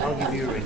I'll give you a ring.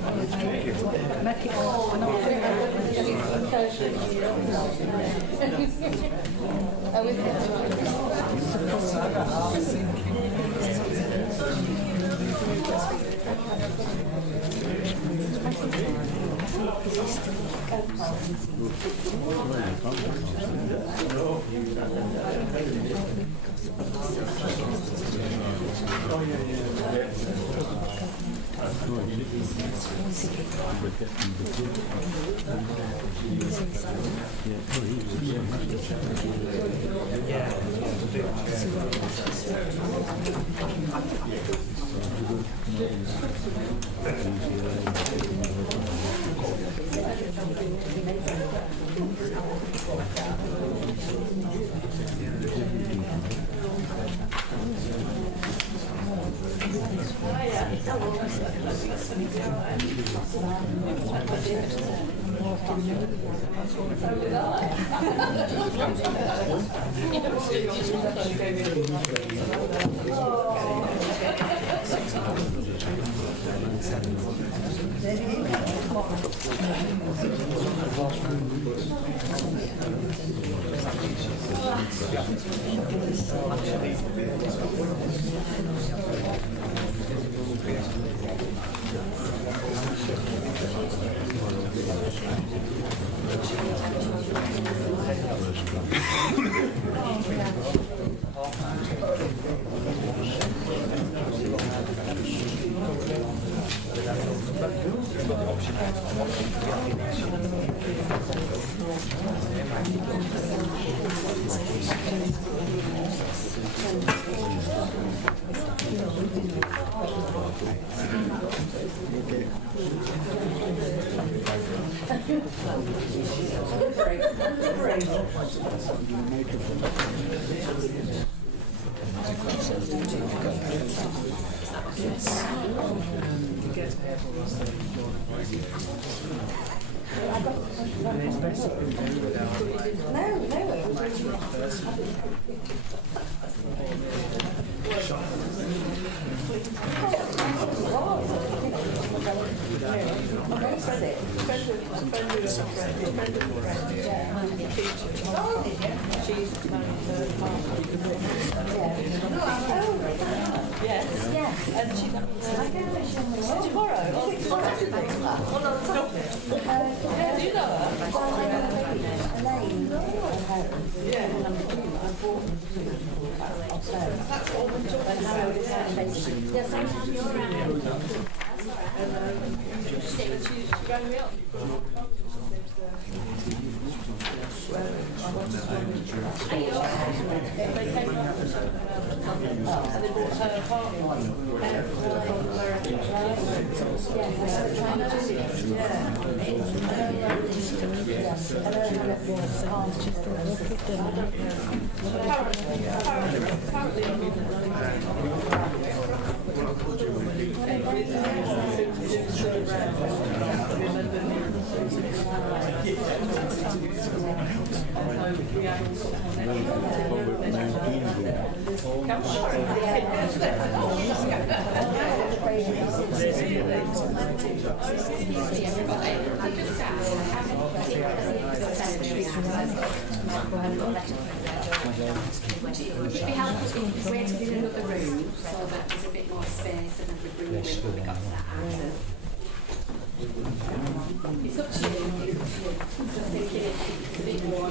Would it be helpful if we waited in another room so that there's a bit more space and we bring you in when we got to that hour? It's up to you. Just thinking it's a bit more.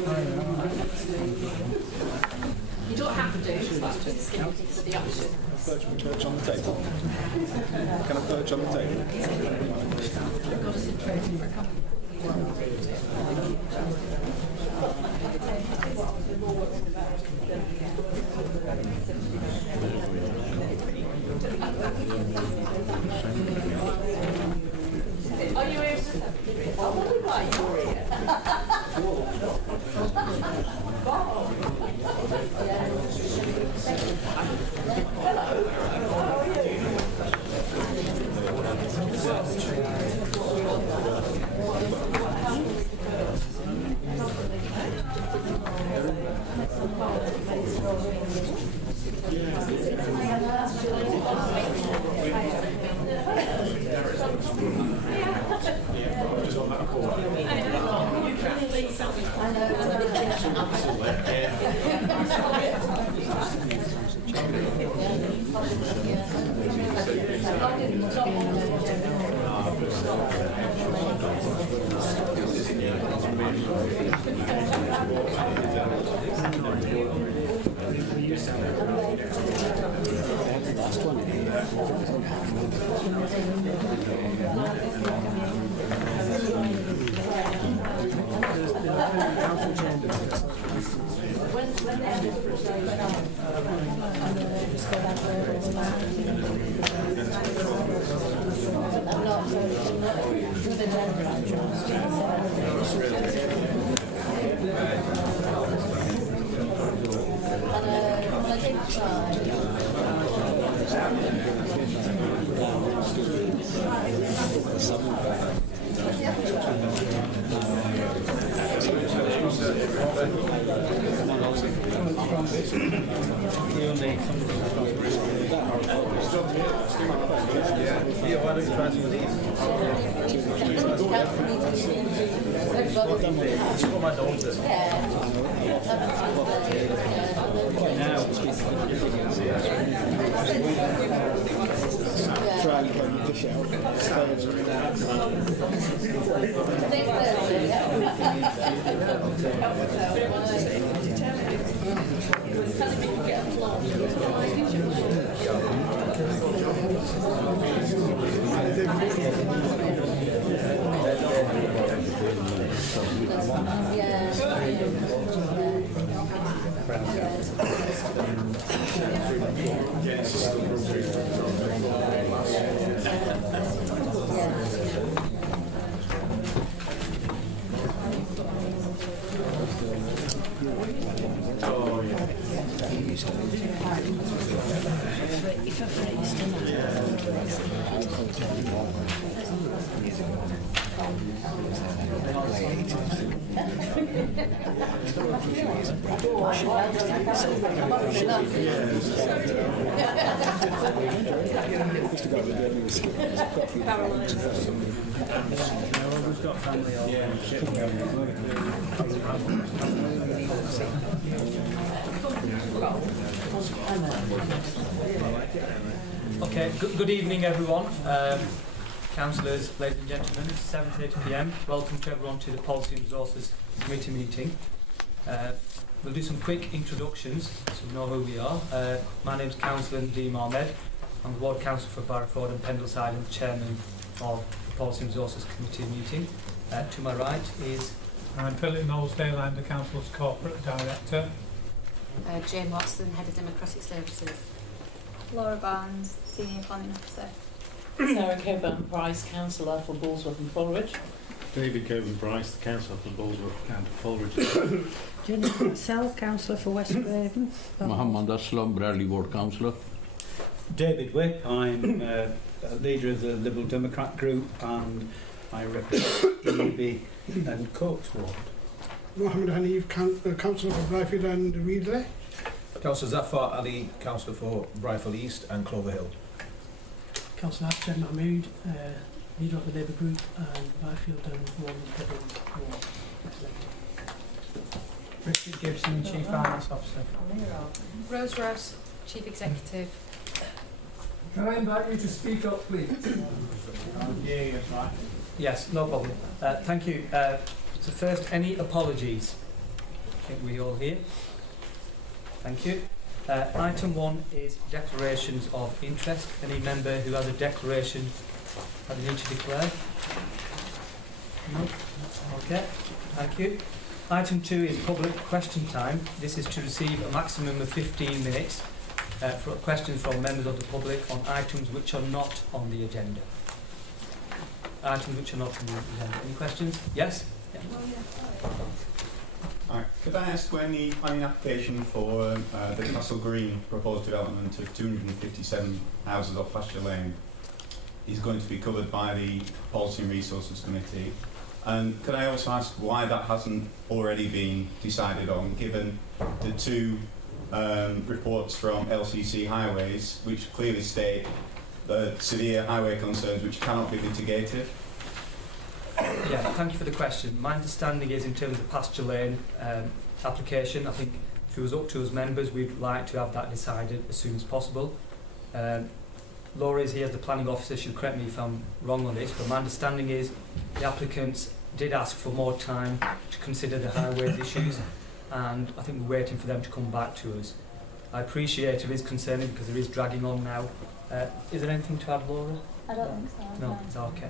You don't have to do, but I'm just giving you the option. Perch on the table. Can I perch on the table? Okay, good evening everyone, councillors, ladies and gentlemen, it's 7:30 p.m. Welcome to everyone to the Policy and Resources Committee meeting. We'll do some quick introductions so we know who we are. My name's Councillor Nadeem Ahmed. I'm the Ward Councillor for Barrowford and Pendle side and Chairman of the Policy and Resources Committee meeting. To my right is... I'm Philip Knowlesdale, I'm the Council's Corporate Director. Jane Watson, Head of Democratic Services. Laura Barnes, Senior Planning Officer. Sarah Coburn-Price, Councillor for Bullsworth and Fulridge. David Coburn-Price, the Councillor for Bullsworth and Fulridge. Jennifer Marcel, Councillor for West Craven. Mohammed Aslam, Bradley Ward Councillor. David Whip, I'm leader of the Liberal Democrat group and I represent EB and Coates Ward. Mohammed Hanif, Councillor for Blyfield and Reedley. Councillor Zafar Ali, Councillor for Bryfell East and Clover Hill. Councillor Hassan Mahmood, leader of the Labour Group and Blyfield and Ward. Richard Gibson, Chief Finance Officer. Rose Ross, Chief Executive. Can I invite you to speak up, please? Yes, no problem. Thank you. So first, any apologies? I think we all here. Thank you. Item 1 is declarations of interest. Any member who has a declaration that they need to declare? No? Okay, thank you. Item 2 is public question time. This is to receive a maximum of 15 minutes for questions from members of the public on items which are not on the agenda. Items which are not on the agenda. Any questions? Yes? Yeah. Could I ask when the planning application for the Castle Green proposed development of 257 houses off Pasture Lane is going to be covered by the Policy and Resources Committee? And could I also ask why that hasn't already been decided on, given the two reports from LCC Highways, which clearly state the severe highway concerns which cannot be mitigated? Yeah, thank you for the question. My understanding is in terms of the Pasture Lane application, I think if it was up to us members, we'd like to have that decided as soon as possible. Laura is here as the planning officer, she'll correct me if I'm wrong on this, but my understanding is the applicants did ask for more time to consider the highways issues, and I think we're waiting for them to come back to us. I appreciate it is concerning because it is dragging on now. Is there anything to add, Laura? I don't think so. No, it's okay.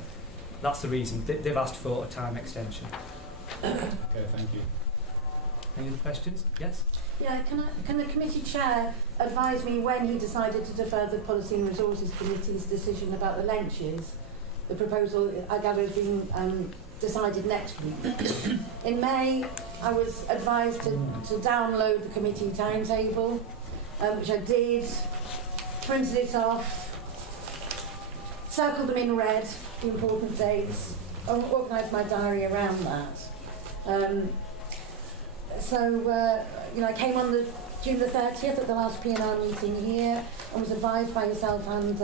That's the reason. They've asked for a time extension. Okay, thank you. Any other questions? Yes? Yeah, can the committee chair advise me when he decided to defer the Policy and Resources Committee's decision about the lenches? The proposal, I gather, has been decided next week. In May, I was advised to download the committee timetable, which I did, printed it off, circled them in red, the important dates, organised my diary around that. I came on June the 30th at the last P&R meeting here and was advised by yourself and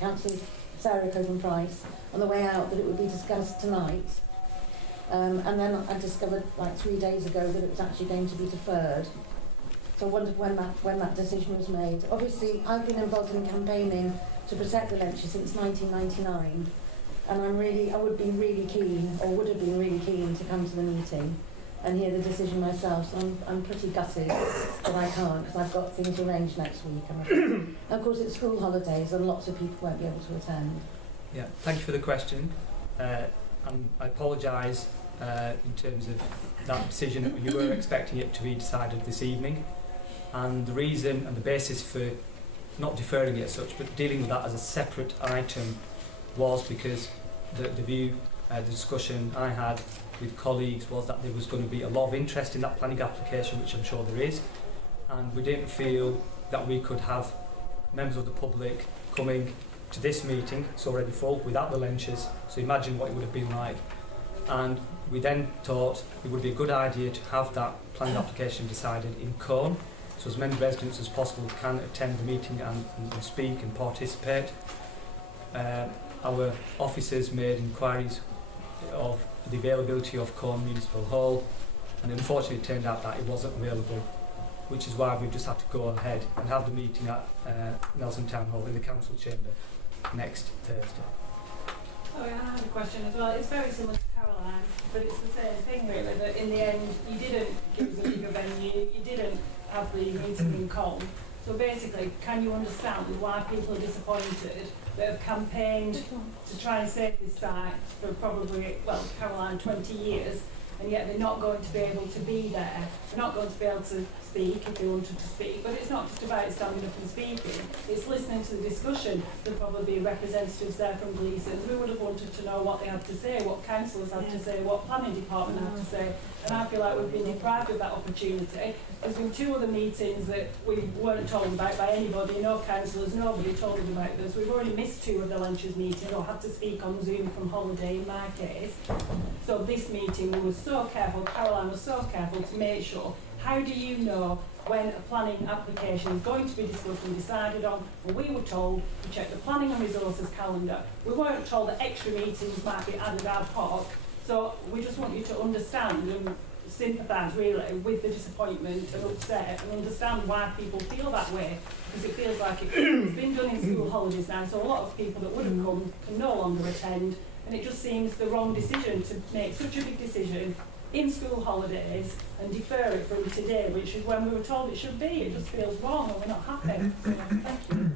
Councillor Sarah Coburn-Price on the way out that it would be discussed tonight. And then I discovered like 3 days ago that it was actually going to be deferred. So I wondered when that decision was made. Obviously, I've been involved in campaigning to protect the Lenches since 1999, and I would be really keen, or would have been really keen, to come to the meeting and hear the decision myself. So I'm pretty gutted that I can't, because I've got things arranged next week. And of course, it's school holidays, and lots of people won't be able to attend. Yeah, thank you for the question. And I apologise in terms of that decision. You were expecting it to be decided this evening, and the reason and the basis for not deferring it as such, but dealing with that as a separate item, was because the view, the discussion I had with colleagues was that there was going to be a lot of interest in that planning application, which I'm sure there is, and we didn't feel that we could have members of the public coming to this meeting, it's already full, without the Lenches, so imagine what it would have been like. And we then thought it would be a good idea to have that planning application decided in Colne, so as many residents as possible can attend the meeting and speak and participate. Our officers made inquiries of the availability of Colne Municipal Hall, and unfortunately it turned out that it wasn't available, which is why we've just had to go ahead and have the meeting at Nelson Town Hall in the council chamber next Thursday. Oh yeah, I had a question as well. It's very similar to Caroline, but it's the same thing really, that in the end you didn't give us a bigger venue, you didn't have the meeting in Colne. So basically, can you understand why people are disappointed that have campaigned to try and save this site for probably, well, Caroline, 20 years, and yet they're not going to be able to be there. They're not going to be able to speak if they wanted to speak, but it's not just about standing up and speaking, it's listening to the discussion. There'll probably be representatives there from Gleason's. We would have wanted to know what they had to say, what councillors had to say, what planning department had to say, and I feel like we've been deprived of that opportunity. There's been 2 other meetings that we weren't told about by anybody, no councillors, nobody told us about this. We've already missed 2 of the Lenches meetings, or had to speak on Zoom from holiday in my case. So this meeting, we were so careful, Caroline was so careful to make sure. How do you know when a planning application is going to be discussed and decided on? Well, we were told to check the planning and resources calendar. We weren't told that extra meetings might be added ad hoc. So we just want you to understand and sympathise really with the disappointment and upset, and understand why people feel that way, because it feels like it's been done in school holidays now, so a lot of people that would have come can no longer attend, and it just seems the wrong decision to make such a big decision in school holidays and defer it from today, which is when we were told it should be. It just feels wrong and we're not happy. So, thank you.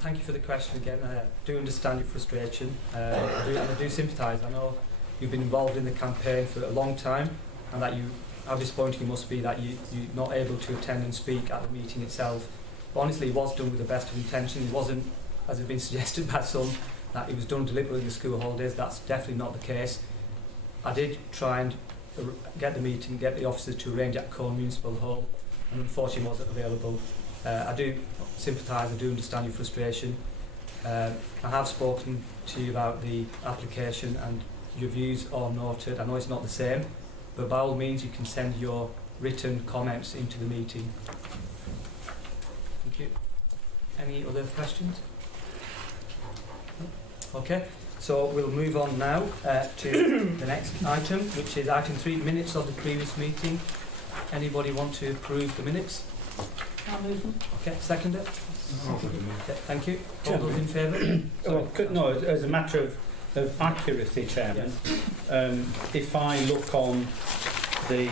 Thank you for the question again. I do understand your frustration, I do sympathise. I know you've been involved in the campaign for a long time, and that how disappointing it must be that you're not able to attend and speak at the meeting itself. But honestly, it was done with the best of intention. It wasn't, as has been suggested by some, that it was done deliberately in the school holidays. That's definitely not the case. I did try and get the meeting, get the officers to arrange at Colne Municipal Hall, and unfortunately wasn't available. I do sympathise, I do understand your frustration. I have spoken to you about the application, and your views are noted. I know it's not the same, but by all means you can send your written comments into the meeting. Thank you. Any other questions? Okay. So we'll move on now to the next item, which is item 3, minutes of the previous meeting. Anybody want to approve the minutes? I'll move them. Okay, second it. Okay, thank you. All those in favour? No, as a matter of accuracy, Chairman, if I look on the...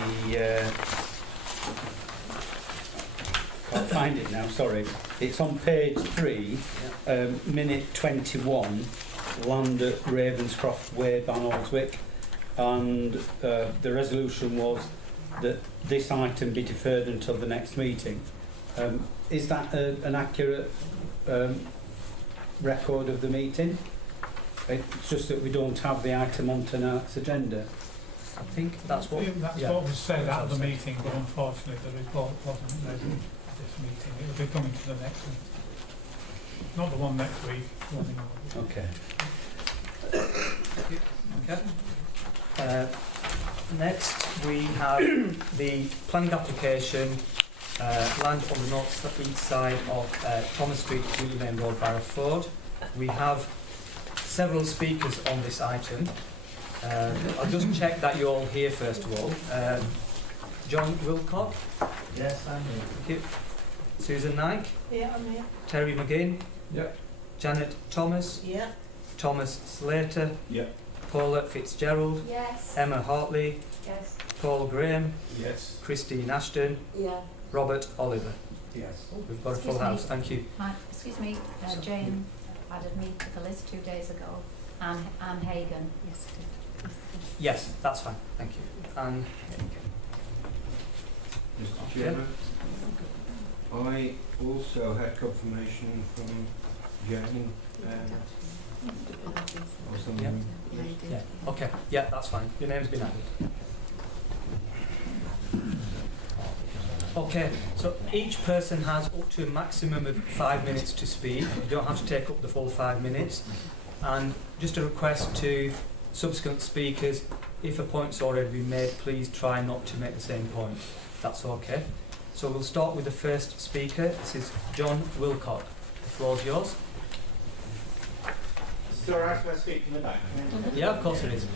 can't find it now, sorry. It's on page 3, minute 21, land at Ravenscroft Way, Banalswick, and the resolution was that this item be deferred until the next meeting. Is that an accurate record of the meeting? It's just that we don't have the item on tonight's agenda. I think that's what... That's what was said at the meeting, but unfortunately the report wasn't ready for this meeting. It will be coming to the next one. Not the one next week. The one in August. Okay. Next, we have the planning application, land on the north-east side of Thomas Street, Julie Lane Road, Barrowford. We have several speakers on this item. I'll just check that you're all here first of all. John Wilcock. Yes, I'm here. Thank you. Susan Knight. Yeah, I'm here. Terry McGinn. Yep. Janet Thomas. Yeah. Thomas Slater. Yep. Paula Fitzgerald. Yes. Emma Hartley. Yes. Paul Graham. Yes. Christine Ashton. Yeah. Robert Oliver. Yes. We've got a full Excuse me. house. Thank you. Excuse me, Jane added me to the list 2 days ago. Anne Hagan. Yes. Yes, that's fine. Thank you. And Mr. Chairman, I also had confirmation from Jane or something. yeah, okay, yeah, that's fine. Your name's been added. Okay, so each person has up to a maximum of 5 minutes to speak. You don't have to take up the full 5 minutes. And just a request to subsequent speakers, if a point's already been made, please try not to make the same point. That's okay. So we'll start with the first speaker. This is John Wilcock. The floor's yours. Is it all right if I speak from the back? Yeah, of course it is.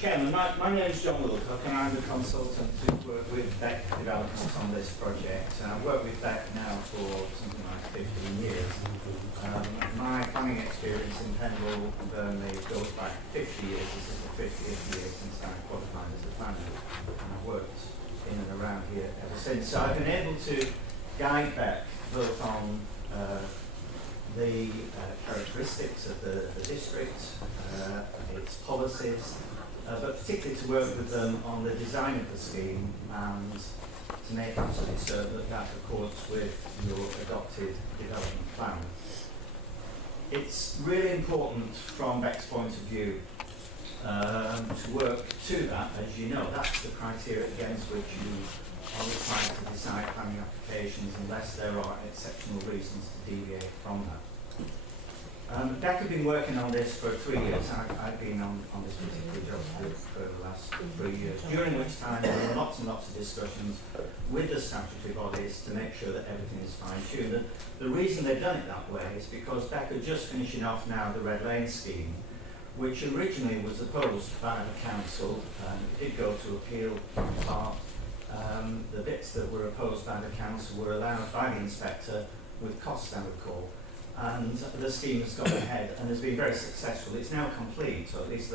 Chairman, my name is John Wilcock and I'm the consultant who worked with Beck Developments on this project. I've worked with Beck now for something like 15 years. My planning experience in Pendle and Burnley goes back 50 years. This is the 50th year since I qualified as a planner, and I've worked in and around here ever since. So I've been able to guide Beck both on the characteristics of the district, its policies, but particularly to work with them on the design of the scheme and to make absolutely certain that that accords with your adopted development plan. It's really important from Beck's point of view to work to that. As you know, that's the criteria against which you are required to decide planning applications unless there are exceptional reasons to deviate from that. Beck have been working on this for 3 years. I've been on this particular job for the last 3 years, during which time there were lots and lots of discussions with the statutory bodies to make sure that everything is fine-tuned. The reason they've done it that way is because Beck are just finishing off now the Red Lane scheme, which originally was opposed by the council. It did go to appeal part. The bits that were opposed by the council were allowed by the inspector with cost, I recall. And the scheme has gone ahead and has been very successful. It's now complete, so at least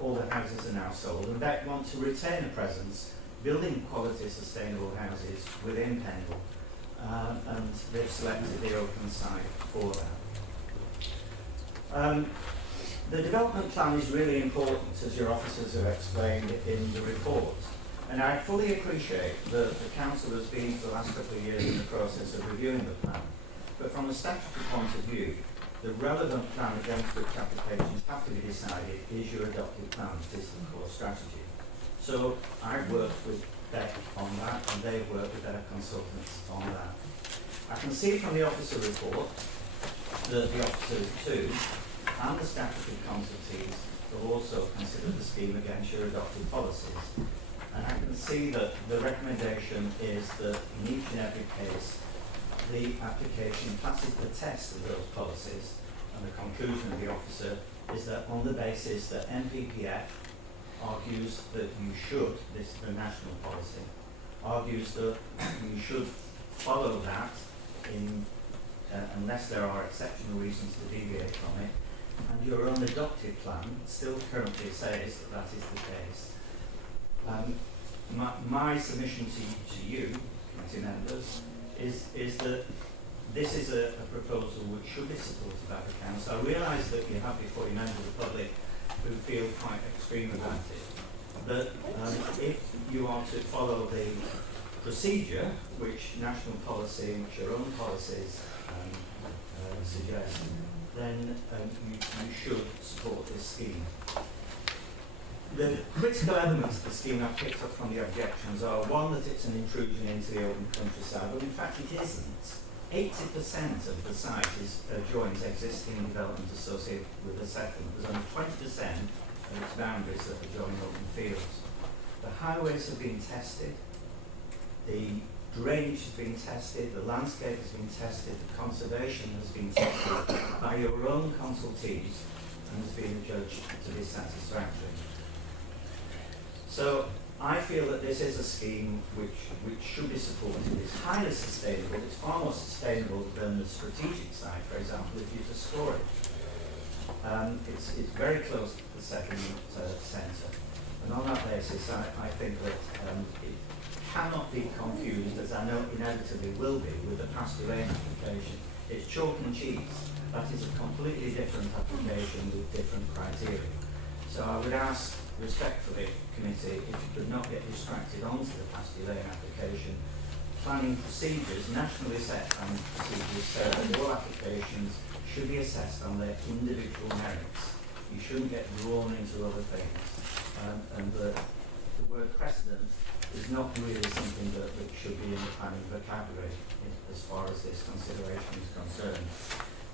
all the houses are now sold. And Beck want to retain a presence, building quality, sustainable houses within Pendle, and they've selected the open site for that. The development plan is really important, as your officers have explained in the report. And I fully appreciate that the council has been for the last couple of years in the process of reviewing the plan. But from a statutory point of view, the relevant plan against which applications have to be decided is your adopted plan. This is the core strategy. So I've worked with Beck on that, and they've worked with their consultants on that. I can see from the officer report that the officers too, and the statutory consultees, will also consider the scheme against your adopted policies. And I can see that the recommendation is that in each and every case, the application passes the test of those policies, and the conclusion of the officer is that on the basis that NPPF argues that you should, this is the national policy, argues that you should follow that in, unless there are exceptional reasons to deviate from it, and your own adopted plan still currently says that that is the case. My submission to you, committee members, is that this is a proposal which should be supported by the council. I realise that you have before you members of the public who feel quite extreme about it, but if you are to follow the procedure which national policy and which your own policies suggest, then you should support this scheme. The critical elements of the scheme I've picked up from the objections are, one, that it's an intrusion into the open countryside, but in fact it isn't. 80% of the site joins existing development associated with the settlement. There's only 20% of its boundaries that adjoin open fields. The highways have been tested, the drainage has been tested, the landscape has been tested, the conservation has been tested by your own consultees and has been adjudged to be satisfactory. So I feel that this is a scheme which should be supported. It's highly sustainable. It's far more sustainable than the strategic site, for example, if you just score it. It's very close to the settlement centre. And on that basis, I think that it cannot be confused, as I know inevitably will be, with the pasture lane application. It's chalk and cheese. That is a completely different application with different criteria. So I would ask respectfully, committee, if you could not get distracted onto the pasture lane application. Planning procedures, nationally set planning procedures, say that all applications should be assessed on their individual merits. You shouldn't get drawn into other things. And the word precedent is not really something that should be in the planning vocabulary as far as this consideration is concerned.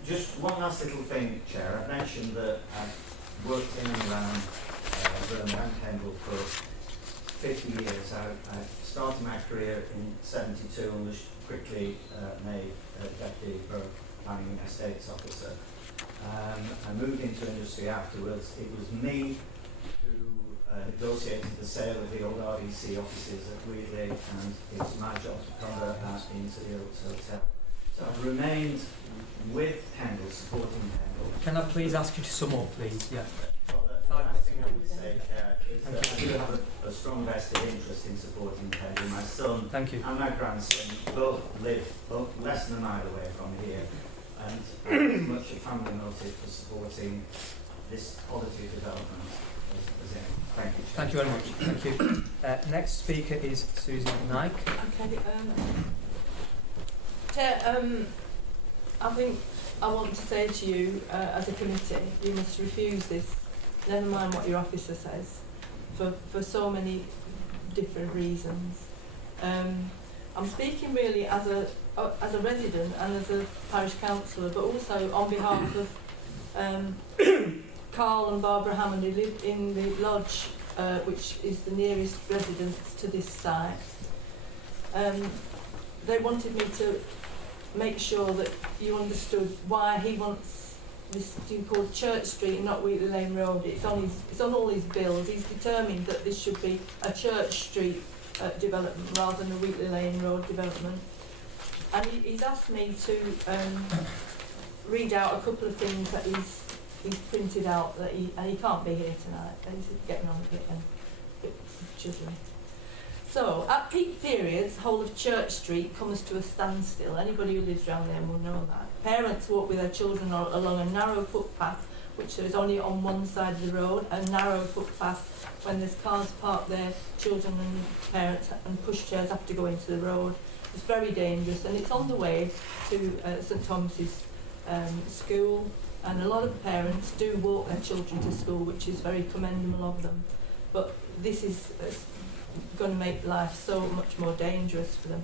Just one last little thing, Chair. I mentioned that I've worked in and around Birmingham and Pendle for 50 years. I started my career in '72 and was quickly made Deputy Borough Planning and Estates Officer. I moved into industry afterwards. It was me who negotiated the sale of the old RDC offices at Wheatley, and it's my job to convert that into the old hotel. So I've remained with Pendle, supporting Pendle. Can I please ask you to sum up, please? Yeah. The last thing I would say, Chair, is that I do have a strong vested interest in supporting Pendle. My son and my grandson both live less than a mile away from here, and very much a family motive for supporting this quality of development as in. Thank you, Chair. Thank you very much. Thank you. Next speaker is Susan Nike. Okay, Chair, I think I want to say to you, as a committee, you must refuse this, never mind what your officer says, for so many different reasons. I'm speaking really as a resident and as a parish councillor, but also on behalf of Carl and Barbara Hammond, who live in the lodge, which is the nearest residence to this site. They wanted me to make sure that you understood why he wants this thing called Church Street and not Wheatley Lane Road. It's on all his bills. He's determined that this should be a Church Street development rather than a Wheatley Lane Road development. And he's asked me to read out a couple of things that he's printed out, and he can't be here tonight. He's getting on a bit chiselling. So, at peak periods, the whole of Church Street comes to a standstill. Anybody who lives around there will know that. Parents walk with their children along a narrow footpath, which is only on one side of the road, a narrow footpath. When there's cars parked there, children and parents and pushchairs have to go into the road. It's very dangerous, and it's on the way to St Thomas's school, and a lot of parents do walk their children to school, which is very commendable of them. But this is going to make life so much more dangerous for them.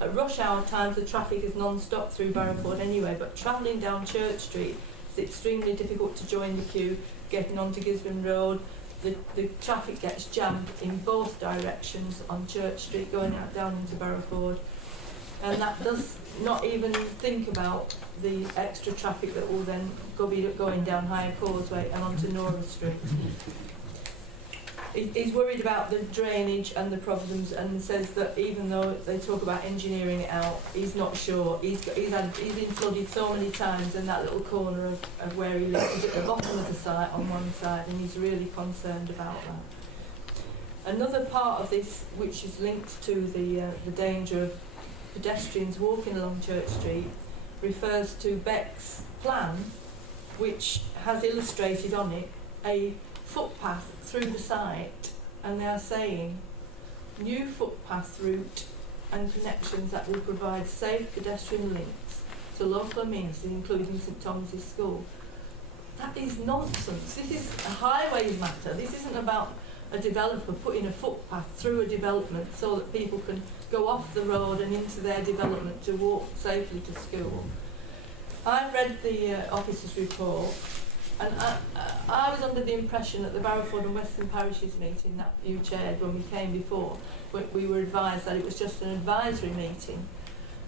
At rush hour times, the traffic is non-stop through Barrowford anyway, but travelling down Church Street is extremely difficult to join the queue. Getting onto Gisborne Road, the traffic gets jammed in both directions on Church Street, going out down into Barrowford. And that does not even think about the extra traffic that will then be going down Higher Causeway and onto Nora Street. He's worried about the drainage and the problems, and says that even though they talk about engineering it out, he's not sure. He's been flooded so many times, and that little corner of where he lives is at the bottom of the site on one side, and he's really concerned about that. Another part of this, which is linked to the danger of pedestrians walking along Church Street, refers to Beck's plan, which has illustrated on it a footpath through the site, and they are saying new footpath route and connections that will provide safe pedestrian links to local amenities, including St Thomas's School. That is nonsense. This is a highways matter. This isn't about a developer putting a footpath through a development so that people can go off the road and into their development to walk safely to school. I've read the officer's report, and I was under the impression at the Barrowford and Western Parishes meeting that you chaired when we came before, we were advised that it was just an advisory meeting.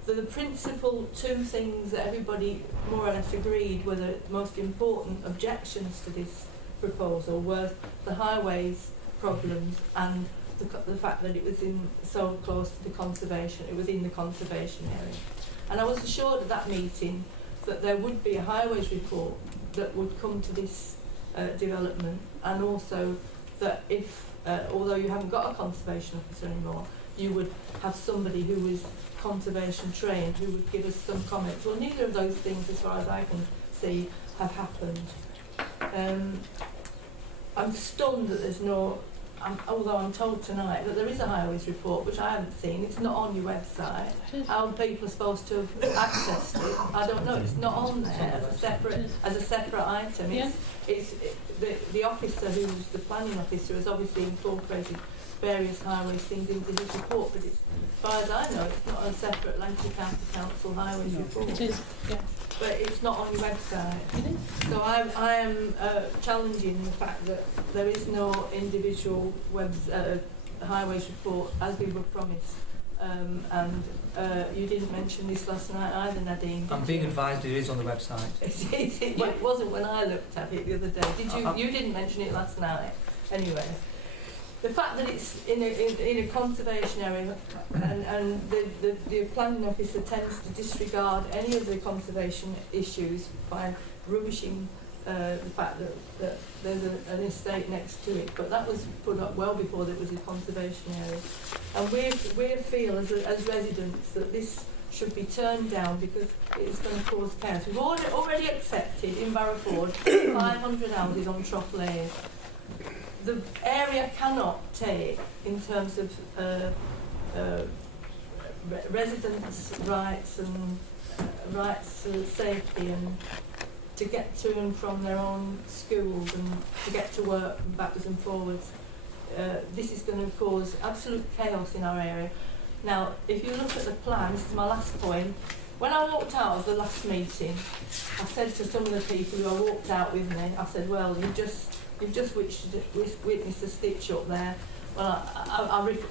The principal two things that everybody more or less agreed were the most important objections to this proposal were the highways problems and the fact that it was so close to the conservation, it was in the conservation area. And I was assured at that meeting that there would be a highways report that would come to this development, and also that if, although you haven't got a conservation officer anymore, you would have somebody who was conservation trained who would give us some comments. Well, neither of those things, as far as I can see, have happened. I'm stunned that there's no, although I'm told tonight that there is a highways report, which I haven't seen. It's not on your website. How people are supposed to have accessed it, I don't know. It's not on there as a separate item. It's the officer, who's the planning officer, has obviously incorporated various highways things into his report, but it's, as far as I know, it's not a separate Lancashire County Council highways report. It is, yeah. But it's not on your website. So I am challenging the fact that there is no individual highways report as we were promised. And you didn't mention this last night either, Nadine. I'm being advised it is on the website. Well, it wasn't when I looked at it the other day. Did you? You didn't mention it last night. Anyway, the fact that it's in a conservation area, and the planning officer tends to disregard any of the conservation issues by rubbishing the fact that there's an estate next to it, but that was put up well before there was a conservation area. And we feel as residents that this should be turned down because it's going to cause chaos. We've already accepted in Barrowford 500 houses on Trough Lane. The area cannot take, in terms of residents' rights and rights to safety and to get to and from their own schools and to get to work and backwards and forwards. This is going to cause absolute chaos in our area. Now, if you look at the plan, this is my last point. When I walked out of the last meeting, I said to some of the people who I walked out with me, I said, well, you've just witnessed a stitch up there. Well,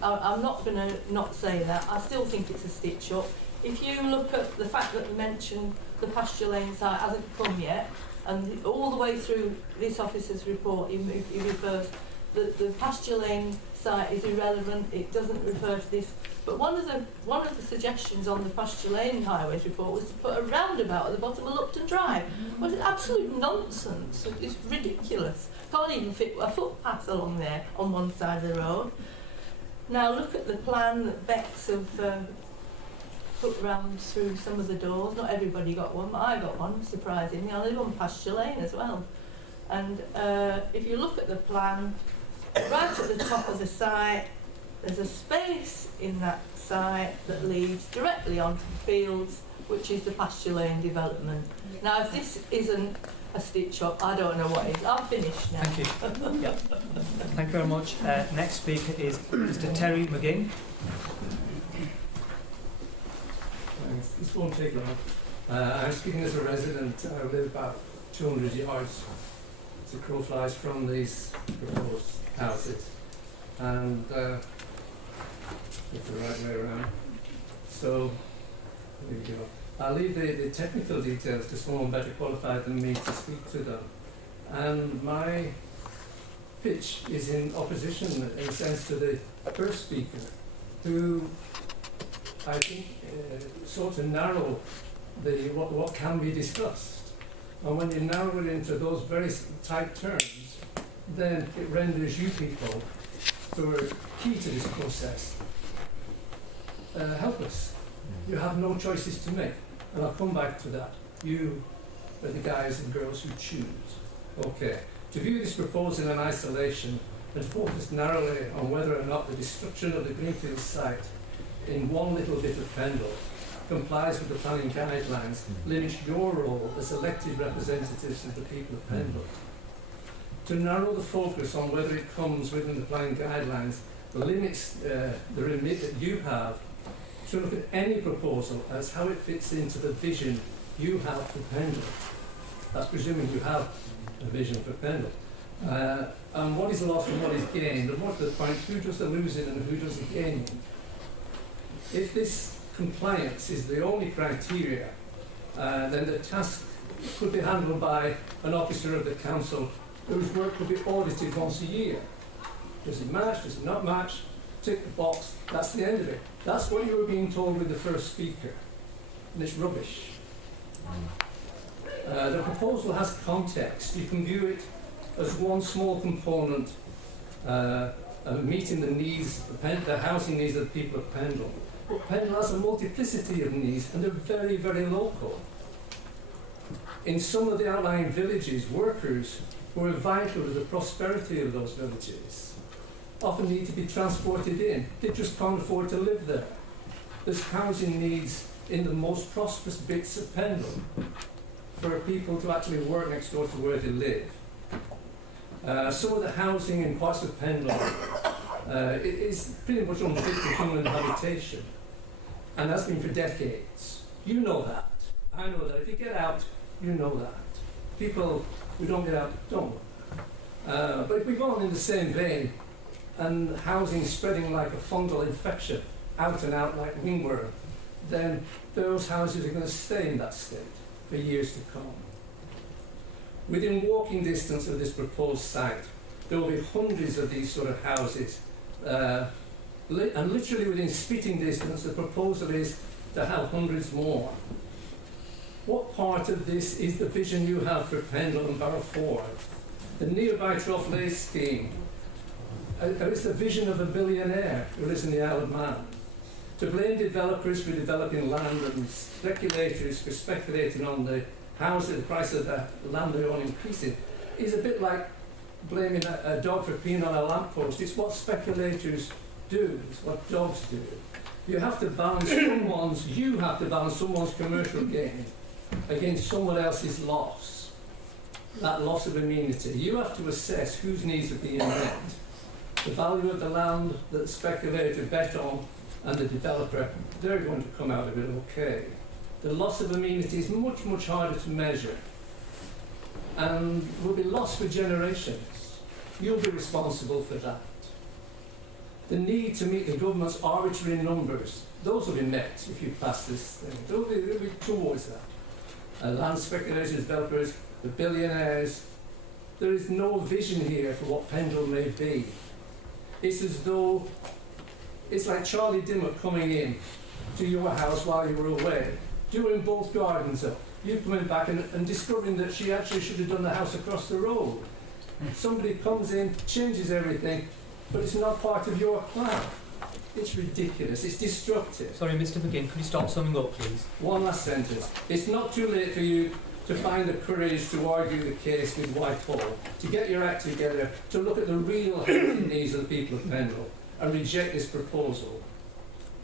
I'm not going to not say that. I still think it's a stitch up. If you look at the fact that we mentioned the pasture lane site hasn't come yet, and all the way through this officer's report, he refers the pasture lane site is irrelevant. It doesn't refer to this. But one of the suggestions on the pasture lane highways report was to put a roundabout at the bottom of Lupton Drive. Well, it's absolute nonsense. It's ridiculous. Can't even fit a footpath along there on one side of the road. Now look at the plan that Bex have put round through some of the doors. Not everybody got one, but I got one, surprisingly. I live on pasture lane as well. And if you look at the plan, right at the top of the site, there's a space in that site that leads directly onto the fields, which is the pasture lane development. Now, if this isn't a stitch up, I don't know what is. I'm finished now. Thank you. Thank you very much. Next speaker is Mr. Terry McGinn. Thanks. This won't take long. I'm speaking as a resident. I live about 200 yards. The crow flies from these proposed houses, and it's the right way around. So there you go. I'll leave the technical details to someone better qualified than me to speak to them. And my pitch is in opposition, in a sense, to the first speaker, who I think sort of narrow what can be discussed. And when you narrow it into those very tight terms, then it renders you people who are key to this process helpless. You have no choices to make. And I'll come back to that. You are the guys and girls who choose. Okay. To view this proposal in isolation and focus narrowly on whether or not the destruction of the Greenfield site in one little bit of Pendle complies with the planning guidelines, limits your role as elected representatives of the people of Pendle. To narrow the focus on whether it comes within the planning guidelines limits the remit that you have to look at any proposal as how it fits into the vision you have for Pendle. That's presuming you have a vision for Pendle. And what is lost and what is gained, and what's the point, who does the losing and who does the gaining? If this compliance is the only criteria, then the task could be handled by an officer of the council whose work could be audited once a year. Does it match? Does it not match? Tick the box. That's the end of it. That's what you were being told with the first speaker. And it's rubbish. The proposal has context. You can view it as one small component meeting the needs, the housing needs of the people of Pendle. But Pendle has a multiplicity of needs, and they're very, very local. In some of the outlying villages, workers who are vital to the prosperity of those villages often need to be transported in. They just can't afford to live there. There's housing needs in the most prosperous bits of Pendle for people to actually work next door to where they live. Some of the housing in parts of Pendle is pretty much unfit for human habitation, and that's been for decades. You know that. I know that. If you get out, you know that. People who don't get out don't. But if we go on in the same vein, and housing spreading like a fungal infection, out and out like wingworm, then those houses are going to stay in that state for years to come. Within walking distance of this proposed site, there will be hundreds of these sort of houses, and literally within spitting distance, the proposal is to have hundreds more. What part of this is the vision you have for Pendle and Barrowford? The nearby Trough Lace scheme, it's the vision of a billionaire who lives in the Isle of Man. To blame developers for developing land and speculators for speculating on the housing, the price of the land they own increasing, is a bit like blaming a dog for peeing on a lamppost. It's what speculators do, it's what dogs do. You have to balance someone's commercial gain against someone else's loss, that loss of amenity. You have to assess whose needs are being met. The value of the land that the speculator bet on and the developer, they're going to come out of it okay. The loss of amenity is much, much harder to measure and will be lost for generations. You'll be responsible for that. The need to meet the government's arbitrary numbers, those will be met if you pass this thing. They'll be towards that. Land speculators, developers, the billionaires. There is no vision here for what Pendle may be. It's as though it's like Charlie Dimmock coming in to your house while you were away, doing both gardens up. You coming back and discovering that she actually should have done the house across the road. Somebody comes in, changes everything, but it's not part of your plan. It's ridiculous. It's destructive. Sorry, Mr. McGinn, could you stop summing up, please? One last sentence. It's not too late for you to find the courage to argue the case with Whitehall, to get your act together, to look at the real housing needs of the people of Pendle and reject this proposal.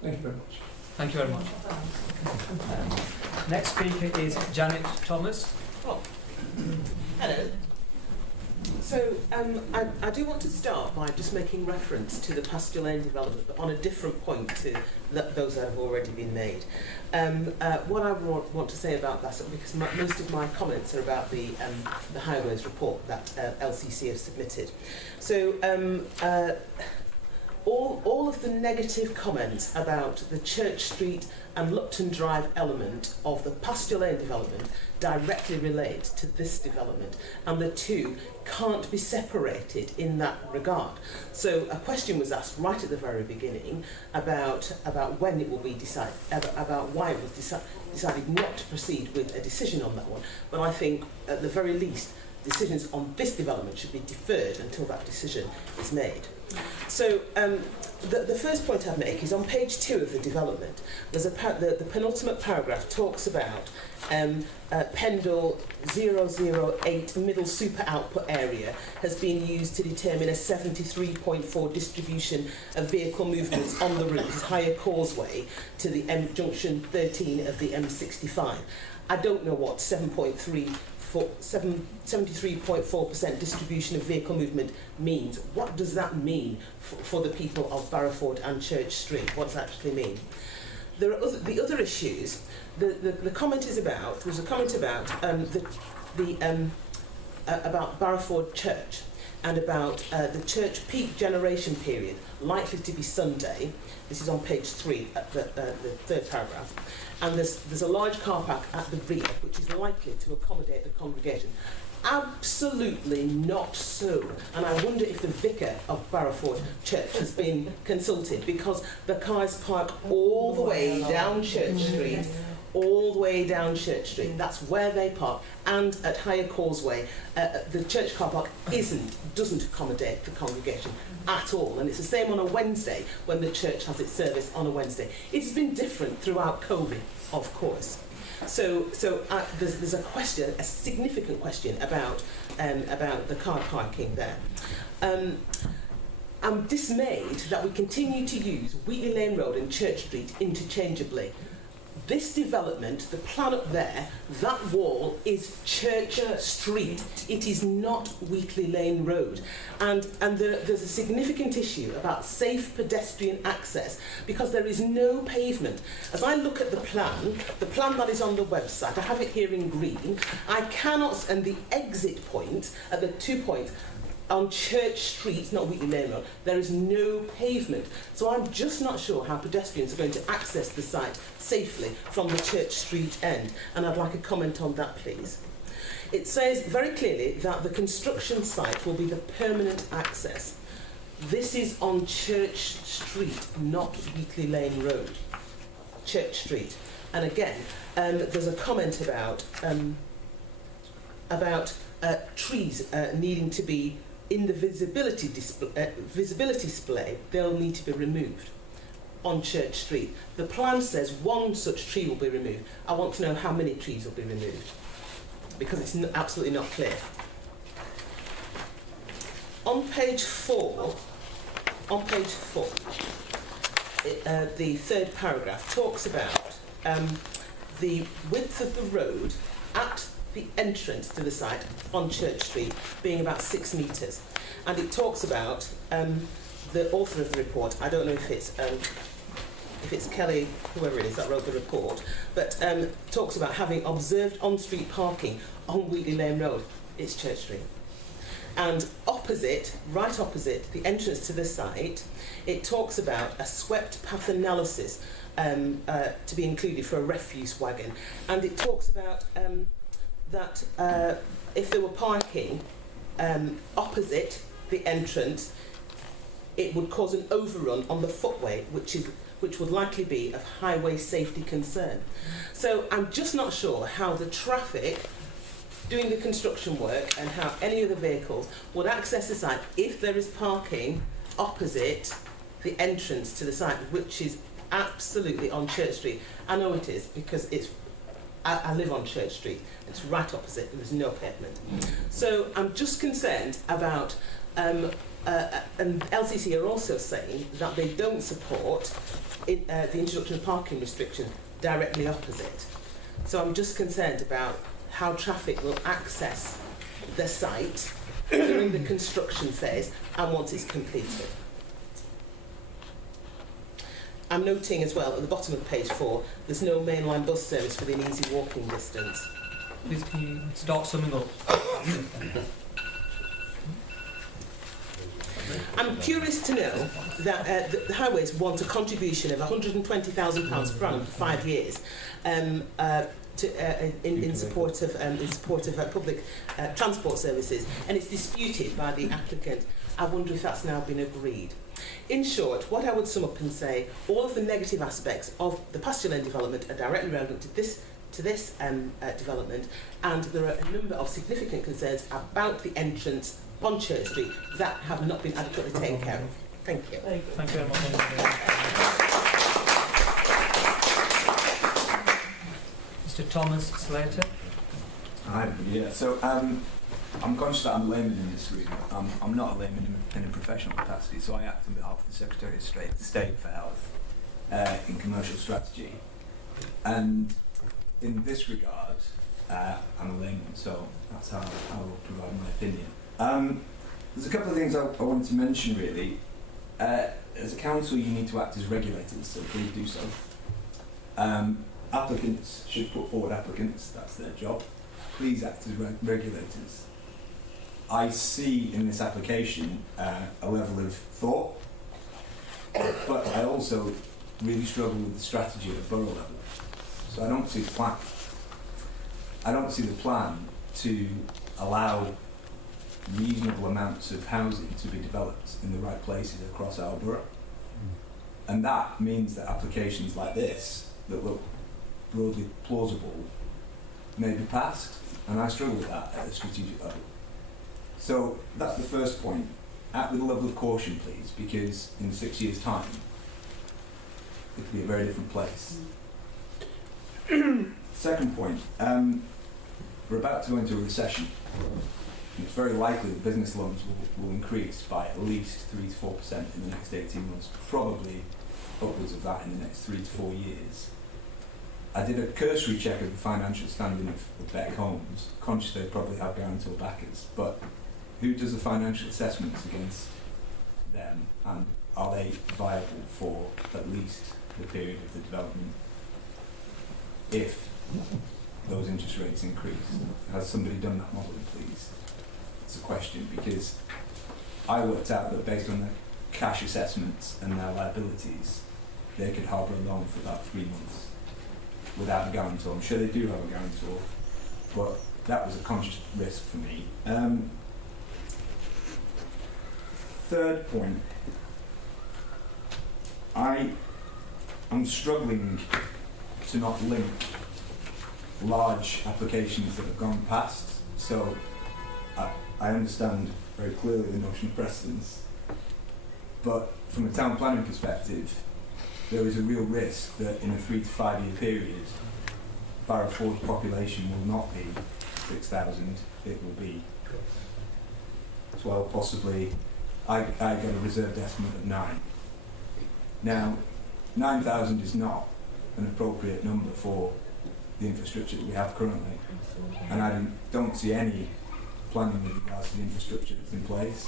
Thank you very much. Thank you very much. Next speaker is Janet Thomas. Oh. Hello. So I do want to start by just making reference to the pasture lane development, but on a different point to those that have already been made. What I want to say about that, because most of my comments are about the highways report that LCC have submitted. So all of the negative comments about the Church Street and Lupton Drive element of the Pasture Lane development directly relate to this development, and the two can't be separated in that regard. So a question was asked right at the very beginning about when it will be decided, about why it was decided not to proceed with a decision on that one. But I think at the very least, decisions on this development should be deferred until that decision is made. So the first point I'd make is on page 2 of the development. There's the penultimate paragraph talks about Pendle 008 middle super output area has been used to determine a 73.4 distribution of vehicle movements on the route, higher causeway to the junction 13 of the M65. I don't know what 73.4% distribution of vehicle movement means. What does that mean for the people of Barrowford and Church Street? What does that actually mean? There are the other issues. The comment is about, there's a comment about about Barrowford Church and about the church peak generation period, likely to be Sunday. This is on page 3, the third paragraph. And there's a large car park at the rear, which is likely to accommodate the congregation. Absolutely not so. And I wonder if the vicar of Barrowford Church has been consulted, because the cars park all the way down Church Street, all the way down Church Street. That's where they park. And at Higher Causeway, the church car park doesn't accommodate the congregation at all. And it's the same on a Wednesday when the church has its service on a Wednesday. It's been different throughout COVID, of course. So there's a question, a significant question about the car parking there. I'm dismayed that we continue to use Wheatley Lane Road and Church Street interchangeably. This development, the plan up there, that wall is Church Street. It is not Wheatley Lane Road. And there's a significant issue about safe pedestrian access because there is no pavement. As I look at the plan that is on the website, I have it here in green, I cannot, and the exit point at the 2 points, on Church Street, not Wheatley Lane Road, there is no pavement. So I'm just not sure how pedestrians are going to access the site safely from the Church Street end. And I'd like a comment on that, please. It says very clearly that the construction site will be the permanent access. This is on Church Street, not Wheatley Lane Road. Church Street. And again, there's a comment about trees needing to be in the visibility display, they'll need to be removed on Church Street. The plan says one such tree will be removed. I want to know how many trees will be removed, because it's absolutely not clear. On page 4, the third paragraph talks about the width of the road at the entrance to the site on Church Street being about 6 metres. And it talks about the author of the report, I don't know if it's Kelly, whoever it is that wrote the report, but talks about having observed on-street parking on Wheatley Lane Road. It's Church Street. And opposite, right opposite the entrance to the site, it talks about a swept path analysis to be included for a refuse wagon. And it talks about that if there were parking opposite the entrance, it would cause an overrun on the footway, which would likely be of highway safety concern. So I'm just not sure how the traffic doing the construction work and how any of the vehicles would access the site if there is parking opposite the entrance to the site, which is absolutely on Church Street. I know it is because I live on Church Street. It's right opposite and there's no pavement. So I'm just concerned about, and LCC are also saying that they don't support the introduction of parking restrictions directly opposite. So I'm just concerned about how traffic will access the site during the construction phase and once it's completed. I'm noting as well at the bottom of page 4, there's no mainline bus service within easy walking distance. Please can you start summing up? I'm curious to know that the highways want a contribution of £120,000 per annum for 5 years in support of public transport services, and it's disputed by the applicant. I wonder if that's now been agreed. In short, what I would sum up and say, all of the negative aspects of the pasture lane development are directly relevant to this development, and there are a number of significant concerns about the entrance on Church Street that have not been adequately taken care of. Thank you. Thank you very much. Mr. Thomas Slater. Hi, everybody. Yeah, so I'm conscious that I'm a layman in this room. I'm not a layman in a professional capacity, so I act on behalf of the Secretary of State for Health in commercial strategy. And in this regard, I'm a layman, so that's how I will provide my opinion. There's a couple of things I wanted to mention, really. As a council, you need to act as regulators, so please do so. Applicants should put forward applicants, that's their job. Please act as regulators. I see in this application a level of thought, but I also really struggle with the strategy at the borough level. So I don't see the plan. I don't see the plan to allow reasonable amounts of housing to be developed in the right places across our borough. And that means that applications like this, that look broadly plausible, may be passed, and I struggle with that at a strategic level. So that's the first point. Act with a level of caution, please, because in 6 years' time, it could be a very different place. Second point, we're about to go into a recession. And it's very likely that business loans will increase by at least 3 to 4% in the next 18 months, probably upwards of that in the next 3 to 4 years. I did a cursory check of the financial standing of Beck Homes, conscious they probably have guarantor backers, but who does the financial assessments against them, and are they viable for at least the period of the development if those interest rates increase? Has somebody done that modelling, please? It's a question, because I worked out that based on their cash assessments and their liabilities, they could harbour a loan for about 3 months without a guarantor. I'm sure they do have a guarantor, but that was a conscious risk for me. Third point, I'm struggling to not link large applications that have gone past. So I understand very clearly the notion of precedence, but from a town planning perspective, there is a real risk that in a 3 to 5 year period, Barrowford's population will not be 6,000, it will be 12, possibly. I got a reserved estimate of 9. Now, 9,000 is not an appropriate number for the infrastructure that we have currently, and I don't see any planning with regards to the infrastructure that's in place.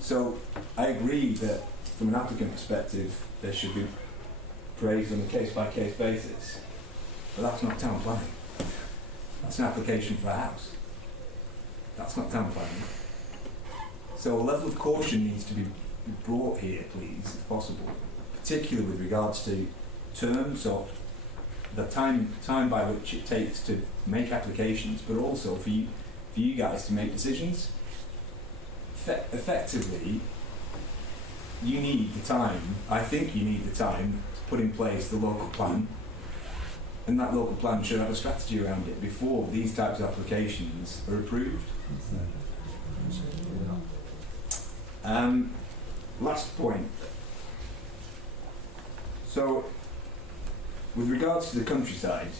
So I agree that from an applicant perspective, there should be praised on a case-by-case basis, but that's not town planning. That's an application for a house. That's not town planning. So a level of caution needs to be brought here, please, if possible, particularly with regards to terms of the time by which it takes to make applications, but also for you guys to make decisions. Effectively, you need the time, I think you need the time to put in place the local plan, and that local plan should have a strategy around it before these types of applications are approved. Last point. So, with regards to the countryside,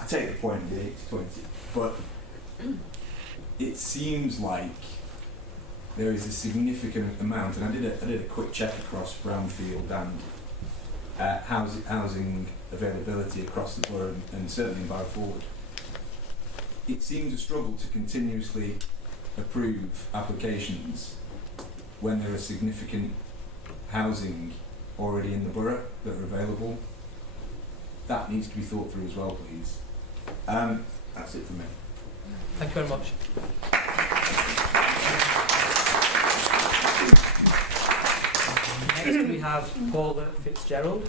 I take the point of the 80-20, but it seems like there is a significant amount, and I did a quick check across Brownfield and housing availability across the borough, and certainly in Barrowford. It seems a struggle to continuously approve applications when there is significant housing already in the borough that are available. That needs to be thought through as well, please. That's it for me. Thank you very much. Next we have Paula Fitzgerald.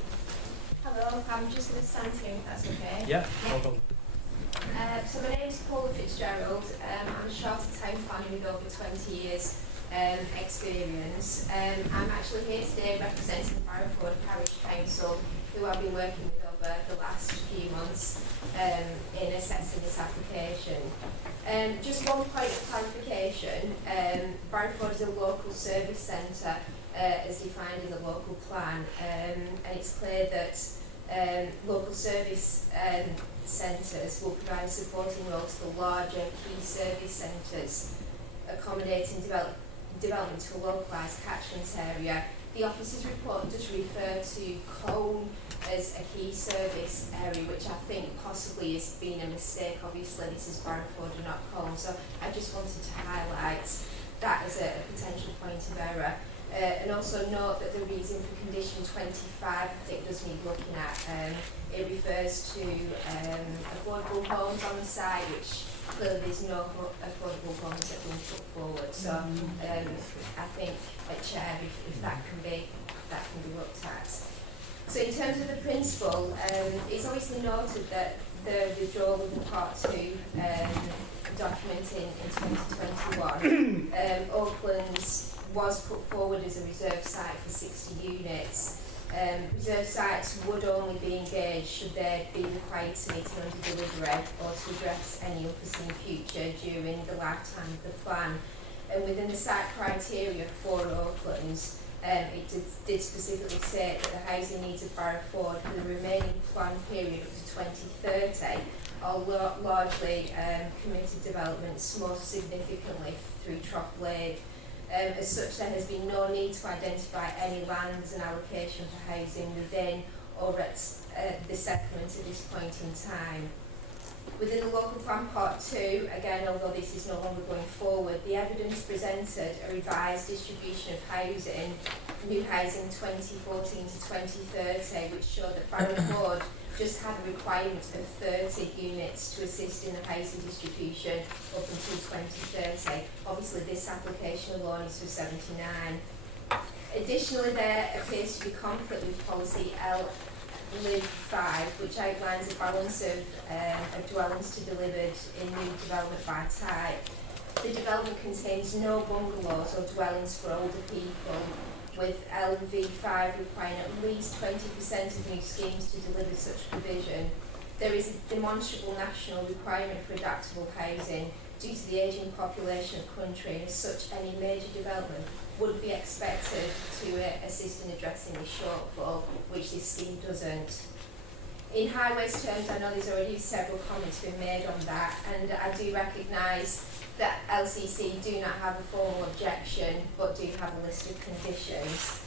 Hello, I'm just going to stand here if that's okay. Yeah, hold on. So my name's Paula Fitzgerald. I'm a chartered town planner with over 20 years experience. I'm actually here today representing Parish Council, who I've been working with over the last few months in assessing this application. Just one point of clarification, Barrowford is a local service centre as defined in the local plan, and it's clear that local service centres will provide a supporting role to the larger key service centres, accommodating development to a localised catchment area. The officer's report does refer to Colne as a key service area, which I think possibly has been a mistake. Obviously this is Barrowford and not Colne, so I just wanted to highlight that as a potential point of error. And also note that the reason for condition 25 I think does need looking at. It refers to affordable homes on the site, which clearly there's no affordable homes that have been put forward. So I think at Chair, if that can be looked at. So in terms of the principle, it's obviously noted that the withdrawal of the Part 2 document in 2021, Oaklands was put forward as a reserve site for 60 units. Reserve sites would only be engaged should they be required to meet an under-delivery or to address any unforeseen future during the lifetime of the plan. And within the site criteria for Oaklands, it did specifically say that the housing needs of Barrowford for the remaining plan period up to 2030 are largely committed developments, most significantly through Trough Lake. As such, there has been no need to identify any land as an allocation for housing within or at the settlement at this point in time. Within the local plan Part 2, again, although this is no longer going forward, the evidence presented a revised distribution of housing, new housing 2014 to 2030, which showed that Barrowford just had a requirement of 30 units to assist in the housing distribution up until 2030. Obviously this application alone is for 79. Additionally, there appears to be conflict with policy Live 5, which outlines a balance of dwellings to be delivered in new development by type. The development contains no bungalows or dwellings for older people, with LV5 requiring at least 20% of new schemes to deliver such provision. There is a demonstrable national requirement for adaptable housing due to the ageing population of the country, and as such any major development would be expected to assist in addressing the shortfall, which this scheme doesn't. In highways terms, I know there's already several comments been made on that, and I do recognise that LCC do not have a formal objection, but do have a list of conditions.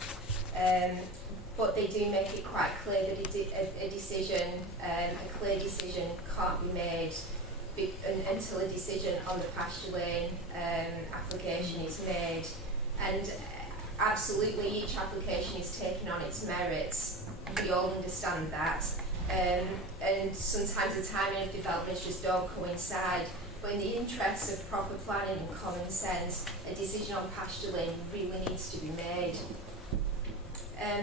But they do make it quite clear that a clear decision can't be made until a decision on the pasture lane application is made. And absolutely each application is taken on its merits. We all understand that. And sometimes the timing of developments just don't coincide. But in the interests of proper planning and common sense, a decision on pasture lane really needs to be made.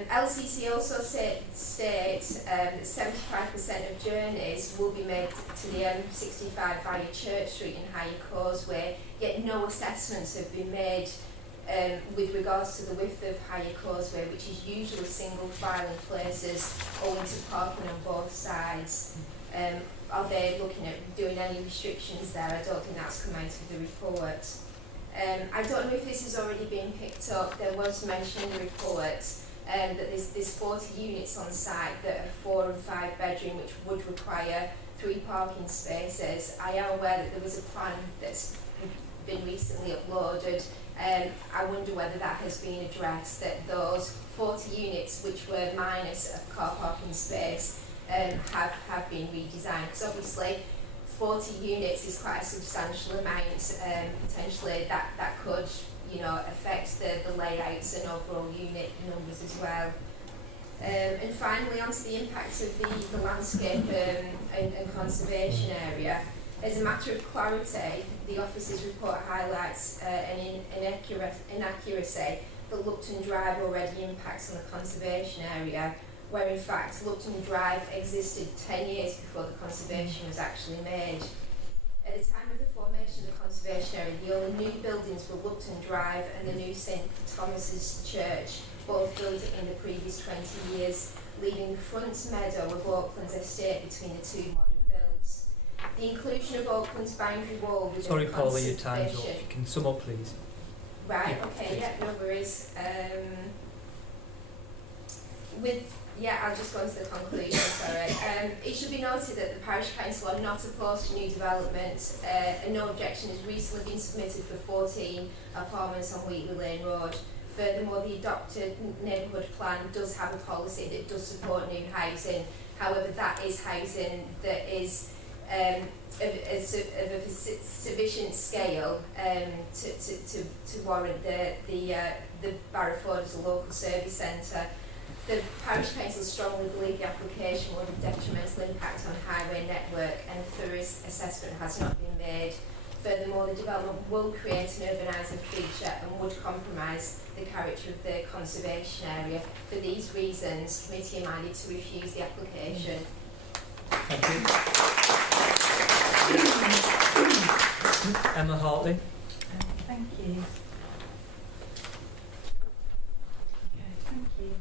LCC also states that 75% of journeys will be made to the M65 via Church Street and Higher Causeway, yet no assessments have been made with regards to the width of Higher Causeway, which is usually single file in places owing to parking on both sides. Are they looking at doing any restrictions there? I don't think that's come out of the report. I don't know if this has already been picked up. There was mention in the report that there's 40 units on site that are 4 and 5 bedroom, which would require 3 parking spaces. I am aware that there was a plan that's been recently uploaded. I wonder whether that has been addressed, that those 40 units which were minus a car parking space have been redesigned, because obviously 40 units is quite a substantial amount. Potentially that could affect the layouts and overall unit numbers as well. And finally, onto the impacts of the landscape and conservation area. As a matter of clarity, the officer's report highlights an inaccuracy that Lupton Drive already impacts on the conservation area, where in fact Lupton Drive existed 10 years before the conservation was actually made. At the time of the formation of the conservation area, the only new buildings were Lupton Drive and the new St Thomas's Church, both built in the previous 20 years, leaving the front meadow of Auckland's estate between the two modern builds. The inclusion of Auckland's boundary wall within Sorry, the Paula, your time's up. conservation... If you can sum up, please. Right, okay, yeah, no worries. I'll just go on to the conclusion, sorry. It should be noted that the Parish Council are not opposed to new development, and no objection has recently been submitted for 14 apartments on Wheatley Lane Road. Furthermore, the adopted neighbourhood plan does have a policy that does support new housing. However, that is housing that is of a sufficient scale to warrant the Barrowford as a local service centre. The Parish Council strongly believe the application will have a detrimental impact on highway network, and a thorough assessment has not been made. Furthermore, the development will create an urbanising feature and would compromise the character of the conservation area. For these reasons, the committee are minded to refuse the application. Thank you. Emma Hartley. Thank you. Thank you.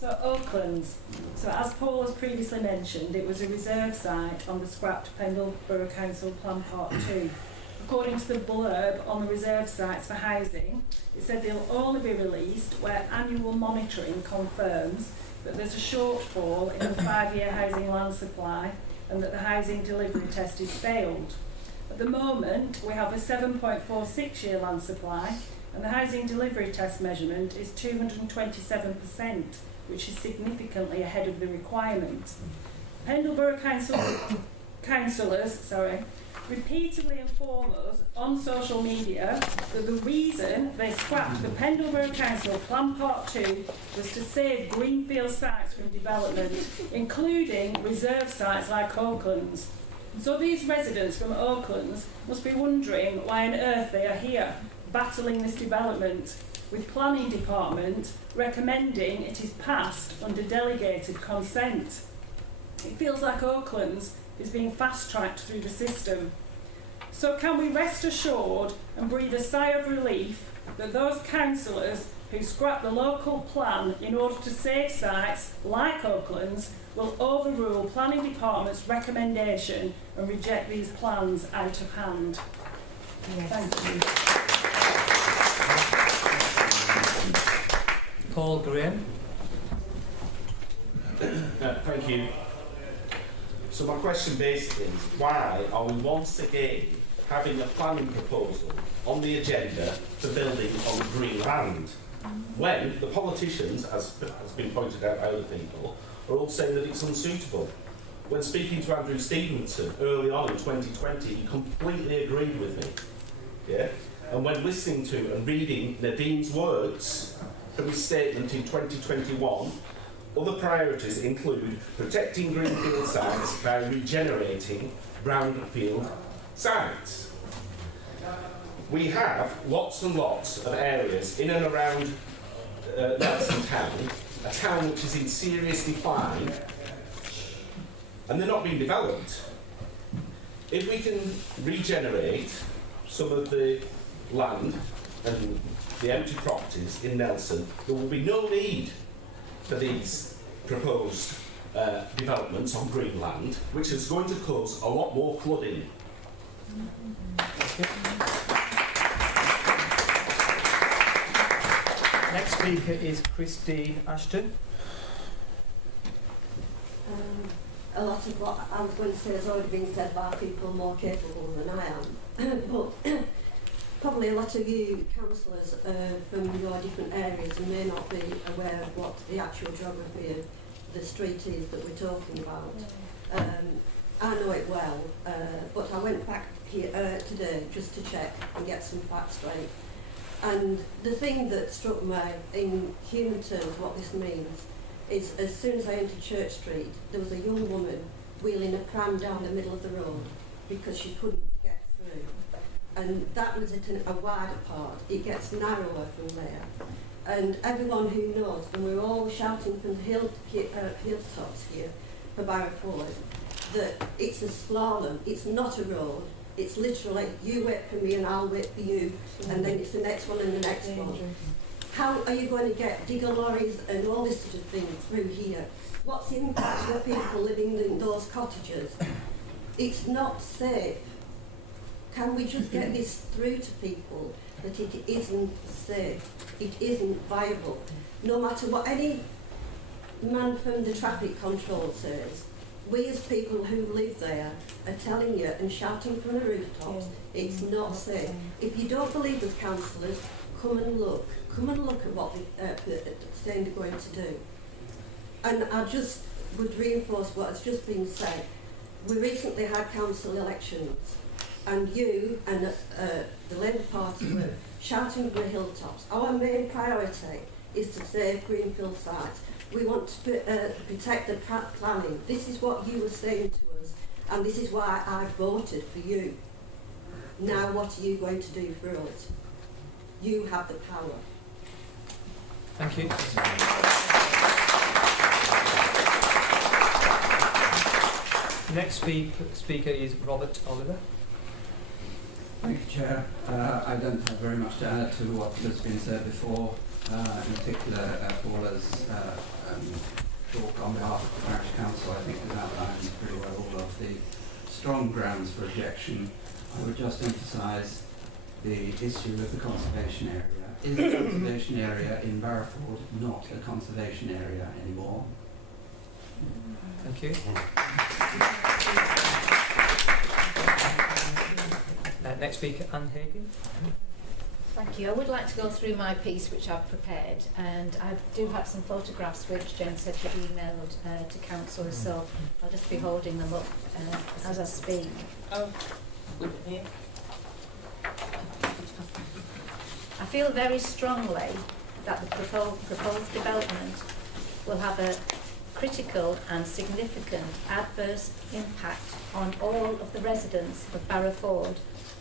So Oaklands, so as Paul has previously mentioned, it was a reserve site on the scrapped Pendle Borough Council Plan Part 2. According to the blurb on the reserve sites for housing, it said they'll only be released where annual monitoring confirms that there's a shortfall in the 5-year housing land supply and that the housing delivery test is failed. At the moment, we have a 7.46-year land supply and the housing delivery test measurement is 227%. Which is significantly ahead of the requirement. Pendle Borough councillors repeatedly inform us on social media that the reason they scrapped the Pendle Borough Council Plan Part 2 was to save greenfield sites from development, including reserve sites like Oaklands. So these residents from Oaklands must be wondering why on earth they are here, battling this development, with Planning Department recommending it is passed under delegated consent. It feels like Oaklands is being fast-tracked through the system. So can we rest assured and breathe a sigh of relief that those councillors who scrapped the local plan in order to save sites like Oaklands will overrule Planning Department's recommendation and reject these plans out of hand? Yes. Thank you. Paul Graham. Thank you. So my question basically is, why are we once again having a planning proposal on the agenda for building on green land, when the politicians, as has been pointed out by other people, are all saying that it's unsuitable? When speaking to Andrew Stevenson early on in 2020, he completely agreed with me. Yeah? And when listening to and reading Nadine's words from his statement in 2021, other priorities include protecting greenfield sites by regenerating brownfield sites. We have lots and lots of areas in and around Nelson Town, a town which is in serious decline, and they're not being developed. If we can regenerate some of the land and the empty properties in Nelson, there will be no need for these proposed developments on green land, which is going to cause a lot more flooding. Next speaker is Christine Ashton. A lot of what I was going to say has already been said by people more capable than I am. But probably a lot of you councillors from your different areas may not be aware of what the actual geography of the street is that we're talking about. I know it well, but I went back here today just to check and get some facts straight. And the thing that struck me in human terms, what this means, is as soon as I entered Church Street, there was a young woman wheeling a pram down the middle of the road because she couldn't get through. And that was at a wider part. It gets narrower from there. And everyone who knows, and we're all shouting from the hilltops here for Barrowford, that it's a slalom, it's not a road, it's literally you wait for me and I'll wait for you, and then it's the next one and the next one. How are you going to get digger lorries and all this sort of thing through here? What's the impact for people living in those cottages? It's not safe. Can we just get this through to people that it isn't safe, it isn't viable? No matter what any man from the traffic control says, we as people who live there are telling you and shouting from the rooftops, it's not safe. If you don't believe us councillors, come and look at what they're saying they're going to do. And I just would reinforce what has just been said. We recently had council elections, and you and the Labour Party were shouting from the hilltops. Our main priority is to save greenfield sites. We want to protect the planning. This is what you were saying to us, and this is why I voted for you. Now what are you going to do for us? You have the power. Thank you. Next speaker is Robert Oliver. Thank you, Chair. I don't have very much to add to what has been said before, in particular Paula's talk on behalf of the Parish Council. I think has outlined pretty well all of the strong grounds for objection. I would just emphasise the issue of the conservation area. Is the conservation area in Barrowford not a conservation area anymore? Thank you. Next speaker, Anne Hagan. Thank you. I would like to go through my piece which I've prepared, and I do have some photographs which Jen said she'd emailed to councillors, so I'll just be holding them up as I speak. Oh, yeah. I feel very strongly that the proposed development will have a critical and significant adverse impact on all of the residents of Barrowford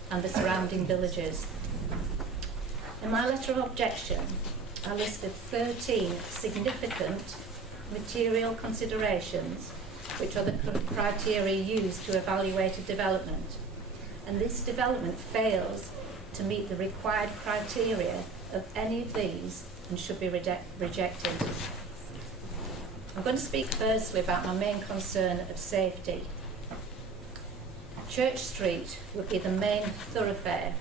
and the surrounding villages. In my letter of objection, I listed 13 significant material considerations, which are the criteria used to evaluate a development. And this development fails to meet the required criteria of any of these and should be rejected. I'm going to speak firstly about my main concern of safety. Church Street would be the main thoroughfare,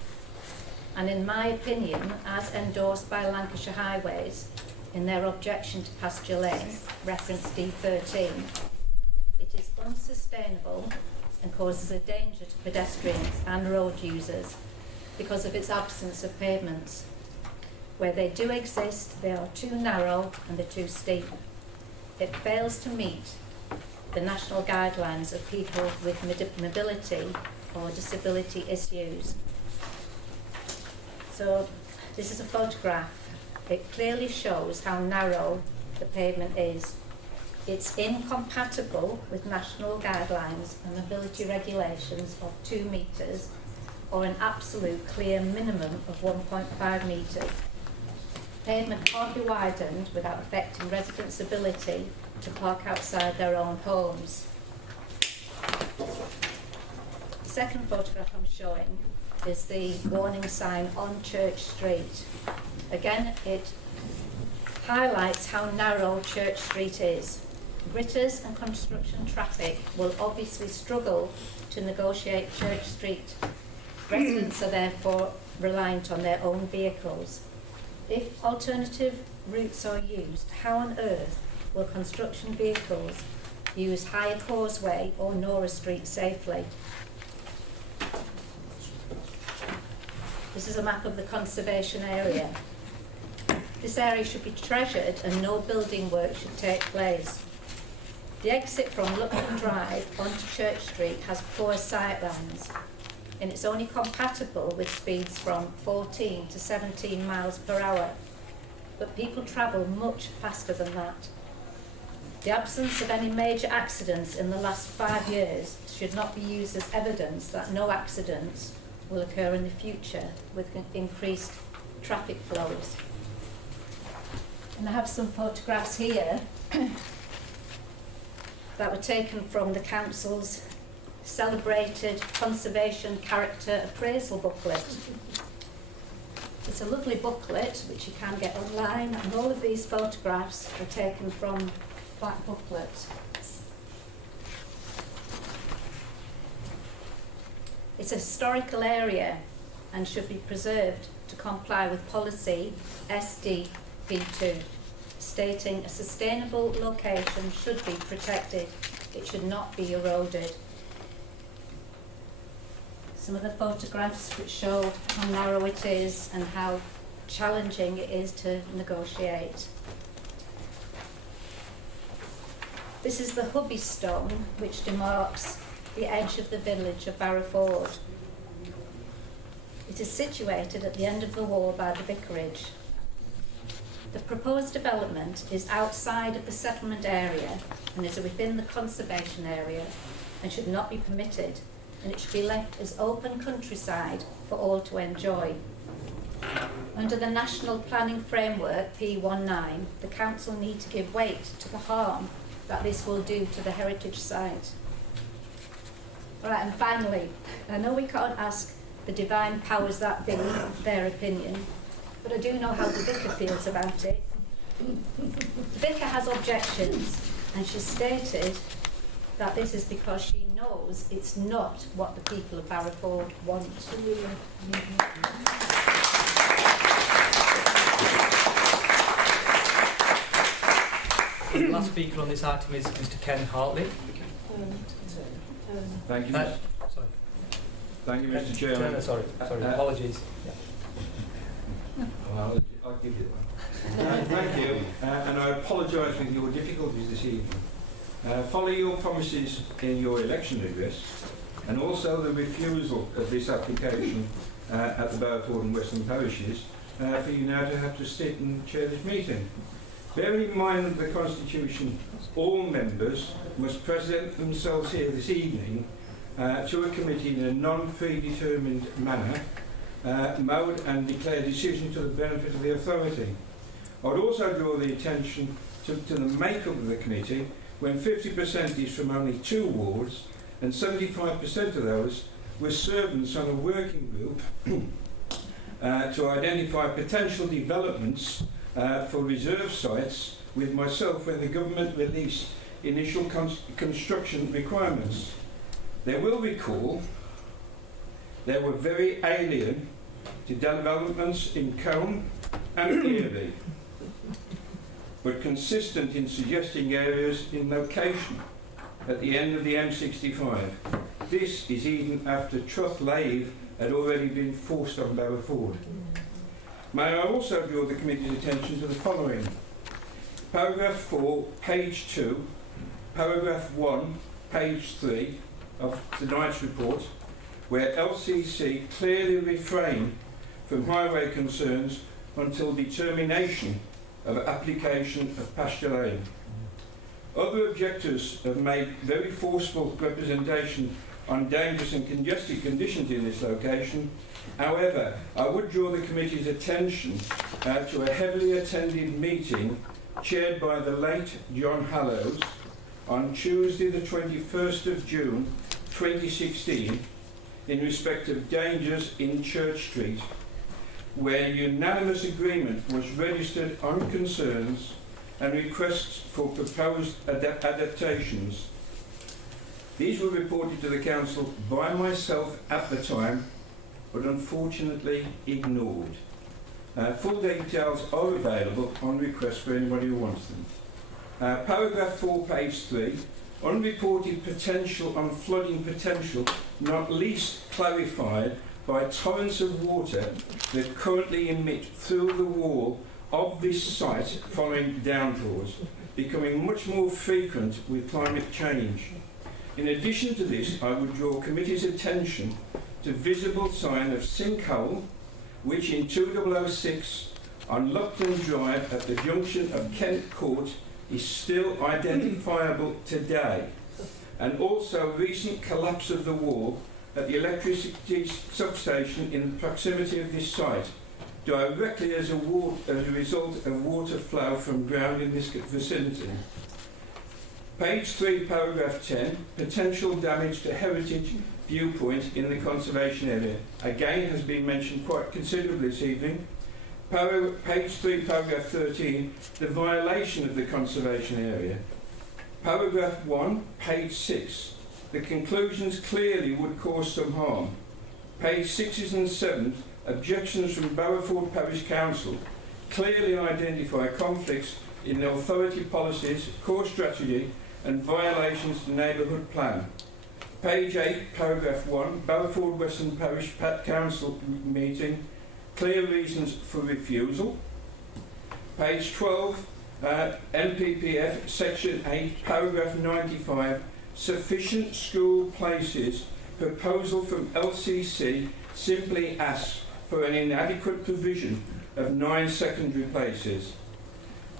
and in my opinion, as endorsed by Lancashire Highways in their objection to Pasture Lane, reference D13, it is unsustainable and causes a danger to pedestrians and road users because of its absence of pavements. Where they do exist, they are too narrow and they're too steep. It fails to meet the national guidelines of people with mobility or disability issues. So this is a photograph. It clearly shows how narrow the pavement is. It's incompatible with national guidelines and mobility regulations of 2 metres or an absolute clear minimum of 1.5 metres. Pavement can't be widened without affecting residents' ability to park outside their own homes. The second photograph I'm showing is the warning sign on Church Street. Again, it highlights how narrow Church Street is. Gritters and construction traffic will obviously struggle to negotiate Church Street. Residents are therefore reliant on their own vehicles. If alternative routes are used, how on earth will construction vehicles use High Causeway or Nora Street safely? This is a map of the conservation area. This area should be treasured and no building work should take place. The exit from Lupton Drive onto Church Street has poor sight lines, and it's only compatible with speeds from 14 to 17 miles per hour, but people travel much faster than that. The absence of any major accidents in the last 5 years should not be used as evidence that no accidents will occur in the future with increased traffic flows. And I have some photographs here that were taken from the council's celebrated conservation character appraisal booklet. It's a lovely booklet which you can get online, and all of these photographs are taken from that booklet. It's a historical area and should be preserved to comply with policy SDP2, stating a sustainable location should be protected. It should not be eroded. Some of the photographs which show how narrow it is and how challenging it is to negotiate. This is the Hubby Stone, which demarks the edge of the village of Barrowford. It is situated at the end of the wall by the vicarage. The proposed development is outside of the settlement area and is within the conservation area and should not be permitted, and it should be left as open countryside for all to enjoy. Under the National Planning Framework P19, the council need to give weight to the harm that this will do to the heritage site. Right, and finally, I know we can't ask the divine powers that be their opinion, but I do know how the vicar feels about it. The vicar has objections, and she stated that this is because she knows it's not what the people of Barrowford want. The last speaker on this item is Mr. Ken Hartley. Thank you. Sorry. Thank you, Mr. Chairman. Sorry, apologies. Well, I'll give you that. Thank you, and I apologise for your difficulties this evening. Follow your promises in your election address, and also the refusal of this application at the Barrowford and Western parishes for you now to have to sit and chair this meeting. Bearing in mind that the Constitution, all members must present themselves here this evening to a committee in a non-predetermined manner, mode and declare decision to the benefit of the authority. I would also draw the attention to the makeup of the committee, when 50% is from only 2 wards and 75% of those were servants on a working group to identify potential developments for reserve sites with myself when the government released initial construction requirements. They will recall they were very alien to developments in Cone and Erie, but consistent in suggesting areas in location at the end of the M65. This is even after Troth Lave had already been forced on Barrowford. May I also draw the committee's attention to the following. Paragraph 4, page 2, paragraph 1, page 3 of tonight's report, where LCC clearly refrain from highway concerns until determination of application of pasture lane. Other objectors have made very forceful representation on dangerous and congested conditions in this location. However, I would draw the committee's attention to a heavily attended meeting chaired by the late John Hallows on Tuesday the 21st of June 2016 in respect of dangers in Church Street, where unanimous agreement was registered on concerns and requests for proposed adaptations. These were reported to the Council by myself at the time, but unfortunately ignored. Full details are available on request for anybody who wants them. Paragraph 4, page 3, unreported potential on flooding potential, not least clarified by torrents of water that currently emit through the wall of this site following downpours, becoming much more frequent with climate change. In addition to this, I would draw committee's attention to visible sign of sinkhole, which in 2006 on Lupton Drive at the junction of Kent Court is still identifiable today, and also recent collapse of the wall at the electricity substation in the proximity of this site, directly as a result of water flow from ground in this vicinity. Page 3, paragraph 10, potential damage to heritage viewpoint in the conservation area. Again, has been mentioned quite considerably this evening. Page 3, paragraph 13, the violation of the conservation area. Paragraph 1, page 6, the conclusions clearly would cause some harm. Page 6 and 7, objections from Barrowford Parish Council clearly identify conflicts in the authority policies, core strategy and violations to neighbourhood plan. Page 8, paragraph 1, Barrowford Western Parish Council meeting, clear reasons for refusal. Page 12, NPPF, section 8, paragraph 95, sufficient school places, proposal from LCC simply asks for an inadequate provision of 9 secondary places.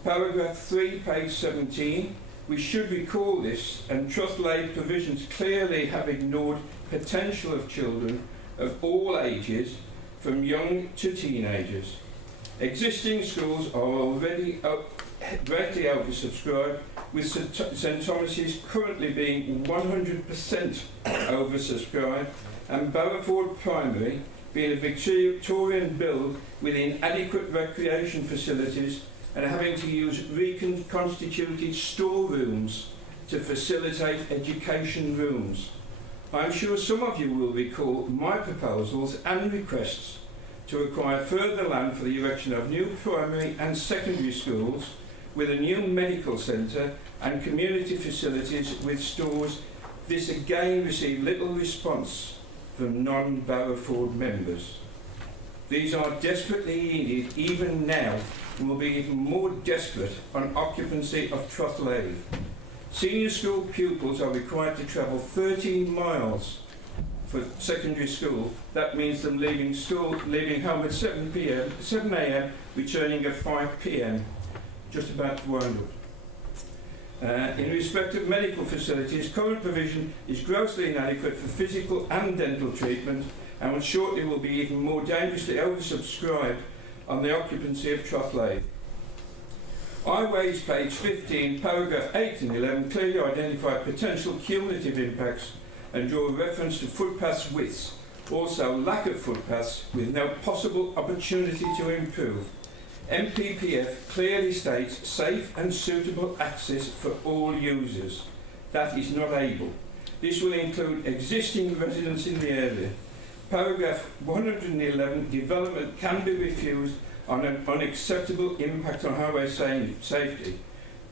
Paragraph 3, page 17, we should recall this, and trust-laid provisions clearly have ignored potential of children of all ages, from young to teenagers. Existing schools are already greatly oversubscribed, with St Thomas's currently being 100% oversubscribed, and Barrowford Primary being a Victorian build with inadequate recreation facilities and having to use reconstituted storerooms to facilitate education rooms. I'm sure some of you will recall my proposals and requests to acquire further land for the erection of new primary and secondary schools with a new medical centre and community facilities with stores. This again received little response from non-Barrowford members. These are desperately needed even now and will be even more desperate on occupancy of Troth Lane. Senior school pupils are required to travel 13 miles for secondary school. That means them leaving home at 7 a.m, returning at 5 p.m, just about to wind up. In respect of medical facilities, current provision is grossly inadequate for physical and dental treatment, and shortly will be even more dangerously oversubscribed on the occupancy of Troth Lane. Highways, page 15, paragraph 8 and 11 clearly identify potential cumulative impacts and draw a reference to footpaths widths, also lack of footpaths with no possible opportunity to improve. MPPF clearly states safe and suitable access for all users. That is not able. This will include existing residents in the area. Paragraph 111, development can be refused on an unacceptable impact on highway safety.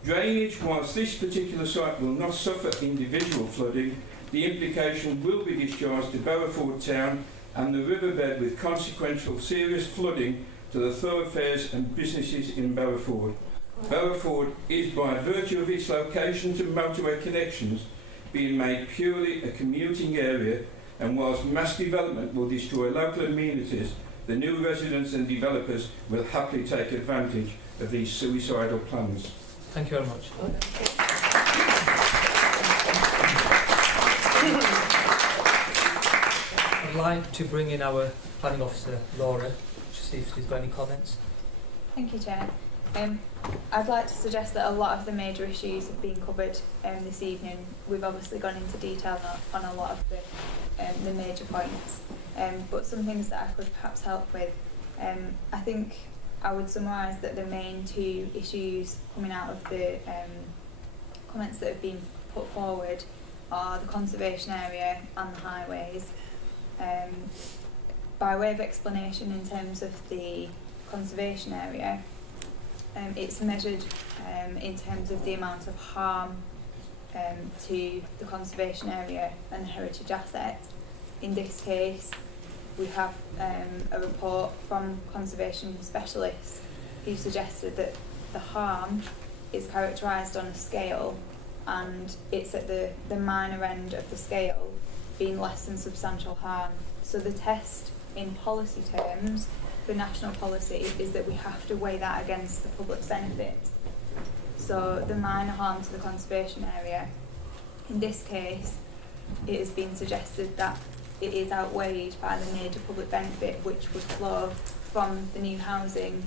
Drainage, whilst this particular site will not suffer individual flooding, the implication will be discharged to Barrowford Town and the riverbed with consequential serious flooding to the thoroughfares and businesses in Barrowford. Barrowford is, by virtue of its location to motorway connections, being made purely a commuting area, and whilst mass development will destroy local amenities, the new residents and developers will happily take advantage of these suicidal plans. Thank you very much. I'd like to bring in our planning officer, Laura, to see if she's got any comments. Thank you, Chair. I'd like to suggest that a lot of the major issues have been covered this evening. We've obviously gone into detail on a lot of the major points, but some things that I could perhaps help with. I think I would summarise that the main two issues coming out of the comments that have been put forward are the conservation area and the highways. By way of explanation, in terms of the conservation area, it's measured in terms of the amount of harm to the conservation area and heritage asset. In this case, we have a report from conservation specialists who suggested that the harm is characterised on a scale, and it's at the minor end of the scale, being less than substantial harm. So the test in policy terms for national policy is that we have to weigh that against the public benefit. So the minor harm to the conservation area, in this case, it has been suggested that it is outweighed by the major public benefit, which would flow from the new housing,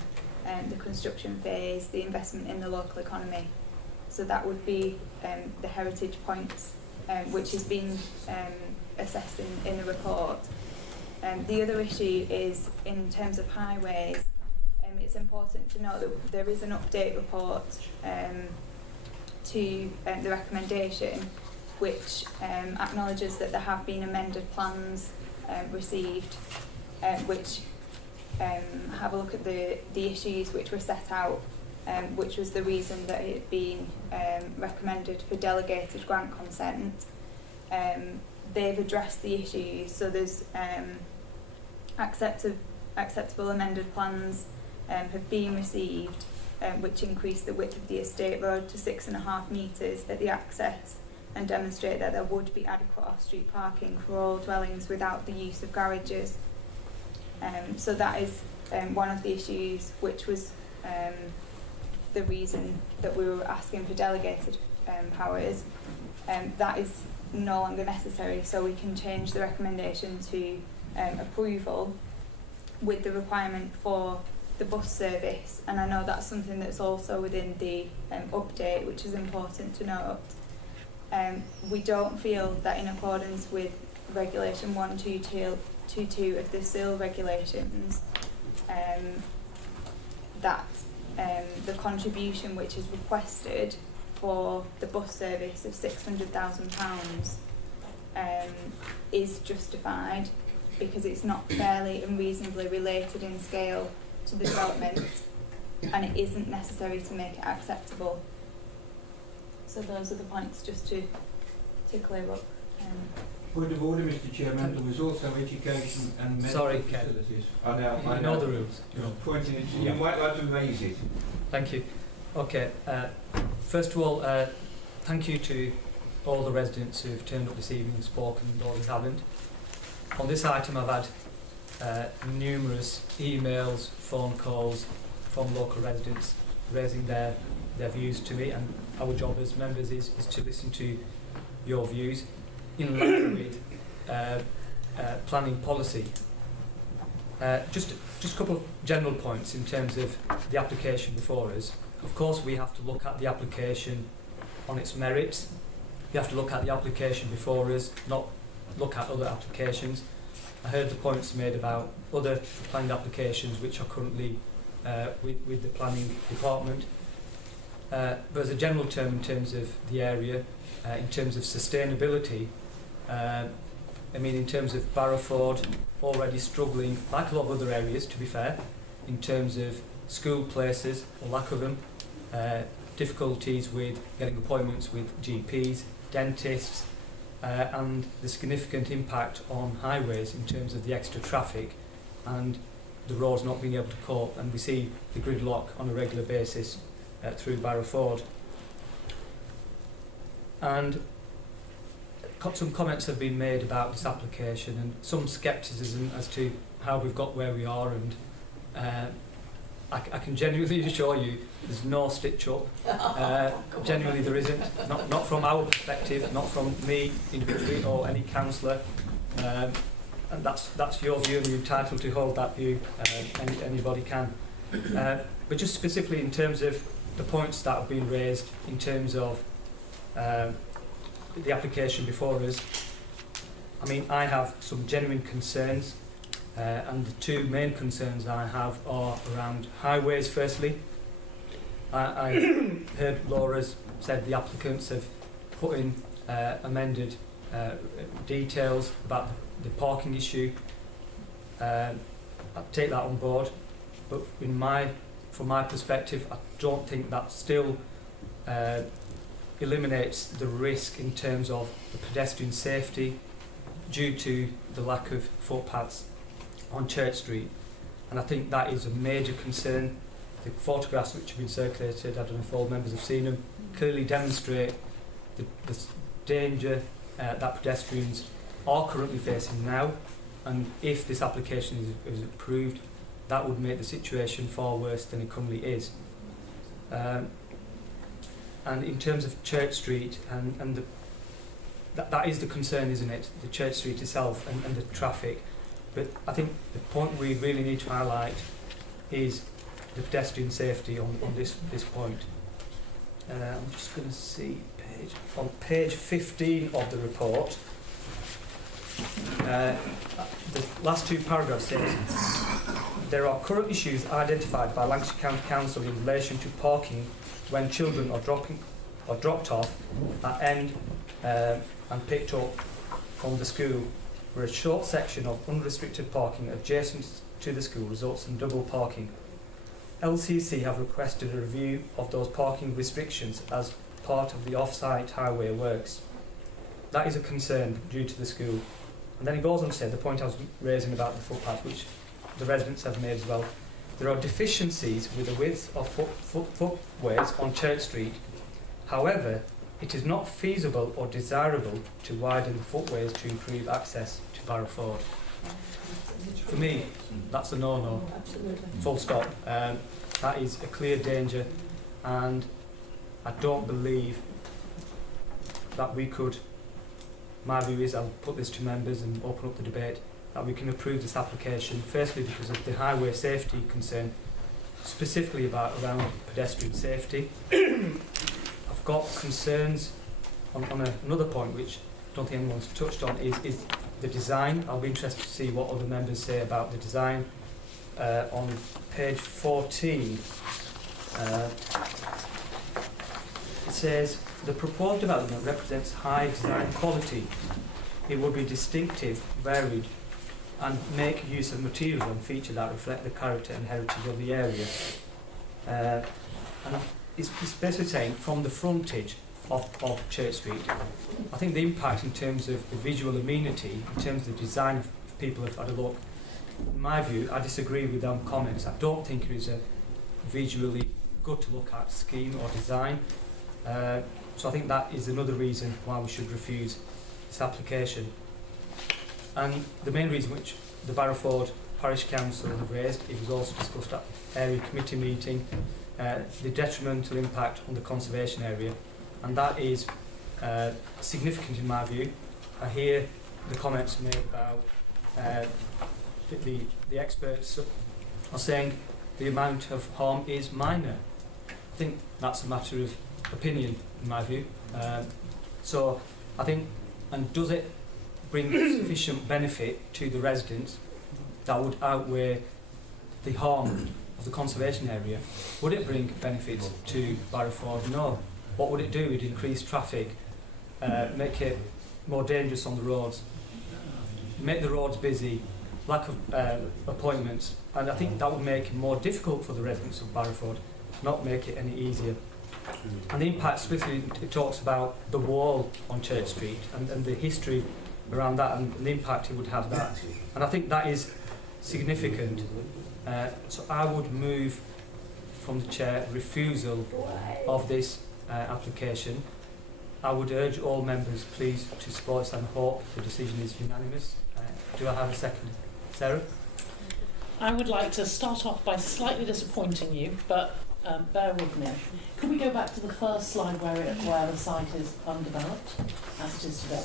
the construction phase, the investment in the local economy. So that would be the heritage points, which has been assessed in the report. The other issue is in terms of highways. It's important to note that there is an update report to the recommendation, which acknowledges that there have been amended plans received, which have a look at the issues which were set out, which was the reason that it had been recommended for delegated grant consent. They've addressed the issues, so there's acceptable amended plans have been received, which increase the width of the estate road to 6.5 metres at the access and demonstrate that there would be adequate off-street parking for all dwellings without the use of garages. So that is one of the issues, which was the reason that we were asking for delegated powers. That is no longer necessary, so we can change the recommendation to approval with the requirement for the bus service, and I know that's something that's also within the update, which is important to note. We don't feel that in accordance with Regulation 122 of the SIL regulations, that the contribution which is requested for the bus service of £600,000 is justified, because it's not fairly and reasonably related in scale to the development, and it isn't necessary to make it acceptable. So those are the points just to clear up. Point of order, Mr. Chairman. There was also education and medical facilities. I know the rules. Pointing it, you might like to raise it. Thank you. Okay. First of all, thank you to all the residents who've turned up this evening and spoken, and those who haven't. On this item, I've had numerous emails, phone calls from local residents raising their views to me, and our job as members is to listen to your views in line with planning policy. Just a couple of general points in terms of the application before us. Of course, we have to look at the application on its merits. We have to look at the application before us, not look at other applications. I heard the points made about other planning applications which are currently with the planning department. But as a general term, in terms of the area, in terms of sustainability, I mean, in terms of Barrowford already struggling, like a lot of other areas, to be fair, in terms of school places, or lack of them, difficulties with getting appointments with GPs, dentists, and the significant impact on highways in terms of the extra traffic and the roads not being able to cope, and we see the gridlock on a regular basis through Barrowford. And some comments have been made about this application and some scepticism as to how we've got where we are, and I can genuinely assure you there's no stitch up. Genuinely there isn't, not from our perspective, not from me individually or any councillor, and that's your view and you're entitled to hold that view, anybody can. But just specifically in terms of the points that have been raised in terms of the application before us, I mean, I have some genuine concerns, and the two main concerns I have are around highways. Firstly, I heard Laura's said the applicants have put in amended details about the parking issue. I take that on board, but from my perspective, I don't think that still eliminates the risk in terms of the pedestrian safety due to the lack of footpaths on Church Street, and I think that is a major concern. The photographs which have been circulated, I don't know if all members have seen them, clearly demonstrate the danger that pedestrians are currently facing now, and if this application is approved, that would make the situation far worse than it currently is. And in terms of Church Street, and that is the concern, isn't it? The Church Street itself and the traffic. But I think the point we really need to highlight is the pedestrian safety on this point. I'm just going to see on page 15 of the report. The last two paragraphs says there are current issues identified by Lancashire County Council in relation to parking when children are dropped off at end and picked up from the school, where a short section of unrestricted parking adjacent to the school results in double parking. LCC have requested a review of those parking restrictions as part of the off-site highway works. That is a concern due to the school. And then he goes on to say the point I was raising about the footpath, which the residents have made as well. There are deficiencies with the width of footways on Church Street. However, it is not feasible or desirable to widen the footways to improve access to Barrowford. For me, that's a no-no. Full stop. That is a clear danger, and I don't believe that we could, my view is, I'll put this to members and open up the debate, that we can approve this application, firstly because of the highway safety concern, specifically around pedestrian safety. I've got concerns on another point which I don't think anyone's touched on, is the design. I'll be interested to see what other members say about the design. On page 14, it says, the proposed development represents high design quality. It would be distinctive, varied, and make use of materials and features that reflect the character and heritage of the area. And it's basically saying from the frontage of Church Street, I think the impact in terms of the visual amenity, in terms of the design, if people have had a look, in my view, I disagree with them comments. I don't think it is a visually good to look at scheme or design. So I think that is another reason why we should refuse this application. And the main reason which the Barrowford Parish Council have raised, it was also discussed at area committee meeting, the detrimental impact on the conservation area, and that is significant in my view. I hear the comments made about the experts are saying the amount of harm is minor. I think that's a matter of opinion in my view. So I think, and does it bring sufficient benefit to the residents that would outweigh the harm of the conservation area? Would it bring benefits to Barrowford? No. What would it do? It'd increase traffic, make it more dangerous on the roads, make the roads busy, lack of appointments, and I think that would make it more difficult for the residents of Barrowford, not make it any easier. And the impact, specifically, it talks about the wall on Church Street and the history around that and the impact it would have that. And I think that is significant. So I would move from the chair refusal of this application. I would urge all members please to support this and hope the decision is unanimous. Do I have a second? Sarah? I would like to start off by slightly disappointing you, but bear with me. Could we go back to the first slide where the site is undeveloped, as it is today?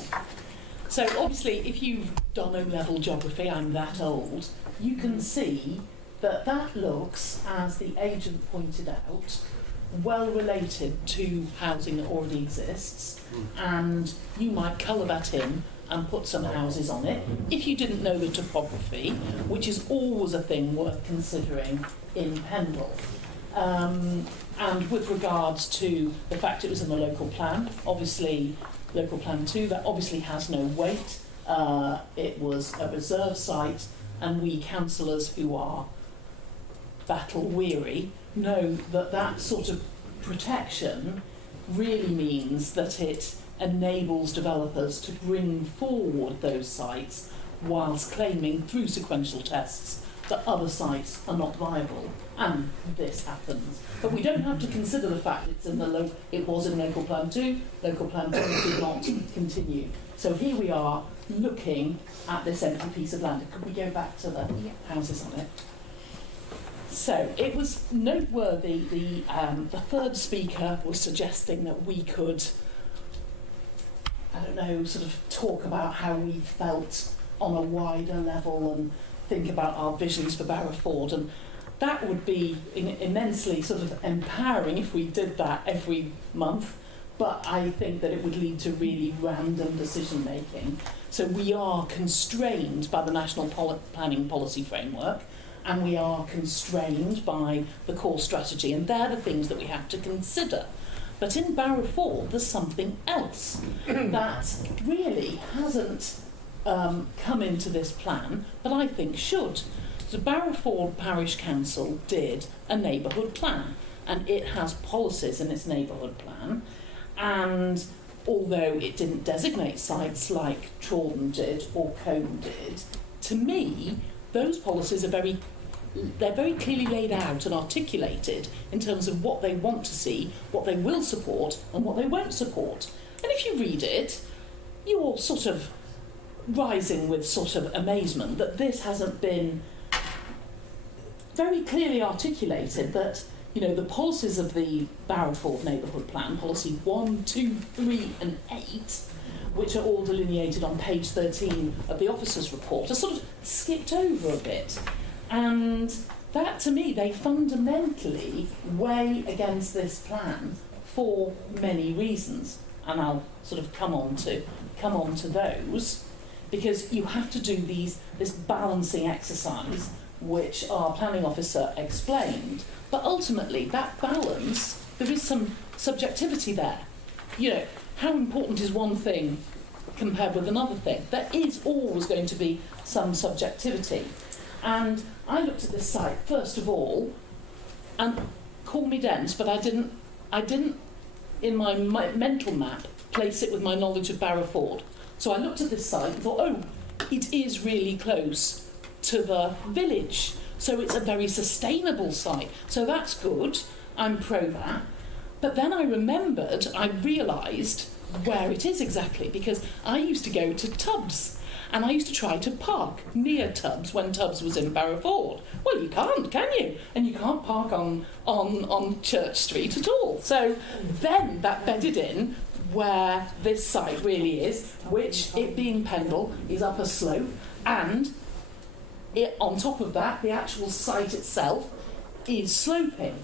So obviously, if you've done O-level geography, I'm that old, you can see that that looks, as the agent pointed out, well related to housing that already exists, and you might colour that in and put some houses on it if you didn't know the topography, which is always a thing worth considering in Pendle. And with regards to the fact it was in the local plan, obviously local plan 2, that obviously has no weight. It was a reserve site, and we councillors who are battle weary know that that sort of protection really means that it enables developers to bring forward those sites whilst claiming through sequential tests that other sites are not viable, and this happens. But we don't have to consider the fact it was in local plan 2, local plan 2 did not continue. So here we are looking at this empty piece of land. Could we go back to the houses on it? So it was noteworthy, the third speaker was suggesting that we could, I don't know, sort of talk about how we felt on a wider level and think about our visions for Barrowford, and that would be immensely sort of empowering if we did that every month, but I think that it would lead to really random decision making. So we are constrained by the National Planning Policy Framework, and we are constrained by the core strategy, and they're the things that we have to consider. But in Barrowford, there's something else that really hasn't come into this plan, but I think should. So Barrowford Parish Council did a neighbourhood plan, and it has policies in its neighbourhood plan, and although it didn't designate sites like Trawden did or Combe did, to me, those policies are very clearly laid out and articulated in terms of what they want to see, what they will support and what they won't support. And if you read it, you're sort of rising with sort of amazement that this hasn't been very clearly articulated, that, you know, the policies of the Barrowford Neighbourhood Plan, policy 1, 2, 3 and 8, which are all delineated on page 13 of the officer's report, are sort of skipped over a bit. And that, to me, they fundamentally weigh against this plan for many reasons. And I'll sort of come on to those, because you have to do this balancing exercise, which our planning officer explained. But ultimately, that balance, there is some subjectivity there. You know, how important is one thing compared with another thing? There is always going to be some subjectivity. And I looked at this site, first of all, and call me dense, but I didn't in my mental map, place it with my knowledge of Barrowford. So I looked at this site and thought, oh, it is really close to the village. So it's a very sustainable site. So that's good. I'm pro that. But then I realised where it is exactly, because I used to go to Tubbs. And I used to try to park near Tubbs when Tubbs was in Barrowford. Well, you can't, can you? And you can't park on Church Street at all. So then that bedded in where this site really is, which, it being Pendle, is up a slope, and on top of that, the actual site itself is sloping.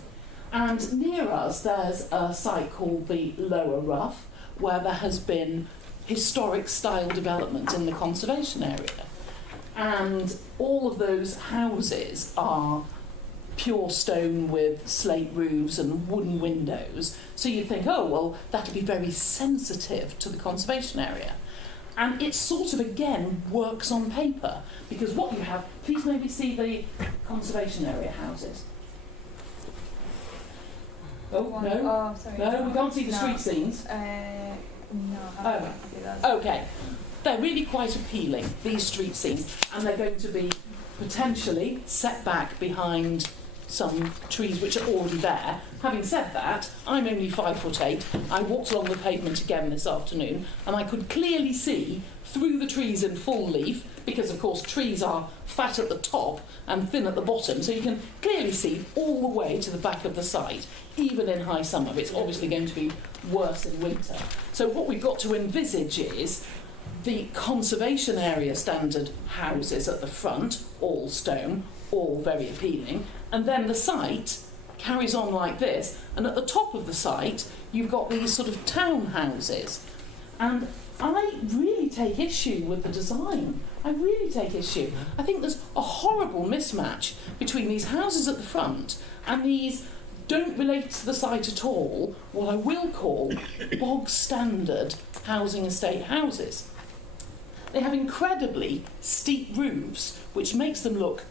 And near us, there's a site called the Lower Rough, where there has been historic style development in the conservation area, and all of those houses are pure stone with slate roofs and wooden windows, so you think, oh well, that'll be very sensitive to the conservation area. And it sort of again works on paper, because what you have, please maybe see the conservation area houses. Oh, no, sorry. No, we can't see the street scenes. No, I haven't. Okay. They're really quite appealing, these street scenes, and they're going to be potentially set back behind some trees which are already there. Having said that, I'm only 5'8". I walked along the pavement again this afternoon, and I could clearly see through the trees in full leaf, because of course trees are fat at the top and thin at the bottom, so you can clearly see all the way to the back of the site, even in high summer. It's obviously going to be worse in winter. So what we've got to envisage is the conservation area standard houses at the front, all stone, all very appealing, and then the site carries on like this, and at the top of the site you've got these sort of townhouses. And I really take issue with the design. I really take issue. I think there's a horrible mismatch between these houses at the front and these don't relate to the site at all, what I will call bog standard housing estate houses. They have incredibly steep roofs, which makes them look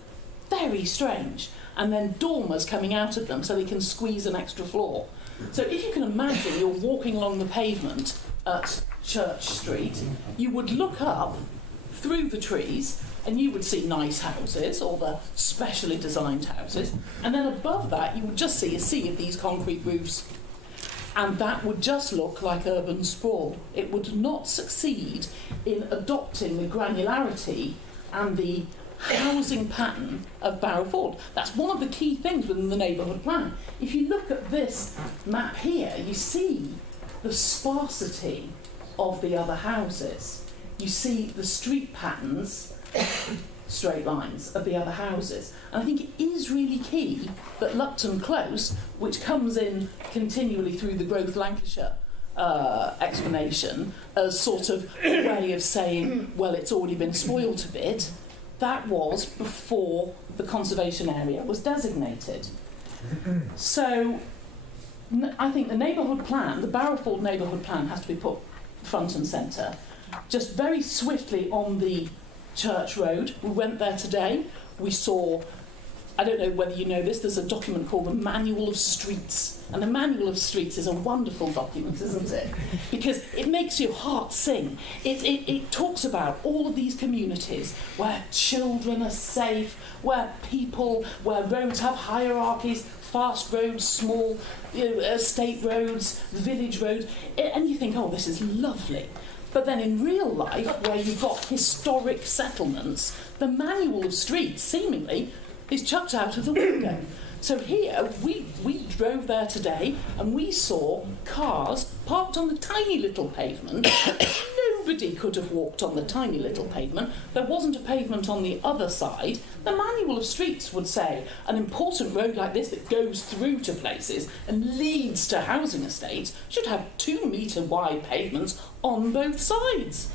very strange, and then dormers coming out of them so they can squeeze an extra floor. So if you can imagine you're walking along the pavement at Church Street, you would look up through the trees and you would see nice houses, or the specially designed houses, and then above that you would just see a sea of these concrete roofs, and that would just look like urban sprawl. It would not succeed in adopting the granularity and the housing pattern of Barrowford. That's one of the key things within the neighbourhood plan. If you look at this map here, you see the sparsity of the other houses. you see the street patterns, straight lines, of the other houses. And I think it is really key that Lupton Close, which comes in continually through the Growth Lancashire explanation as sort of a way of saying, well, it's already been spoilt a bit, that was before the conservation area was designated. So I think the neighbourhood plan, the Barrowford neighbourhood plan, has to be put front and centre. Just very swiftly on the Church Road, we went there today, we saw, I don't know whether you know this, there's a document called the Manual of Streets. And the Manual of Streets is a wonderful document, isn't it? Because it makes your heart sing. It talks about all of these communities where children are safe, where roads have hierarchies, fast roads, small estate roads, village roads, and you think, oh, this is lovely. But then in real life, where you've got historic settlements, the Manual of Streets, seemingly, is chucked out of the window. So here, we drove there today, and we saw cars parked on the tiny little pavement. Nobody could have walked on the tiny little pavement. There wasn't a pavement on the other side. The Manual of Streets would say an important road like this that goes through to places and leads to housing estates should have 2 metre wide pavements on both sides.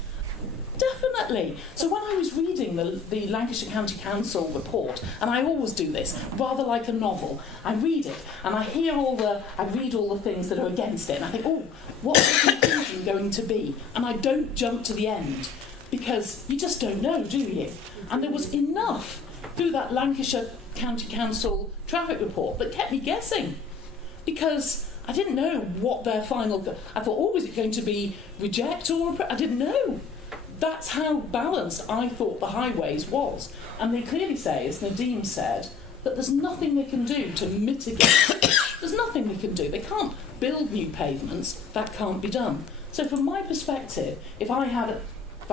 Definitely. So when I was reading the Lancashire County Council report, and I always do this, rather like a novel, I read it and I read all the things that are against it, and I think, oh, what's the conclusion going to be? And I don't jump to the end, because you just don't know, do you? And there was enough through that Lancashire County Council traffic report that kept me guessing, because I didn't know what their final... I thought, oh, is it going to be reject or... I didn't know. That's how balanced I thought the highways was. And they clearly say, as Nadeem said, that there's nothing they can do to mitigate. There's nothing they can do. They can't build new pavements. That can't be done. So from my perspective, if I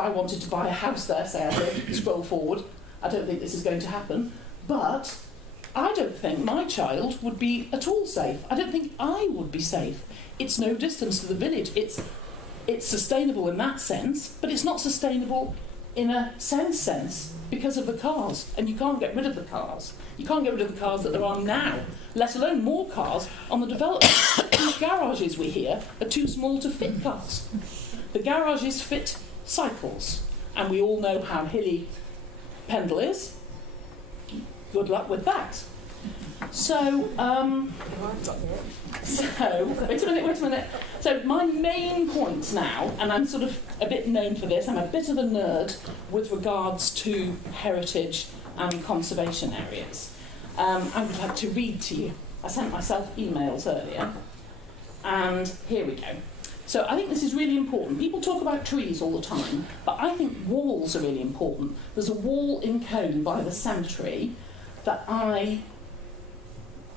wanted to buy a house there, say I don't scroll forward, I don't think this is going to happen, but I don't think my child would be at all safe. I don't think I would be safe. It's no distance to the village. It's sustainable in that sense, but it's not sustainable in a sense because of the cars, and you can't get rid of the cars. You can't get rid of the cars that there are now, let alone more cars on the development. These garages we hear are too small to fit cars. The garages fit cycles, and we all know how hilly Pendle is. Good luck with that. So, wait a minute. So my main point now, and I'm sort of a bit known for this, I'm a bit of a nerd with regards to heritage and conservation areas. I would like to read to you. I sent myself emails earlier, and here we go. So I think this is really important. People talk about trees all the time, but I think walls are really important. There's a wall in Combe by the cemetery that I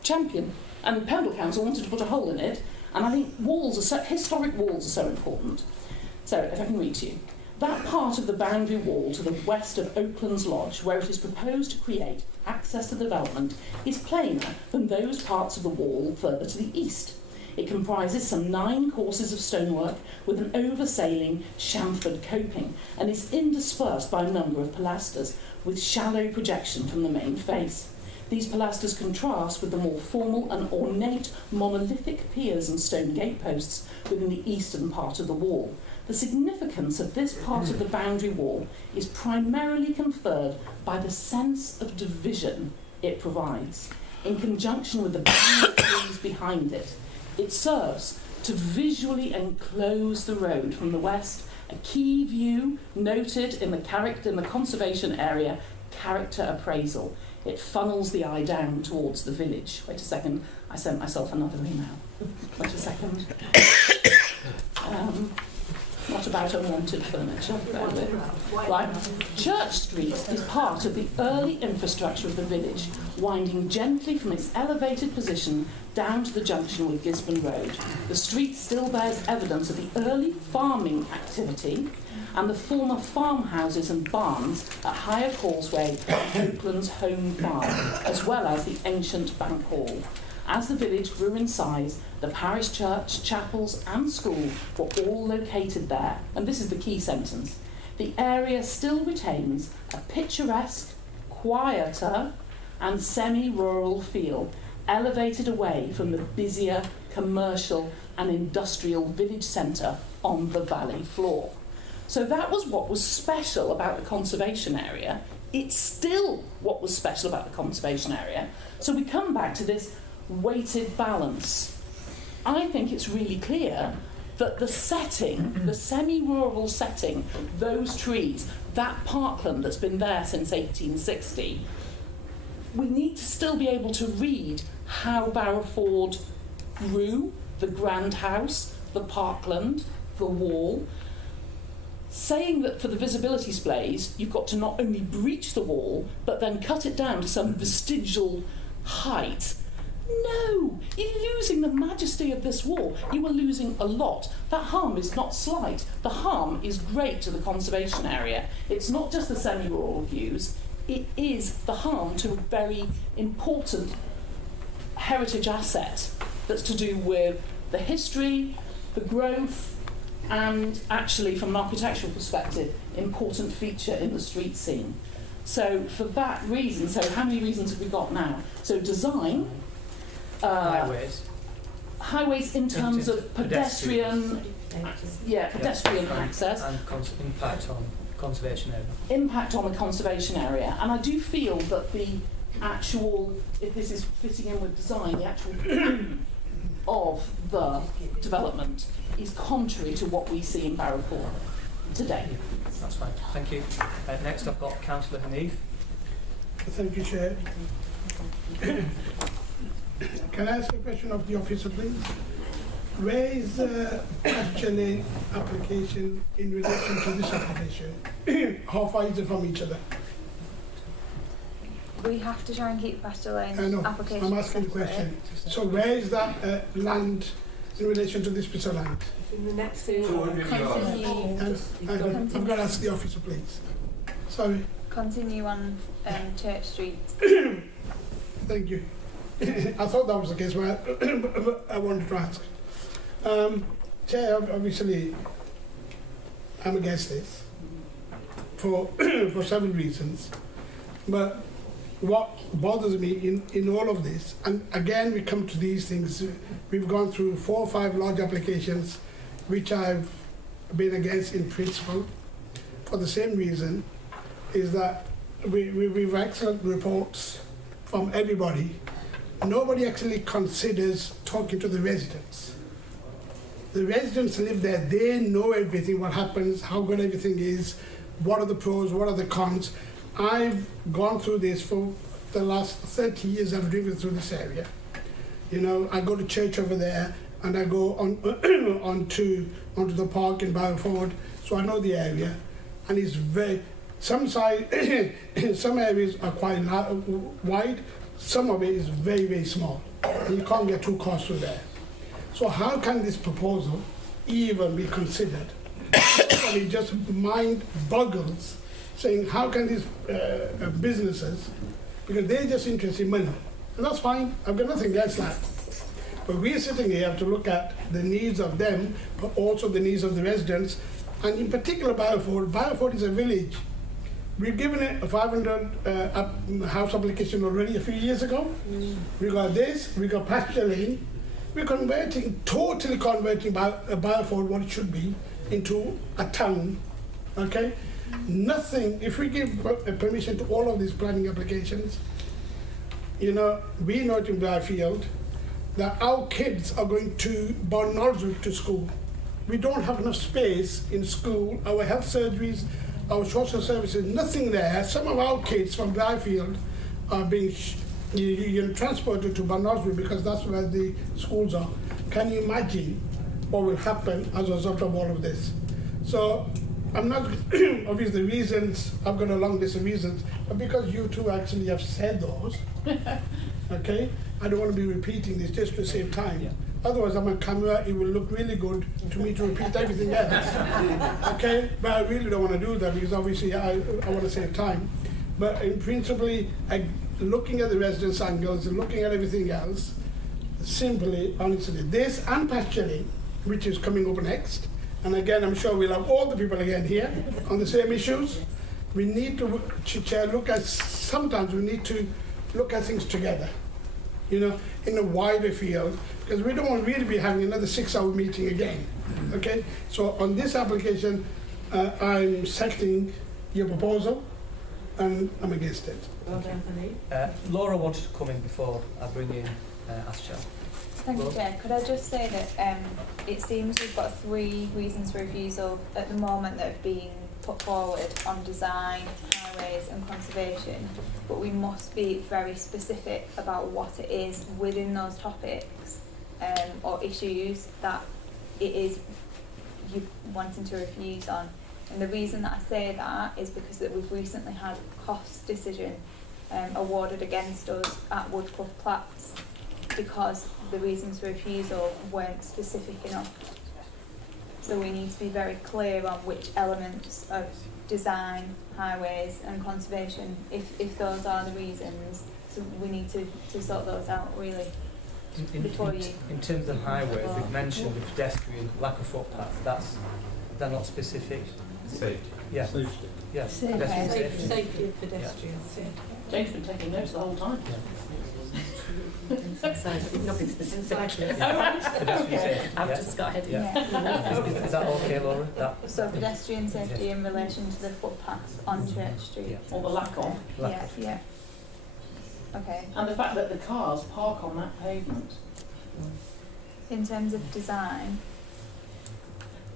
champion, and Pendle Council wanted to put a hole in it, and I think historic walls are so important. So, if I can read to you. That part of the boundary wall to the west of Oakland's Lodge, where it is proposed to create access to development, is plainer than those parts of the wall further to the east. It comprises some 9 courses of stonework with an oversailing chamfered coping, and is interspersed by a number of pilasters, with shallow projection from the main face. These pilasters contrast with the more formal and ornate monolithic piers and stone gateposts within the eastern part of the wall. The significance of this part of the boundary wall is primarily conferred by the sense of division it provides, in conjunction with the boundary trees behind it. It serves to visually enclose the road from the west, a key view noted in the conservation area character appraisal. It funnels the eye down towards the village. Wait a second, I sent myself another email. Wait a second. What about unwanted furniture? Right. Church Street is part of the early infrastructure of the village, winding gently from its elevated position down to the junction with Gisborne Road. The street still bears evidence of the early farming activity and the former farmhouses and barns at Higher Causeway and Oakland's home farm, as well as the ancient Bank Hall. As the village grew in size, the parish church, chapels and school were all located there, and this is the key sentence. the area still retains a picturesque, quieter and semi-rural feel, elevated away from the busier commercial and industrial village centre on the valley floor. So that was what was special about the conservation area. It's still what was special about the conservation area. So we come back to this weighted balance. I think it's really clear that the setting, the semi-rural setting, those trees, that parkland that's been there since 1860, we need to still be able to read how Barrowford grew, the grand house, the parkland, the wall. Saying that for the visibility displays, you've got to not only breach the wall, but then cut it down to some vestigial height. No, you're losing the majesty of this wall. You are losing a lot. That harm is not slight. The harm is great to the conservation area. It's not just the semi-rural views, it is the harm to a very important heritage asset that's to do with the history, the growth, and actually, from an architectural perspective, important feature in the street scene. So for that reason, so how many reasons have we got now? So design, highways in terms of pedestrian access, and impact on conservation area. Impact on the conservation area, and I do feel that the actual, if this is fitting in with design, the actual of the development is contrary to what we see in Barrowford today. That's fine, thank you. Next I've got Councillor Hanif. Thank you, Chair. Can I ask a question of the officer, please? Where is the pasture lane application in relation to this application? How far is it from each other? We have to try and keep pasture lane I know, application. I'm asking the question. So where is that land in relation to this piece of land? In the next thing. I'm going to ask the officer, please. Sorry. Continue on Church Street. Thank you. I thought that was the case, but I wanted to ask. Chair, obviously, I'm against this for several reasons. But what bothers me in all of this, and again we come to these things, we've gone through 4 or 5 large applications which I've been against in principle for the same reason, is that we've excellent reports from everybody. Nobody actually considers talking to the residents. The residents live there, they know everything, what happens, how good everything is, what are the pros, what are the cons. I've gone through this for the last 30 years. I've driven through this area. You know, I go to church over there, and I go on onto the park in Barrowford, so I know the area, and it's very some areas are quite wide, some of it is very, very small, and you can't get 2 cars through there. So how can this proposal even be considered? It just mind boggles, saying how can these businesses, because they're just interested in money, and that's fine, I've got nothing against that. But we're sitting here to look at the needs of them, but also the needs of the residents, and in particular Barrowford. Barrowford is a village. We've given it a 500 house application already a few years ago. We got this, we got pasture lane. We're totally converting Barrowford, what it should be, into a town, okay? Nothing, if we give permission to all of these planning applications, you know, we know it in Blyfield that our kids are going to Barnoldswick to school. We don't have enough space in school, our health surgeries, our social services, nothing there. Some of our kids from Blyfield are being transported to Barnoldswick because that's where the schools are. Can you imagine what will happen as a result of all of this? So I'm not, obviously the reasons, I've got a long list of reasons, but because you two actually have said those, okay, I don't want to be repeating this just to save time. Yeah. Otherwise, I'm on camera, it will look really good to me to repeat everything else. Okay, but I really don't want to do that because obviously I want to save time. But in principle, looking at the residents' angles and looking at everything else, simply, honestly, this and pasturing, which is coming up next, and again, I'm sure we'll have all the people again here on the same issues. We need to, Chair, sometimes we need to look at things together, you know, in a wider field, because we don't want to really be having another 6-hour meeting again, okay? So on this application, I'm seconding your proposal, and I'm against it. Well done, Anthony. Laura wanted to come in before I bring in Aschad. Thank you, Chair. Could I just say that it seems we've got 3 reasons for refusal at the moment that have been put forward on design, highways and conservation, but we must be very specific about what it is within those topics or issues that it is you wanting to refuse on. And the reason that I say that is because that we've recently had a cost decision awarded against us at Woodcliff Platts because the reasons for refusal weren't specific enough. So we need to be very clear on which elements of design, highways and conservation, if those are the reasons, so we need to sort those out really before you... In terms of highways, we've mentioned the pedestrian, lack of footpaths, they're not specific. Safety. Yeah. Safety. Yes. Safety. Pedestrian Okay. safety. Safety of pedestrians. Jane's been taking notes the whole time. Nothing specific. Oh, right. Pedestrian safety. I've yeah. just got ahead. Yeah. Is that okay, Laura? So pedestrian safety in relation to the footpaths on Church Street. Or the lack of. Yeah. Okay. And the fact that the cars park on that pavement. In terms of design,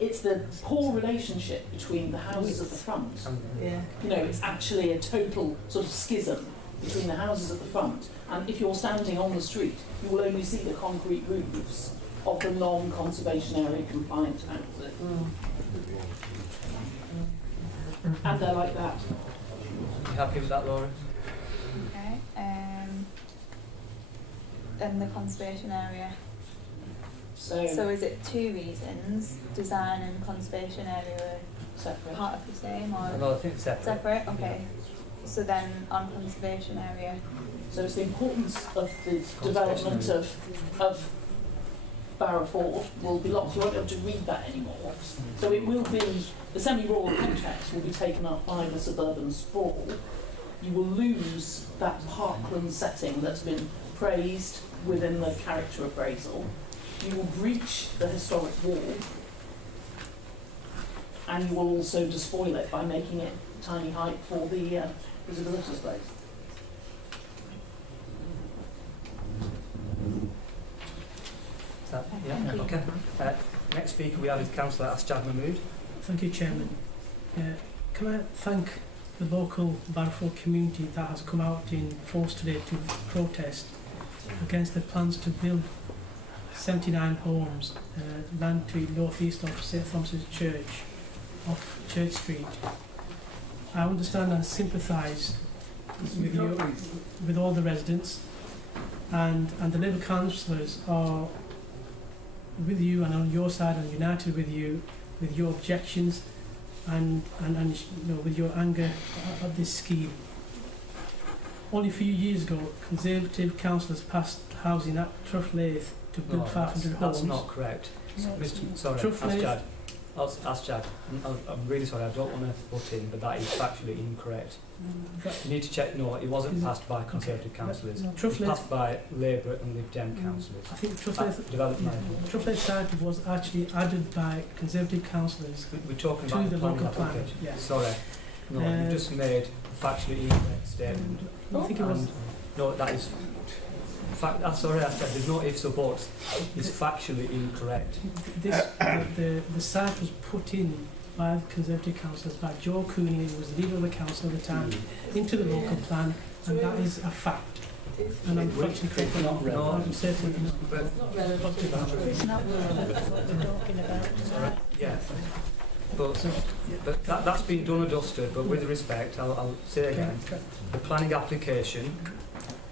It's the poor relationship between the houses at the front. Yeah. You know, it's actually a total sort of schism between the houses at the front. And if you're standing on the street, you will only see the concrete roofs of the non-conservation area compliant houses. And they're like that. You happy with that, Laura? okay. And the conservation area. So is it 2 reasons, design and conservation area are separate, part of the same, or No, I think it's separate. separate? Okay. So then on conservation area. So it's the importance of the development of Barrow Ford will be lost. You won't be able to read that anymore. So it will be, the semi-rural context will be taken up by the suburban sprawl. You will lose that parkland setting that's been praised within the character appraisal. You will breach the historic wall, and you will also despoil it by making it tiny height for the visibility space. Yeah, okay. Next speaker we have is Councillor Aschad Mahmood. Thank you, Chairman. Can I thank the local Barrowford community that has come out in force today to protest against the plans to build 79 homes, land to north-east of St Thomas's Church, off Church Street. I understand and sympathise with you, with all the residents, and the Labour councillors are with you and on your side and united with you with your objections and you know, with your anger at this scheme. Only a few years ago, Conservative councillors passed housing at Trufflaith to build 500 homes. That's not correct. Sorry, Aschad. I'm really sorry, I don't want to butt in, but that is factually incorrect. You need to check. No, it wasn't passed by Conservative councillors. It was passed by Labour and Lib Dem councillors. I think Trufflaith site was actually added by Conservative councillors We're talking to about the the planning local plan. application. Yeah. Sorry. No, you just made a factually incorrect statement. I think it was. No, that is... sorry, I said there's no ifs or buts. It's factually incorrect. The site was put in by the Conservative councillors, by Joe Cooney, who was the leader of the council at the time, into the local plan, and that is a fact. And I'm factually correct. I'm certainly not. It's not what we're talking about. Yeah. But that's been done and dusted, but with respect, I'll say again, the planning application,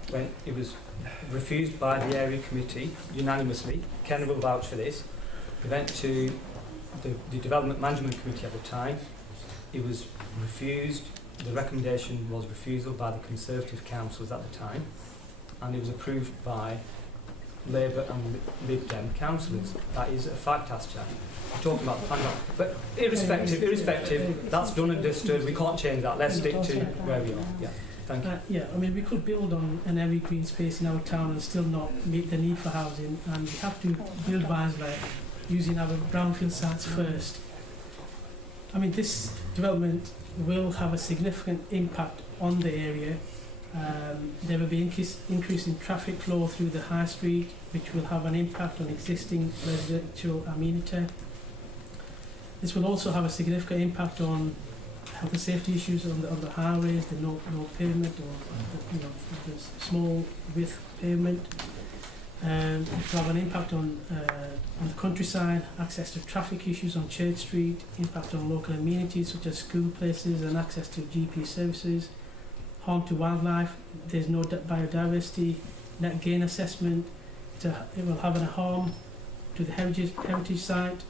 when it was refused by the area committee unanimously, Ken will vouch for this, it went to the development management committee at the time, it was refused, the recommendation was refusal by the Conservative councillors at the time, and it was approved by Labour and Lib Dem councillors. That is a fact, as Chair. We're talking about the plan, but irrespective, that's done and dusted. We can't change that. Let's stick to where we are. Yeah, thank you. Yeah, I mean, we could build on an every green space in our town and still not meet the need for housing, and we have to build wisely, using our brownfield sites first. I mean, this development will have a significant impact on the area. There will be increase in traffic flow through the high street, which will have an impact on existing residential amenity. This will also have a significant impact on health and safety issues on the highways, the no pavement, or the small width pavement. It will have an impact on the countryside, access to traffic issues on Church Street, impact on local amenities such as school places and access to GP services, harm to wildlife, there's no biodiversity, net gain assessment, it will have a harm to the heritage site.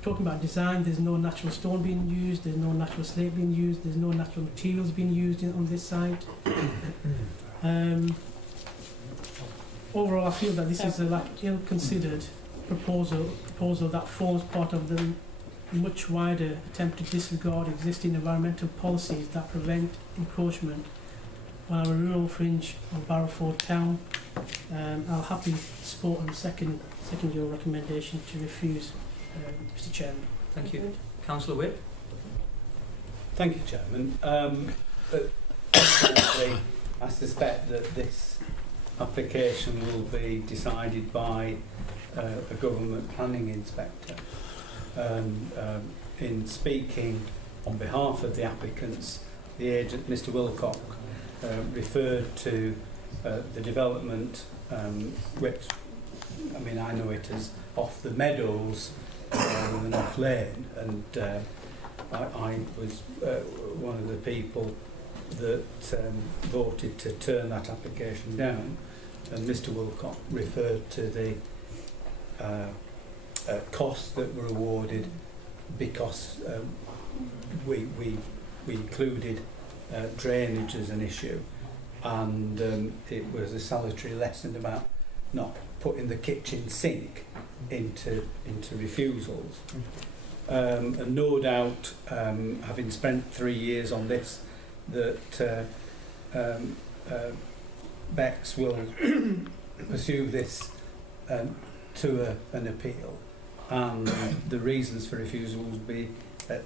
Talking about design, there's no natural stone being used, there's no natural slate being used, there's no natural materials being used on this site. Overall, I feel that this is a ill-considered proposal that forms part of the much wider attempt to disregard existing environmental policies that prevent encroachment on our rural fringe of Barrowford town. I'll happily support and second your recommendation to refuse, Mr. Chairman. Thank you. Councillor Witt. Thank you, Chairman. I suspect that this application will be decided by a government planning inspector. In speaking on behalf of the applicants, the agent, Mr. Wilcock, referred to the development, which, I mean, I know it as off the meadows and off lane, and I was one of the people that voted to turn that application down, and Mr. Wilcock referred to the costs that were awarded because we included drainage as an issue, and it was a salutary lesson about not putting the kitchen sink into refusals. And no doubt, having spent 3 years on this, that Bex will pursue this to an appeal, and the reasons for refusal will be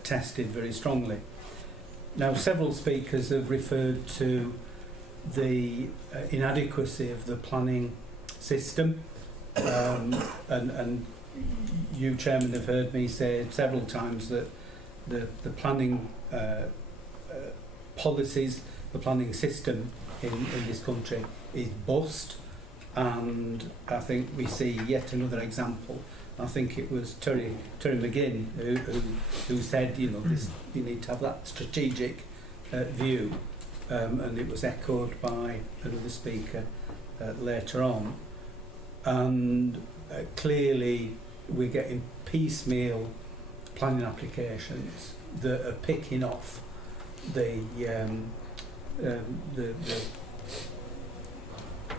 tested very strongly. Now, several speakers have referred to the inadequacy of the planning system, and you, Chairman, have heard me say several times that the planning policies, the planning system in this country is bust, and I think we see yet another example. I think it was Terry McGinn who said, you know, this, you need to have that strategic view, and it was echoed by another speaker later on. And clearly we're getting piecemeal planning applications that are picking off the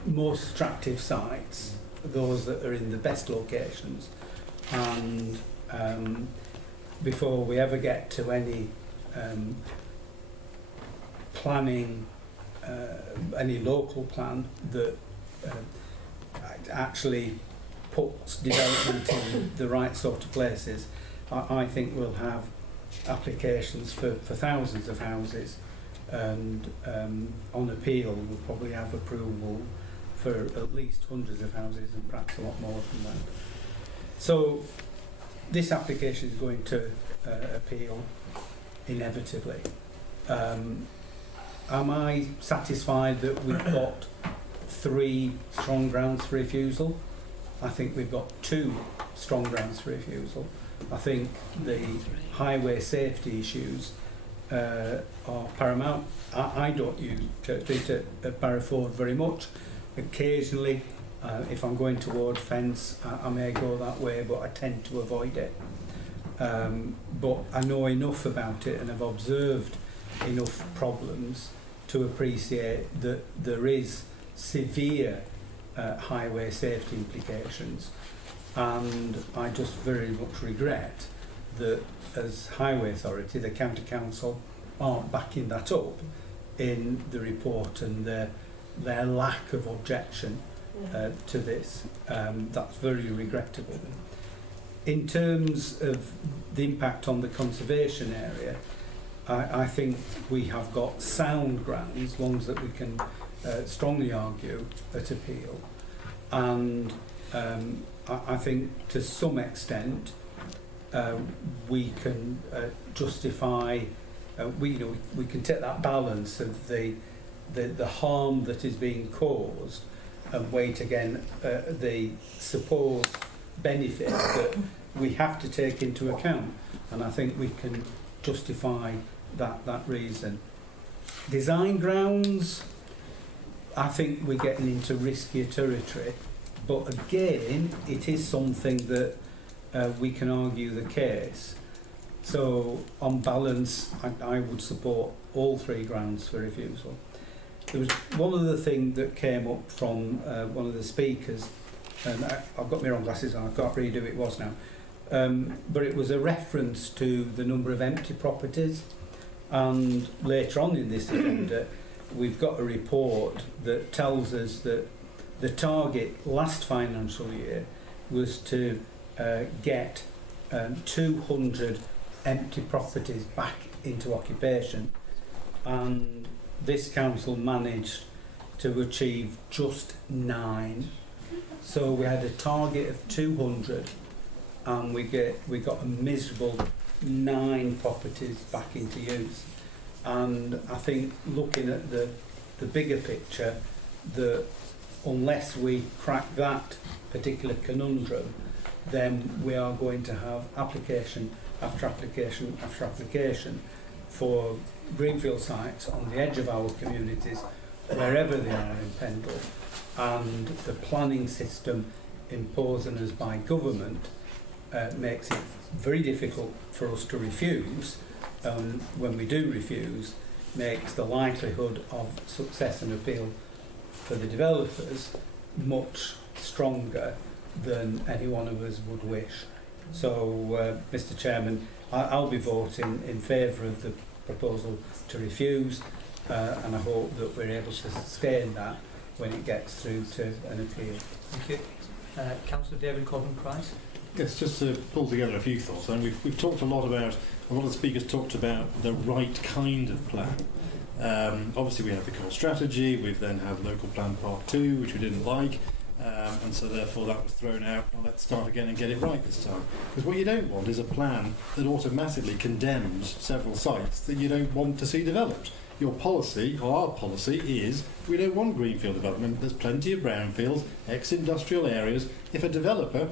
most attractive sites, those that are in the best locations, and before we ever get to any planning, any local plan that actually puts development in the right sort of places, I think we'll have applications for thousands of houses, and on appeal we'll probably have approval for at least hundreds of houses and perhaps a lot more than that. So this application is going to appeal inevitably. Am I satisfied that we've got 3 strong grounds for refusal? I think we've got 2 strong grounds for refusal. I think the highway safety issues are paramount. I don't use Church Street at Barrowford very much. Occasionally, if I'm going toward Fence, I may go that way, but I tend to avoid it. But I know enough about it and have observed enough problems to appreciate that there is severe highway safety implications. And I just very much regret that as Highway Authority, the County Council aren't backing that up in the report and their lack of objection to this. That's very regrettable. In terms of the impact on the conservation area, I think we have got sound grounds, ones that we can strongly argue at appeal, and I think to some extent we can justify, we can take that balance of the harm that is being caused and weight again the supposed benefit that we have to take into account, and I think we can justify that reason. Design grounds, I think we're getting into riskier territory, but again it is something that we can argue the case. So on balance I would support all three grounds for refusal. There was one other thing that came up from one of the speakers, and I've got my wrong glasses on, I can't read who it was now, but it was a reference to the number of empty properties, and later on in this agenda we've got a report that tells us that the target last financial year was to get 200 empty properties back into occupation, and this council managed to achieve just 9. So we had a target of 200 and we got a miserable 9 properties back into use. And I think looking at the bigger picture, that unless we crack that particular conundrum, then we are going to have application after application after application for greenfield sites on the edge of our communities, wherever they are in Pendle, and the planning system imposed on us by government makes it very difficult for us to refuse. When we do refuse, makes the likelihood of success and appeal for the developers much stronger than any one of us would wish. So, Mr. Chairman, I'll be voting in favour of the proposal to refuse, and I hope that we're able to sustain that when it gets through to an appeal. Thank you. Councillor David Corbyn-Price. Yes, just to pull together a few thoughts. And we've talked a lot of the speakers talked about the right kind of plan. Obviously we have the core strategy, we've then had local plan part 2, which we didn't like, and so therefore that was thrown out, and let's start again and get it right this time. Because what you don't want is a plan that automatically condemns several sites that you don't want to see developed. Your policy, or our policy, is we don't want greenfield development. There's plenty of brownfields, ex-industrial areas. If a developer,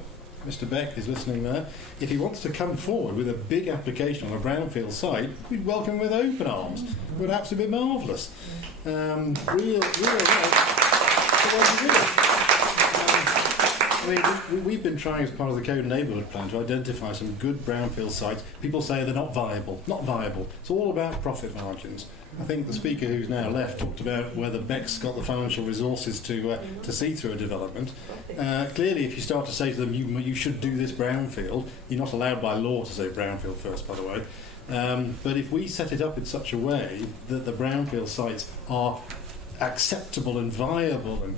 Mr. Beck is listening there, if he wants to come forward with a big application on a brownfield site, we'd welcome him with open arms. It would absolutely be marvellous. We've been trying as part of the Code Neighbourhood Plan to identify some good brownfield sites. People say they're not viable. Not viable. It's all about profit margins. I think the speaker who's now left talked about whether Beck's got the financial resources to see through a development. Clearly, if you start to say to them, you should do this brownfield, you're not allowed by law to say brownfield first, by the way. But if we set it up in such a way that the brownfield sites are acceptable and viable, and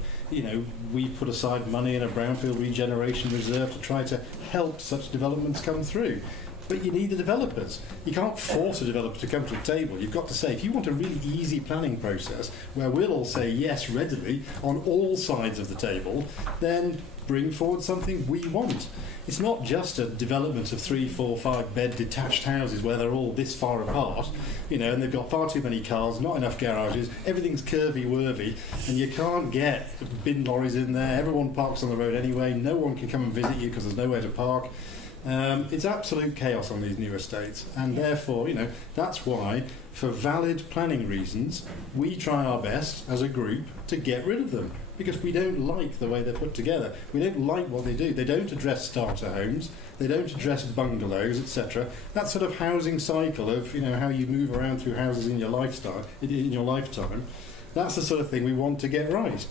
we put aside money in a brownfield regeneration reserve to try to help such developments come through. But you need the developers. You can't force a developer to come to the table. You've got to say, if you want a really easy planning process where we'll all say yes readily on all sides of the table, then bring forward something we want. It's not just a development of 3, 4, 5 bed detached houses where they're all this far apart, and they've got far too many cars, not enough garages, everything's curvy-worthy, and you can't get bin lorries in there, everyone parks on the road anyway, no one can come and visit you because there's nowhere to park. It's absolute chaos on these new estates, and therefore, that's why, for valid planning reasons, we try our best as a group to get rid of them, because we don't like the way they're put together. We don't like what they do. They don't address starter homes, they don't address bungalows, etc. That sort of housing cycle of how you move around through houses in your lifetime, that's the sort of thing we want to get right.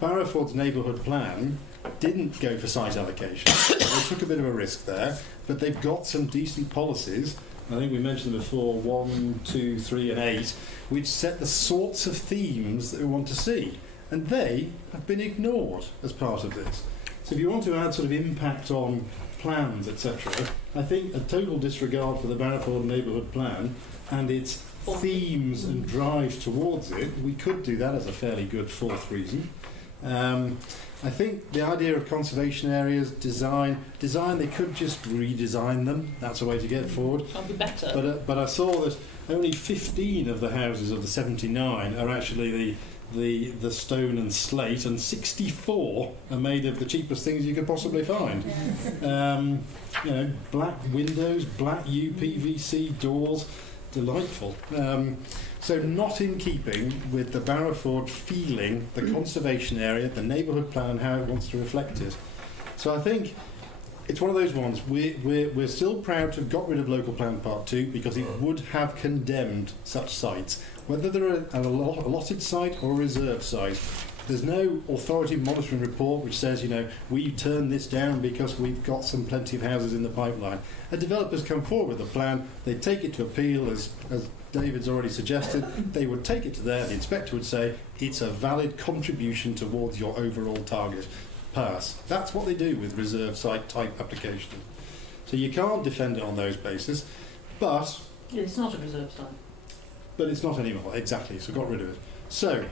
Barrowford's neighbourhood plan didn't go for site allocation. They took a bit of a risk there, but they've got some decent policies. I think we mentioned them before, 1, 2, 3 and 8, which set the sorts of themes that we want to see. And they have been ignored as part of this. So if you want to add sort of impact on plans, etc., I think a total disregard for the Barrowford neighbourhood plan and its themes and drive towards it, we could do that as a fairly good fourth reason. I think the idea of conservation areas, design, they could just redesign them. That's a way to get forward. That'll be better. But I saw that only 15 of the houses of the 79 are actually the stone and slate, and 64 are made of the cheapest things you could possibly find. You know, black windows, black UPVC doors, delightful. So not in keeping with the Barrowford feeling, the conservation area, the neighbourhood plan, and how it wants to reflect it. So I think it's one of those ones. We're still proud to have got rid of local plan part 2 because it would have condemned such sites, whether they're an allotted site or a reserved site. There's no authority monitoring report which says, you know, we turned this down because we've got plenty of houses in the pipeline. A developer's come forward with a plan, they take it to appeal, as David's already suggested, they would take it to there, the inspector would say, it's a valid contribution towards your overall target. Pass. That's what they do with reserve site type applications. So you can't defend it on those bases, but... It's not a reserve site. But it's not anymore, exactly, so got rid of it. So,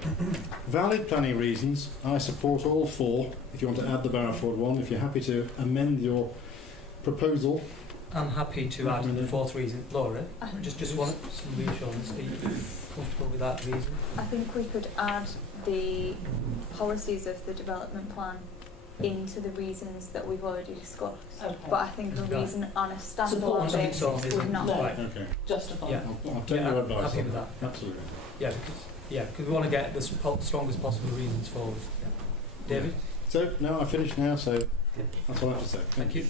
valid planning reasons, I support all 4. If you want to add the Barrowford one, if you're happy to amend your proposal. I'm happy to add the 4th reason. Laura, just want some reassurance. Are you comfortable with that reason? I think we could add the policies of the development plan into the reasons that we've already discussed. Okay. But I think a reason on a standalone basis would not. Right. Okay. Justify. Yeah. I'll take your advice. Happy with that. Absolutely. Yeah, because we want to get the strongest possible reasons forward. Yeah. David? So, no, I've finished now, so that's all I have to say. Thank you.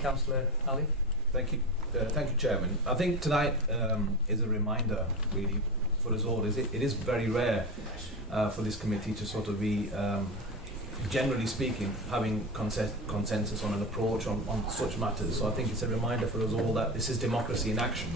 Councillor Ali? Thank you. Thank you, Chairman. I think tonight is a reminder, really, for us all. It is very rare for this committee to sort of be, generally speaking, having consensus on an approach on such matters. So I think it's a reminder for us all that this is democracy in action.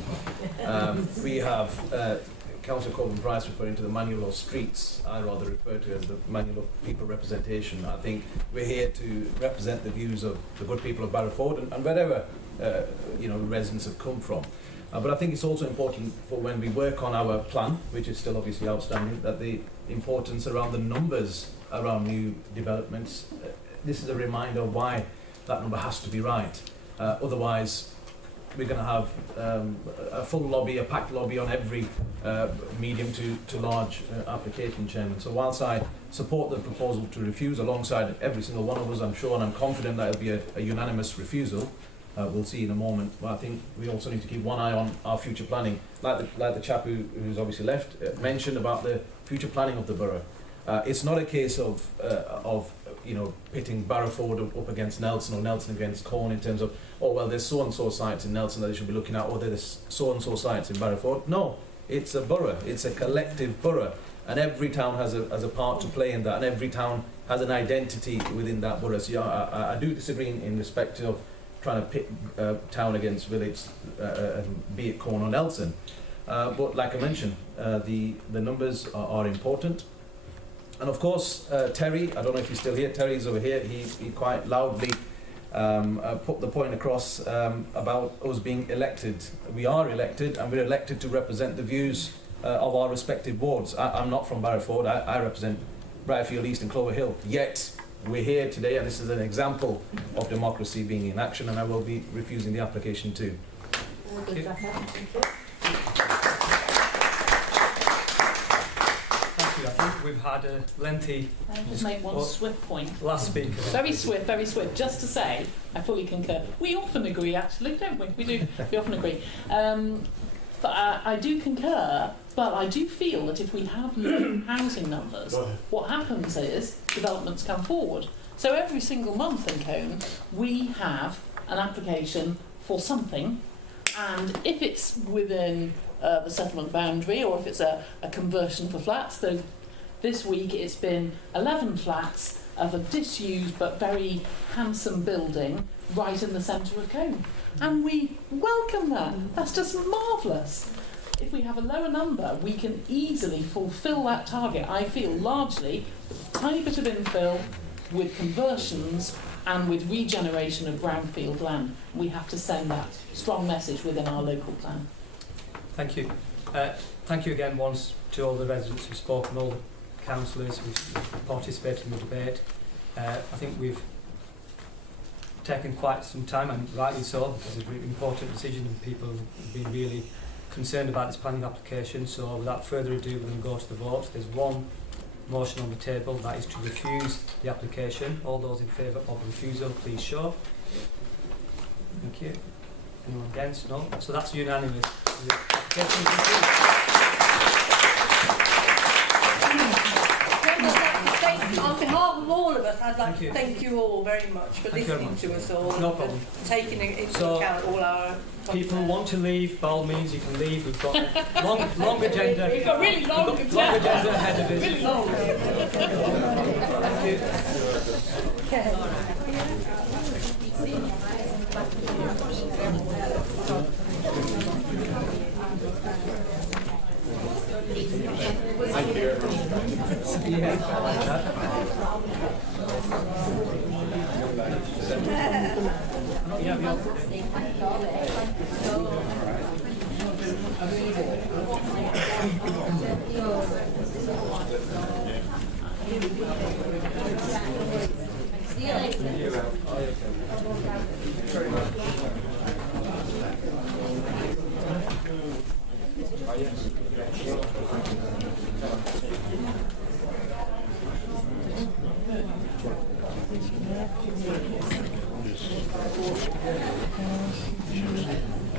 We have Councillor Corbyn-Price referring to the Manual of Streets. I rather refer to it as the Manual of People Representation. I think we're here to represent the views of the good people of Barrowford and wherever residents have come from. But I think it's also important for when we work on our plan, which is still obviously outstanding, that the importance around the numbers around new developments, this is a reminder of why that number has to be right. Otherwise, we're going to have a full lobby, a packed lobby on every medium to large application, Chairman. So whilst I support the proposal to refuse alongside every single one of us, I'm sure and I'm confident that it'll be a unanimous refusal. We'll see in a moment. But I think we also need to keep one eye on our future planning. Like the chap who's obviously left mentioned about the future planning of the borough. It's not a case of pitting Barrowford up against Nelson or Nelson against Corn in terms of, oh well, there's so and so sites in Nelson that they should be looking at, or there's so and so sites in Barrowford. No, it's a borough. It's a collective borough, and every town has a part to play in that, and every town has an identity within that borough. So yeah, I do disagree in respect of trying to pit town against village, be it Corn or Nelson. But like I mentioned, the numbers are important. And of course, Terry, I don't know if he's still here, Terry's over here, he quite loudly put the point across about us being elected. We are elected, and we're elected to represent the views of our respective wards. I'm not from Barrowford, I represent Briarfield East and Clover Hill, yet we're here today, and this is an example of democracy being in action, and I will be refusing the application too. Thank you. I think we've had a lengthy... I'll just make one swift point. Last speaker. Very swift. Just to say, I fully concur. We often agree, actually, don't we? We often agree. But I do concur, but I do feel that if we have low housing numbers, what happens is developments come forward. So every single month in Cone, we have an application for something, and if it's within the settlement boundary, or if it's a conversion for flats, This week it's been 11 flats of a disused but very handsome building right in the centre of Combe. And we welcome that. That's just marvellous. If we have a lower number, we can easily fulfil that target, I feel, largely with a tiny bit of infill, with conversions and with regeneration of brownfield land. We have to send that strong message within our local plan. Thank you. Thank you again once to all the residents who've spoken, all the councillors who've participated in the debate. I think we've taken quite some time, and rightly so, because it's a really important decision and people have been really concerned about this planning application. So without further ado, we're going to go to the vote. There's one motion on the table, that is to refuse the application. All those in favour of refusal, please show. Thank you. Anyone against? No? So that's unanimous. On behalf of all of us, I'd like to thank you all very much for listening to us all. No problem. And taking into account all our... People want to leave, by all means you can leave. We've got long agenda. We've got really long agenda ahead of us. Really long. Thank you.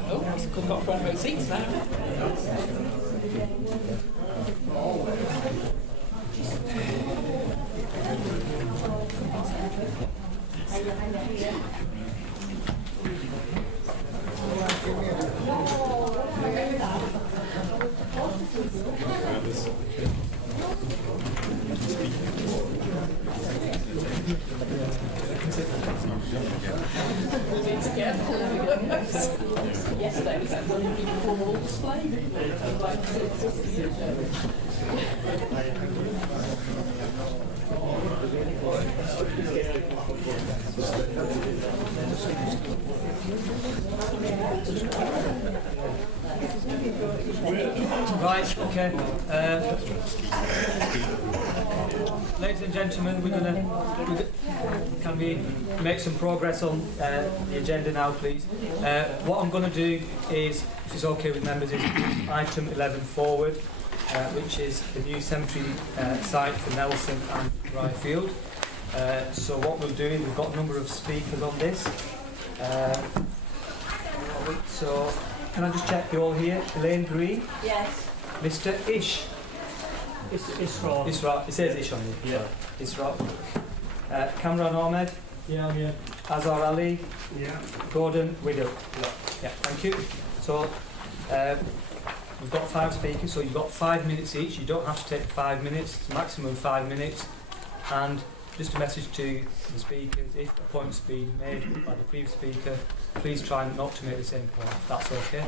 Oh, we've got front row seats now. Yesterday was that really formal display. Right, okay. Ladies and gentlemen, can we make some progress on the agenda now, please? What I'm going to do is, if it's okay with members, is item 11 forward, which is the new cemetery site for Nelson and Ryfield. So what we'll do is, we've got a number of speakers on this. So can I just check you're all here? Elaine Green? Yes. Mr. Ish? Isra. Isra. It says Ish on you. Yeah. Isra. Kamran Ahmed? Yeah, yeah. Azhar Ali? Yeah. Gordon Widow? Yeah, thank you. So we've got 5 speakers, so you've got 5 minutes each. You don't have to take 5 minutes, it's maximum 5 minutes. And just a message to the speakers, if a point's been made by the previous speaker, please try not to make the same point, if that's okay.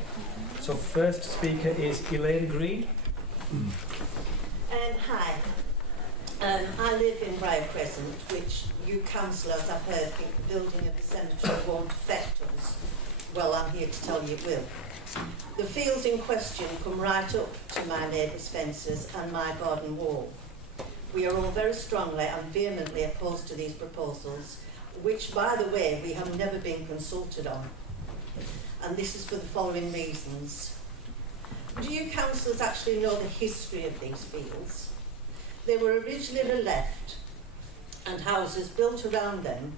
So first speaker is Elaine Green. Hi. I live in Briar Crescent, which you councillors, I've heard, think the building of the cemetery won't affect us. Well, I'm here to tell you it will. The fields in question come right up to my neighbour's fences and my garden wall. We are all very strongly and vehemently opposed to these proposals, which, by the way, we have never been consulted on. And this is for the following reasons. Do you councillors actually know the history of these fields? They were originally left and houses built around them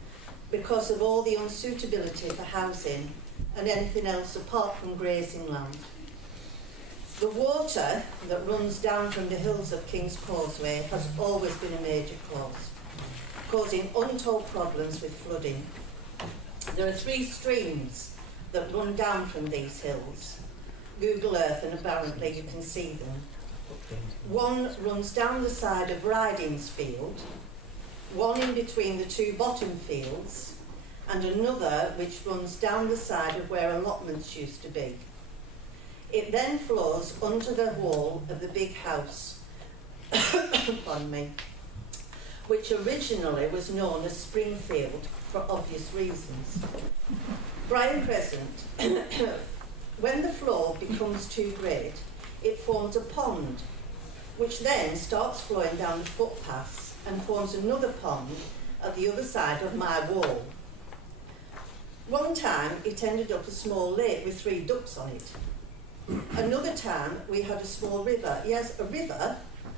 because of all the unsuitability for housing and anything else apart from grazing land. The water that runs down from the hills of King's Causeway has always been a major cause, causing untold problems with flooding. There are 3 streams that run down from these hills. Google Earth, and apparently you can see them. One runs down the side of Riding's field, one in between the two bottom fields, and another which runs down the side of where allotments used to be. It then flows under the wall of the big house, pardon me, which originally was known as Springfield for obvious reasons. Brian Crescent, when the flow becomes too great, it forms a pond, which then starts flowing down the footpaths and forms another pond at the other side of my wall. One time it ended up a small lake with 3 ducks on it. Another time we had a small river, yes, a river,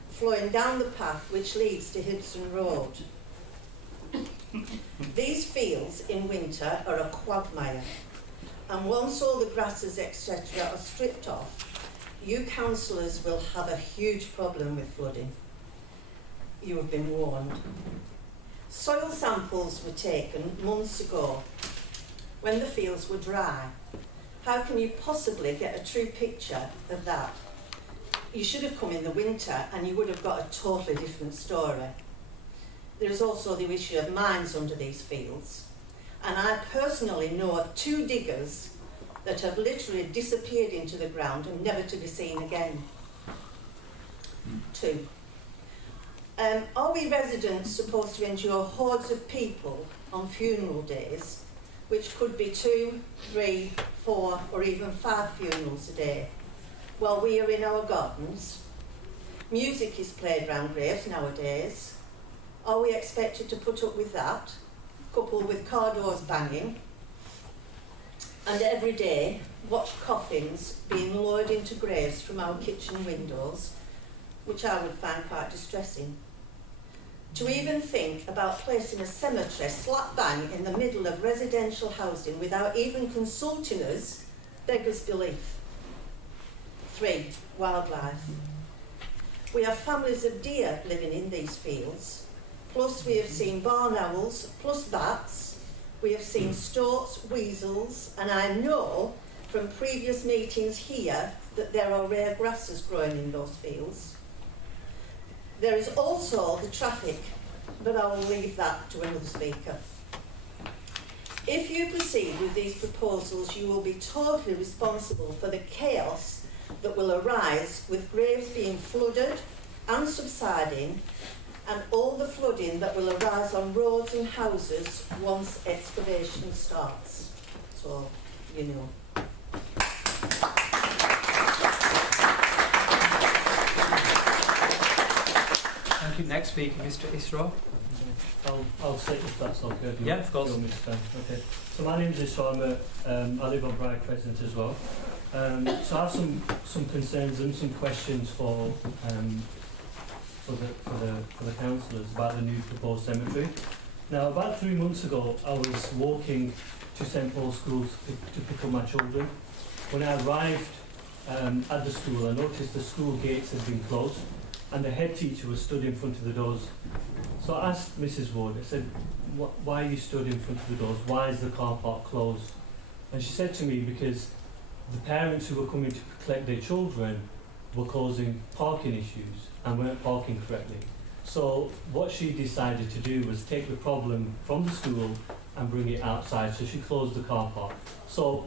flowing down the path which leads to Hibson Road. These fields in winter are a quagmire, and once all the grasses etc. are stripped off, you councillors will have a huge problem with flooding. You have been warned. Soil samples were taken months ago when the fields were dry. How can you possibly get a true picture of that? You should have come in the winter and you would have got a totally different story. There is also the issue of mines under these fields. And I personally know of 2 diggers that have literally disappeared into the ground and never to be seen again. 2. Are we residents supposed to endure hordes of people on funeral days, which could be 2, 3, 4 or even 5 funerals a day, while we are in our gardens? Music is played round graves nowadays. Are we expected to put up with that, coupled with car doors banging, and every day watch coffins being lowered into graves from our kitchen windows, which I would find quite distressing? To even think about placing a cemetery slap bang in the middle of residential housing without even consulting us beggars belief. 3, wildlife. We have families of deer living in these fields, plus we have seen barn owls, plus bats. We have seen storks, weasels, and I know from previous meetings here that there are rare grasses growing in those fields. There is also the traffic, but I will leave that to another speaker. If you proceed with these proposals, you will be totally responsible for the chaos that will arise with graves being flooded and subsiding, and all the flooding that will arise on roads and houses once excavation starts. So, you know. Thank you. Next speaker, Mr. Isra. I'll sit if that's okay. Yeah, of course. Okay. So my name is Isra. I live on Briar Crescent as well. So I have some concerns and some questions for the councillors about the new proposed cemetery. Now, about 3 months ago, I was walking to St Paul's School to pick up my children. When I arrived at the school, I noticed the school gates had been closed, and the head teacher was stood in front of the doors. So I asked Mrs. Ward, I said, why are you stood in front of the doors? Why is the car park closed? And she said to me, because the parents who were coming to collect their children were causing parking issues and weren't parking correctly. So what she decided to do was take the problem from the school and bring it outside, so she closed the car park. So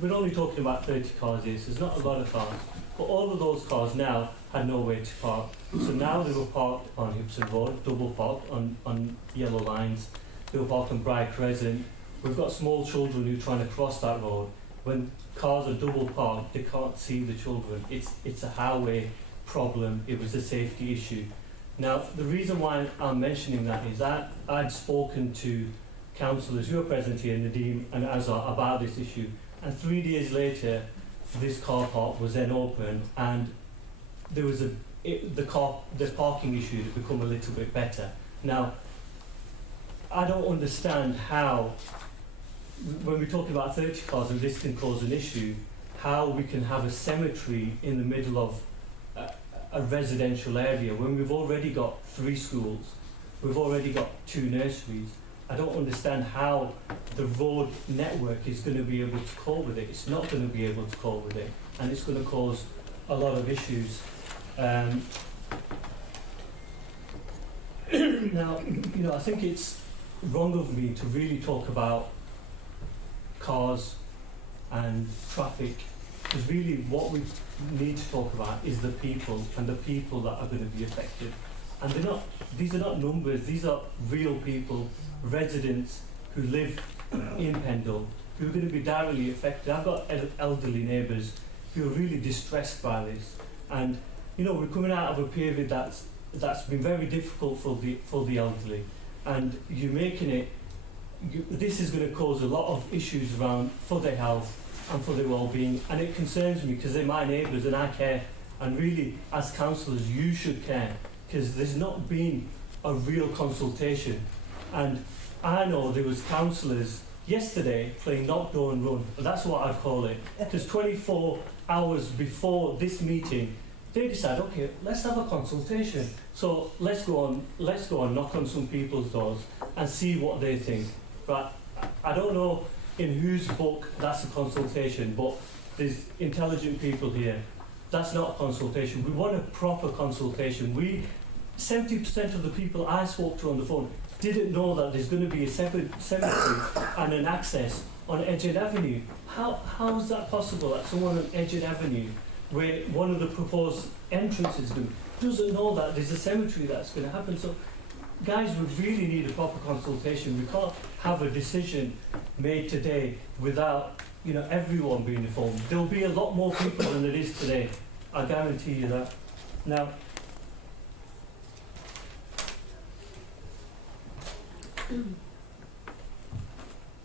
we're only talking about 30 cars here, so there's not a lot of cars, but all of those cars now had nowhere to park. So now they were parked on Hibson Road, double parked on yellow lines. They were parked on Briar Crescent. We've got small children who are trying to cross that road. When cars are double parked, they can't see the children. It's a highway problem. It was a safety issue. Now, the reason why I'm mentioning that is that I'd spoken to councillors who are present here, Nadeem and Azar, about this issue, and 3 days later this car park was then opened, and there was the parking issue had become a little bit better. Now, I don't understand how, when we're talking about 30 cars and this can cause an issue, how we can have a cemetery in the middle of a residential area when we've already got 3 schools, we've already got 2 nurseries. I don't understand how the road network is going to be able to cope with it. It's not going to be able to cope with it, and it's going to cause a lot of issues. Now, you know, I think it's wrong of me to really talk about cars and traffic, because really what we need to talk about is the people, and the people that are going to be affected. And these are not numbers, these are real people, residents who live in Pendle, who are going to be directly affected. I've got elderly neighbours who are really distressed by this. And, you know, we're coming out of a period that's been very difficult for the elderly. And you're making it, this is going to cause a lot of issues around for their health and for their well-being. And it concerns me because they're my neighbours and I care. And really, as councillors, you should care, because there's not been a real consultation. And I know there was councillors yesterday playing knock door and run, that's what I'd call it, because 24 hours before this meeting they decide, okay, let's have a consultation, so let's go on knock on some people's doors and see what they think. But I don't know in whose book that's a consultation, but there's intelligent people here. That's not a consultation. We want a proper consultation. 70% of the people I spoke to on the phone didn't know that there's going to be a cemetery and an access on Edgehead Avenue. How is that possible that someone on Edgehead Avenue, where one of the proposed entrances doesn't know that there's a cemetery that's going to happen? So, guys, we really need a proper consultation. We can't have a decision made today without, you know, everyone being informed. There will be a lot more people than there is today. I guarantee you that. Now,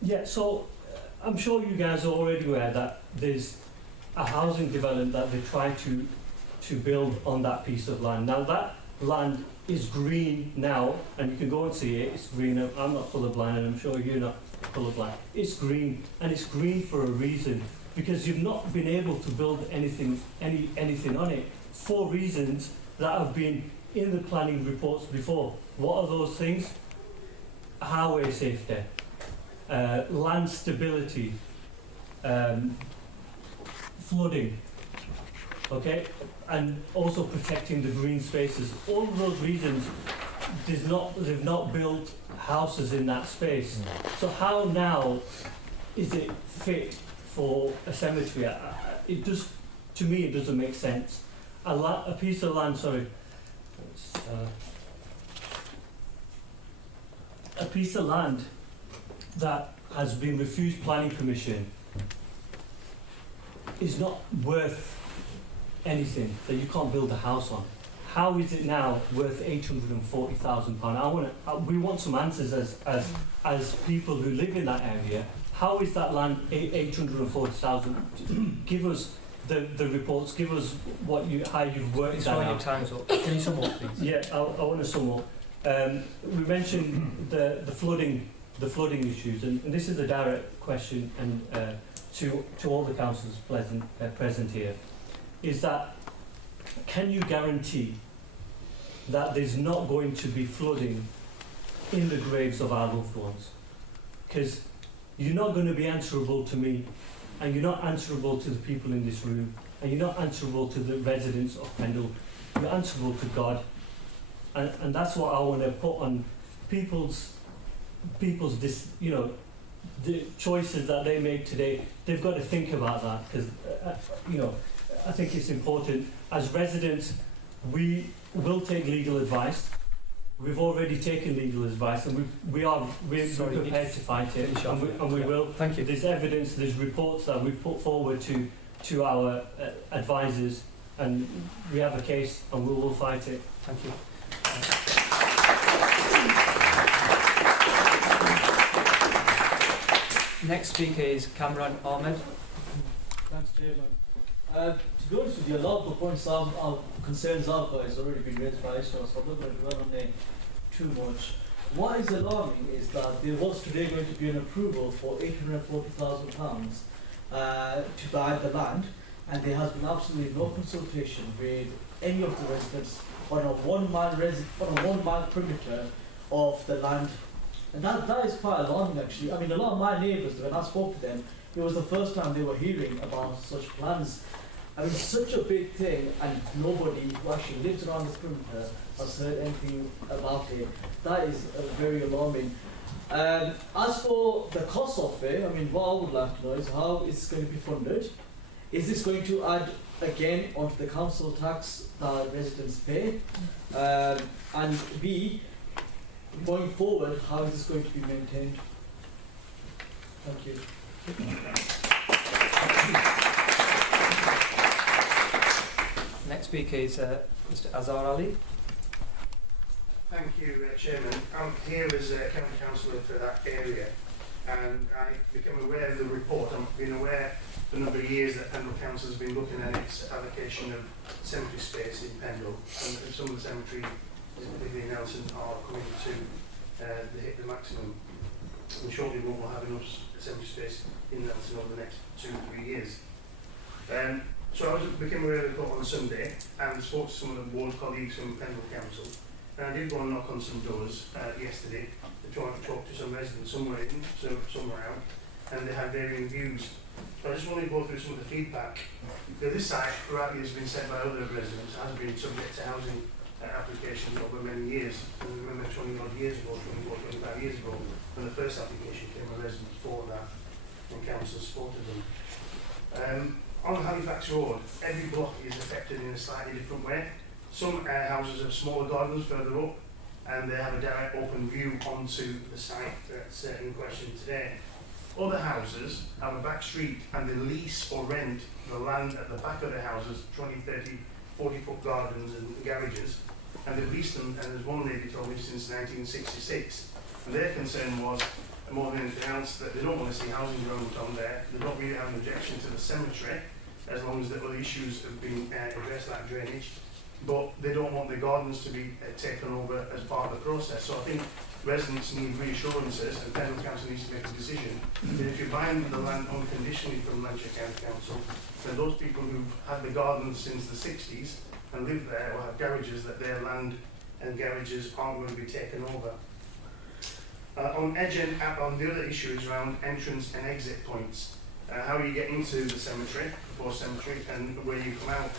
yeah, so I'm sure you guys are already aware that there's a housing development that they try to build on that piece of land. Now that land is green now, and you can go and see it, it's green. I'm not colourblind, and I'm sure you're not colourblind. It's green, and it's green for a reason, because you've not been able to build anything on it for reasons that have been in the planning reports before. What are those things? Highway safety, land stability, flooding, okay, and also protecting the green spaces. All of those reasons, they've not built houses in that space. So how now is it fit for a cemetery? To me, it doesn't make sense. A piece of land, a piece of land that has been refused planning permission is not worth anything that you can't build a house on. How is it now worth £840,000? We want some answers as people who live in that area. How is that land 840,000? Give us the reports. Give us how you've worked that out. Your time's up. Can you sum up, please? Yeah, I want to sum up. We mentioned the flooding issues, and this is a direct question and to all the councillors present here, is that can you guarantee that there's not going to be flooding in the graves of our loved ones? Because you're not going to be answerable to me, and you're not answerable to the people in this room, and you're not answerable to the residents of Pendle. You're answerable to God. And that's what I want to put on people's the choices that they make today. They've got to think about that, because I think it's important. As residents, we will take legal advice. We've already taken legal advice, and we're prepared to fight it, and we will. Thank you. There's evidence, there's reports that we've put forward to our advisors, and we have a case, and we will fight it. Thank you. Next speaker is Cameron Ahmed. Thanks, Chairman. To be honest with you, a lot of the points our concerns I've got has already been raised by Ishmael, so I'm not going to dwell on them too much. What is alarming is that there was today going to be an approval for £840,000 to buy the land, and there has been absolutely no consultation with any of the residents on a 1 mile perimeter of the land. And that is quite alarming, actually. I mean, a lot of my neighbours, when I spoke to them, it was the first time they were hearing about such plans. I mean, such a big thing, and nobody who actually lives around the perimeter has heard anything about it. That is very alarming. As for the cost of it, I mean, what I would like to know is how it's going to be funded. Is this going to add again onto the council tax that residents pay? And B, going forward, how is this going to be maintained? Thank you. Next speaker is Mr. Azhar Ali. Thank you, Chairman. I'm here as a county councillor for that area, and I became aware of the report. I've been aware for a number of years that Pendle Council has been looking at its allocation of cemetery space in Pendle, and some of the cemeteries, particularly in Nelson, are coming to hit the maximum. And shortly we will have enough cemetery space in Nelson over the next 2 or 3 years. So I became aware of the report on Sunday and spoke to some of the ward colleagues from Pendle Council. And I did go and knock on some doors yesterday to try to talk to some residents, somewhere in, somewhere out, and they had varying views. So I just want to go through some of the feedback. This site, rightly has been said by other residents, has been subject to housing applications over many years. And I remember 20 odd years ago, 24, 25 years ago, when the first application came, a resident for that, and council supported them. On Halifax Road, every block is affected in a slightly different way. Some houses have smaller gardens further up, and they have a direct open view onto the site that's in question today. Other houses have a back street, and they lease or rent the land at the back of the houses, 20, 30, 40-foot gardens and garages, and they've leased them, and as one lady told me, since 1966. And their concern was, more than anything else, that they don't want to see housing development on there. They don't really have an objection to the cemetery, as long as the other issues have been addressed, like drainage. But they don't want the gardens to be taken over as part of the process. So I think residents need reassurances, and Pendle Council needs to make a decision that if you're buying the land unconditionally from Lancashire County Council, then those people who've had the gardens since the 60s and live there or have garages, that their land and garages aren't going to be taken over. On the other issues around entrance and exit points, how you get into the cemetery, proposed cemetery, and where you come out.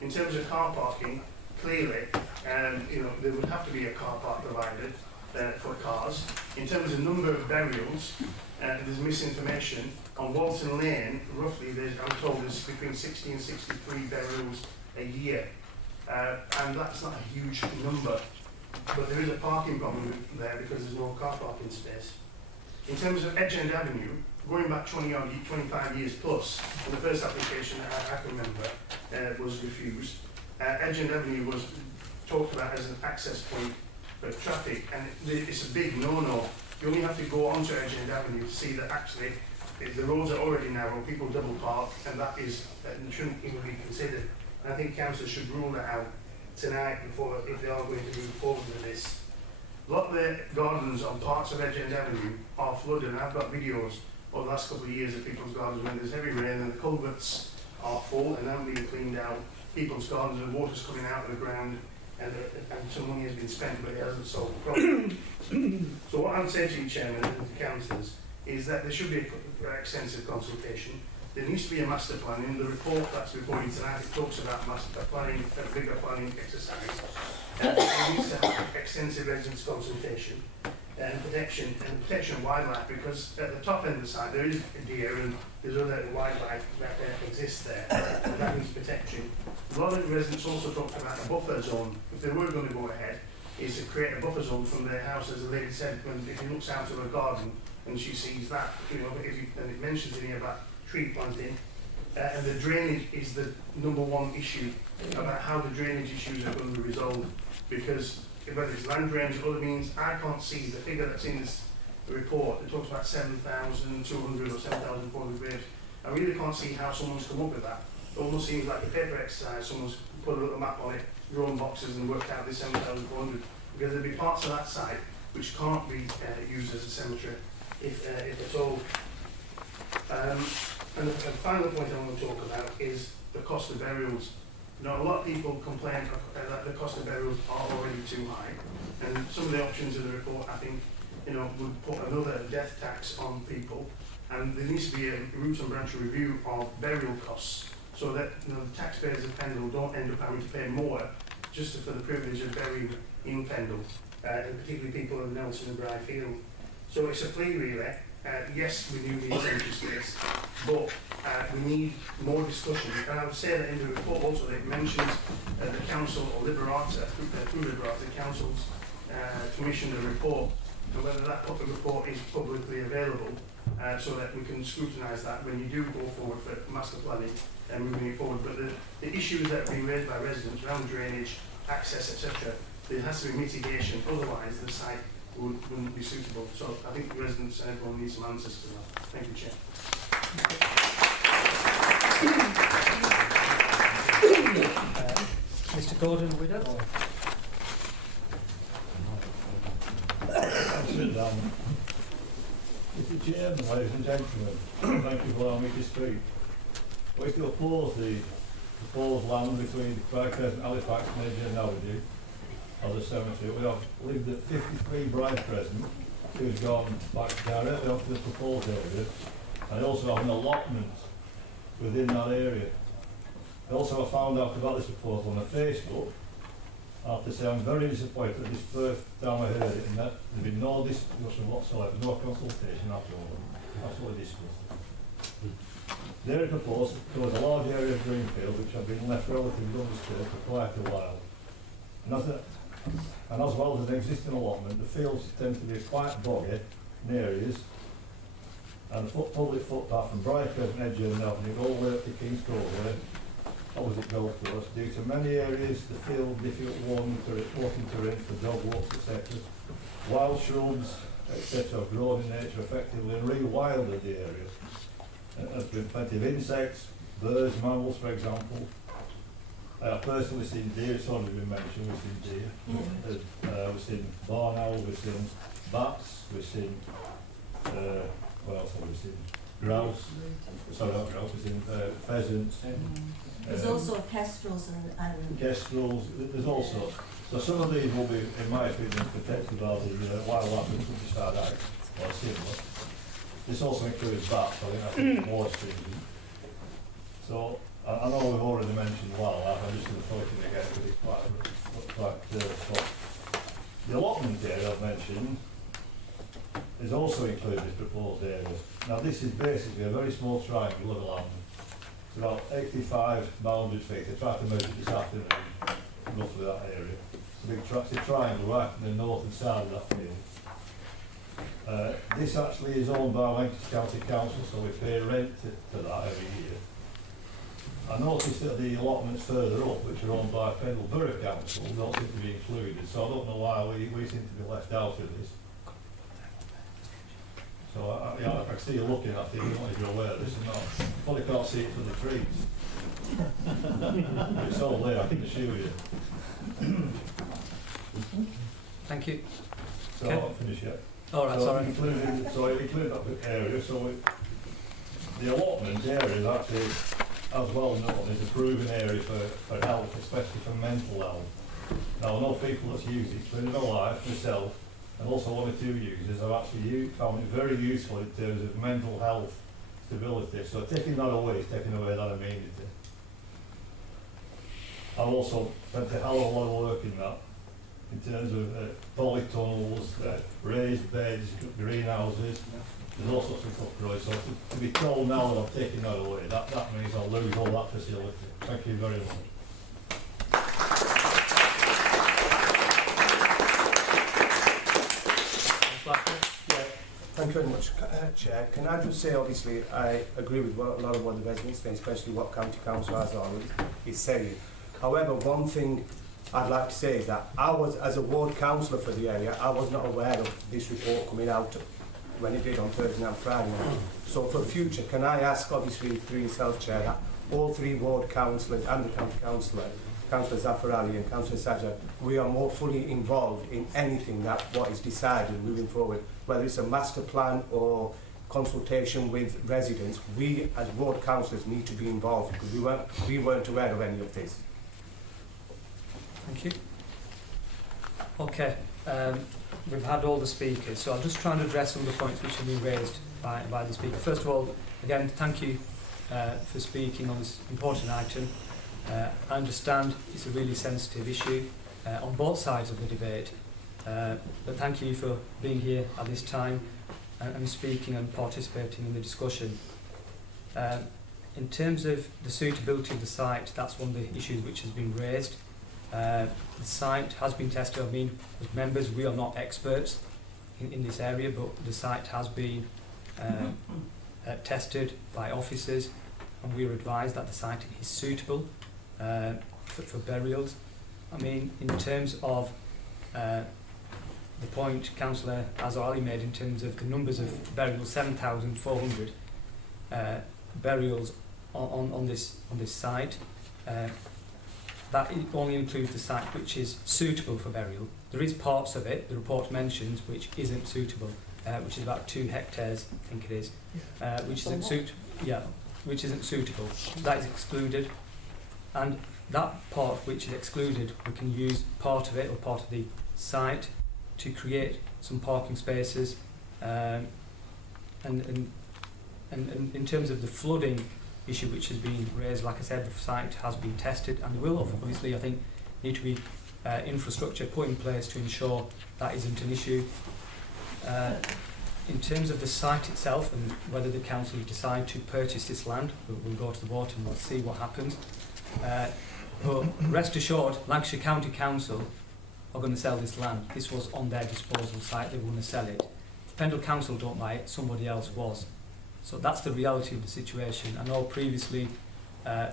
In terms of car parking, clearly, there would have to be a car park provided for cars. In terms of number of burials, there's misinformation. On Walton Lane, roughly, I'm told there's between 60 and 63 burials a year. And that's not a huge number. But there is a parking problem there because there's no car parking space. In terms of Edge End Avenue, going back 25 years plus, and the first application I can remember was refused. Edge End Avenue was talked about as an access point for traffic, and it's a big no-no. You only have to go onto Edge End Avenue to see that actually the roads are already narrow, people double park, and that shouldn't even be considered. And I think council should rule that out tonight before, if they are going to move forward with this. A lot of the gardens on parts of Edge End Avenue are flooded, and I've got videos over the last couple of years of people's gardens when there's heavy rain and the culverts are full and haven't been cleaned out. People's gardens and water's coming out of the ground, and some money has been spent, but it hasn't solved the problem. So what I'm saying to you, Chairman, and to councillors, is that there should be extensive consultation. There needs to be a master plan. In the report that's before you tonight, it talks about master planning, a bigger planning exercise. There needs to have extensive residents consultation and protection of wildlife, because at the top end of the site there is a deer and there's other wildlife that exists there, and that needs protection. A lot of the residents also talked about a buffer zone. If they were going to go ahead, is to create a buffer zone from their house, as the lady said, if she looks out of her garden and she sees that, and it mentions in here about tree planting, and the drainage is the #1 issue about how the drainage issues are going to be resolved, because whether it's land drains or other means, I can't see the figure that's in this report. It talks about 7,200 or 7,400 graves. I really can't see how someone's come up with that. It almost seems like a paper exercise. Someone's put a little map on it, drawn boxes and worked out this 7,400, because there'll be parts of that site which can't be used as a cemetery, if at all. And the final point I want to talk about is the cost of burials. Now, a lot of people complain that the cost of burials are already too high, and some of the options in the report, I think, would put another death tax on people, and there needs to be a root and branch review of burial costs so that the taxpayers of Pendle don't end up having to pay more just for the privilege of burying in Pendle, and particularly people of Nelson and Bryfield. So it's a plea really. Yes, we do need central space, but we need more discussion. And I would say that in the report also that it mentions the council or Liberata, through Liberata, the council's commissioned a report, and whether that report is publicly available, so that we can scrutinise that when you do go forward for master planning and moving it forward. But the issues that have been raised by residents around drainage, access, etc., there has to be mitigation, otherwise the site wouldn't be suitable. So I think the residents and everyone needs some answers to that. Thank you, Chair. Mr Gordon Widow. Sit down. Mr Chairman, ladies and gentlemen, thank you for allowing me to speak. We to oppose the proposed land between Craigcrest and Halifax Major and Nowady of the cemetery. We have lived at 53 Bride Crescent, who's gone back directly onto the proposed area, and I also have an allotment within that area. I also found out about this proposal on Facebook. I have to say I'm very disappointed that this first time I heard it, and that there's been no discussion whatsoever, no consultation at all. Absolutely disgusting. There it proposed there was a large area of greenfield which had been left relatively undisturbed for quite a while. And as well as an existing allotment, the fields tend to be quite boggy in areas, and the public footpath from Briarcrest and Edge and Avenue all the way up to King's Causeway, opposite Golf Course, due to many areas the field difficult walking terrain for dog walks, etc. Wild shrubs, etc. have grown in nature effectively and rewilded the area. There's been plenty of insects, birds, mammals, for example. I have personally seen deer, it's already been mentioned, we've seen deer. We've seen barn owls, we've seen bats, we've seen, what else have we seen? Grouse, sorry not grouse, we've seen pheasants. There's also kestrels and kestrels, there's also. So some of these will be, in my opinion, protected by the Wildlife and Countryside Act, or similar. This also includes bats, I think that's more stringent. So, I know we've already mentioned wildlife, I'm just going to throw it in again because it's quite spot. The allotment area I've mentioned is also included in this proposed area. Now this is basically a very small triangle of land. It's about 85 bounded feet. I tried to measure it this afternoon, roughly that area. It's a triangle right in the northern side of that field. This actually is owned by Lancashire County Council, so we pay rent to that every year. I noticed that the allotments further up, which are owned by Pendle Borough Council, don't seem to be included, so I don't know why we seem to be left out of this. So I can see you looking at it, you want to be aware of this and not. Probably can't see it from the trees. It's all there, I can assure you. Thank you. So okay. I won't finish yet. All right, sorry. It included that area, so the allotment area is actually, as well known, is a proven area for health, especially for mental health. Now I know people that's used it, in my life, myself, and also one or two users have actually found it very useful in terms of mental health stability. So taking that away is taking away that amenity. I've also spent a hell of a lot of work in that, in terms of polytunnels, raised beds, greenhouses. There's all sorts of stuff growing. So to be told now that I'm taking that away, that means I'll lose all that facility. Thank you very much. Thank you very much, Chair. Can I just say, obviously, I agree with a lot of what the residents say, especially what County Council is saying. However, one thing I'd like to say is that I was, as a ward councillor for the area, I was not aware of this report coming out when it did on Thursday and Friday. So for the future, can I ask, obviously, through yourself, Chair, that all three ward councillors and the county councillor, Councillor Zaffarali and Councillor Sajja, we are more fully involved in anything that what is decided moving forward, whether it's a master plan or consultation with residents. We as ward councillors need to be involved because we weren't aware of any of this. Thank you. Okay, we've had all the speakers, so I'll just try and address some of the points which have been raised by the speaker. First of all, again, thank you for speaking on this important item. I understand it's a really sensitive issue on both sides of the debate, but thank you for being here at this time and speaking and participating in the discussion. In terms of the suitability of the site, that's one of the issues which has been raised. The site has been tested. I mean, as members, we are not experts in this area, but the site has been tested by officers, and we were advised that the site is suitable for burials. I mean, in terms of the point Councillor Azali made in terms of the numbers of burials, 7,400 burials on this site. That only includes the site which is suitable for burial. There is parts of it, the report mentions, which isn't suitable, which is about 2 hectares, I think it is, which isn't suitable. That is excluded, and that part which is excluded, we can use part of it or part of the site to create some parking spaces, and in terms of the flooding issue which has been raised, like I said, the site has been tested, and there will obviously, I think, need to be infrastructure put in place to ensure that isn't an issue. In terms of the site itself and whether the council decide to purchase this land, we'll go to the vote and we'll see what happens. But rest assured, Lancashire County Council are going to sell this land. This was on their disposal site, they were going to sell it. If Pendle Council don't buy it, somebody else was. So that's the reality of the situation. I know previously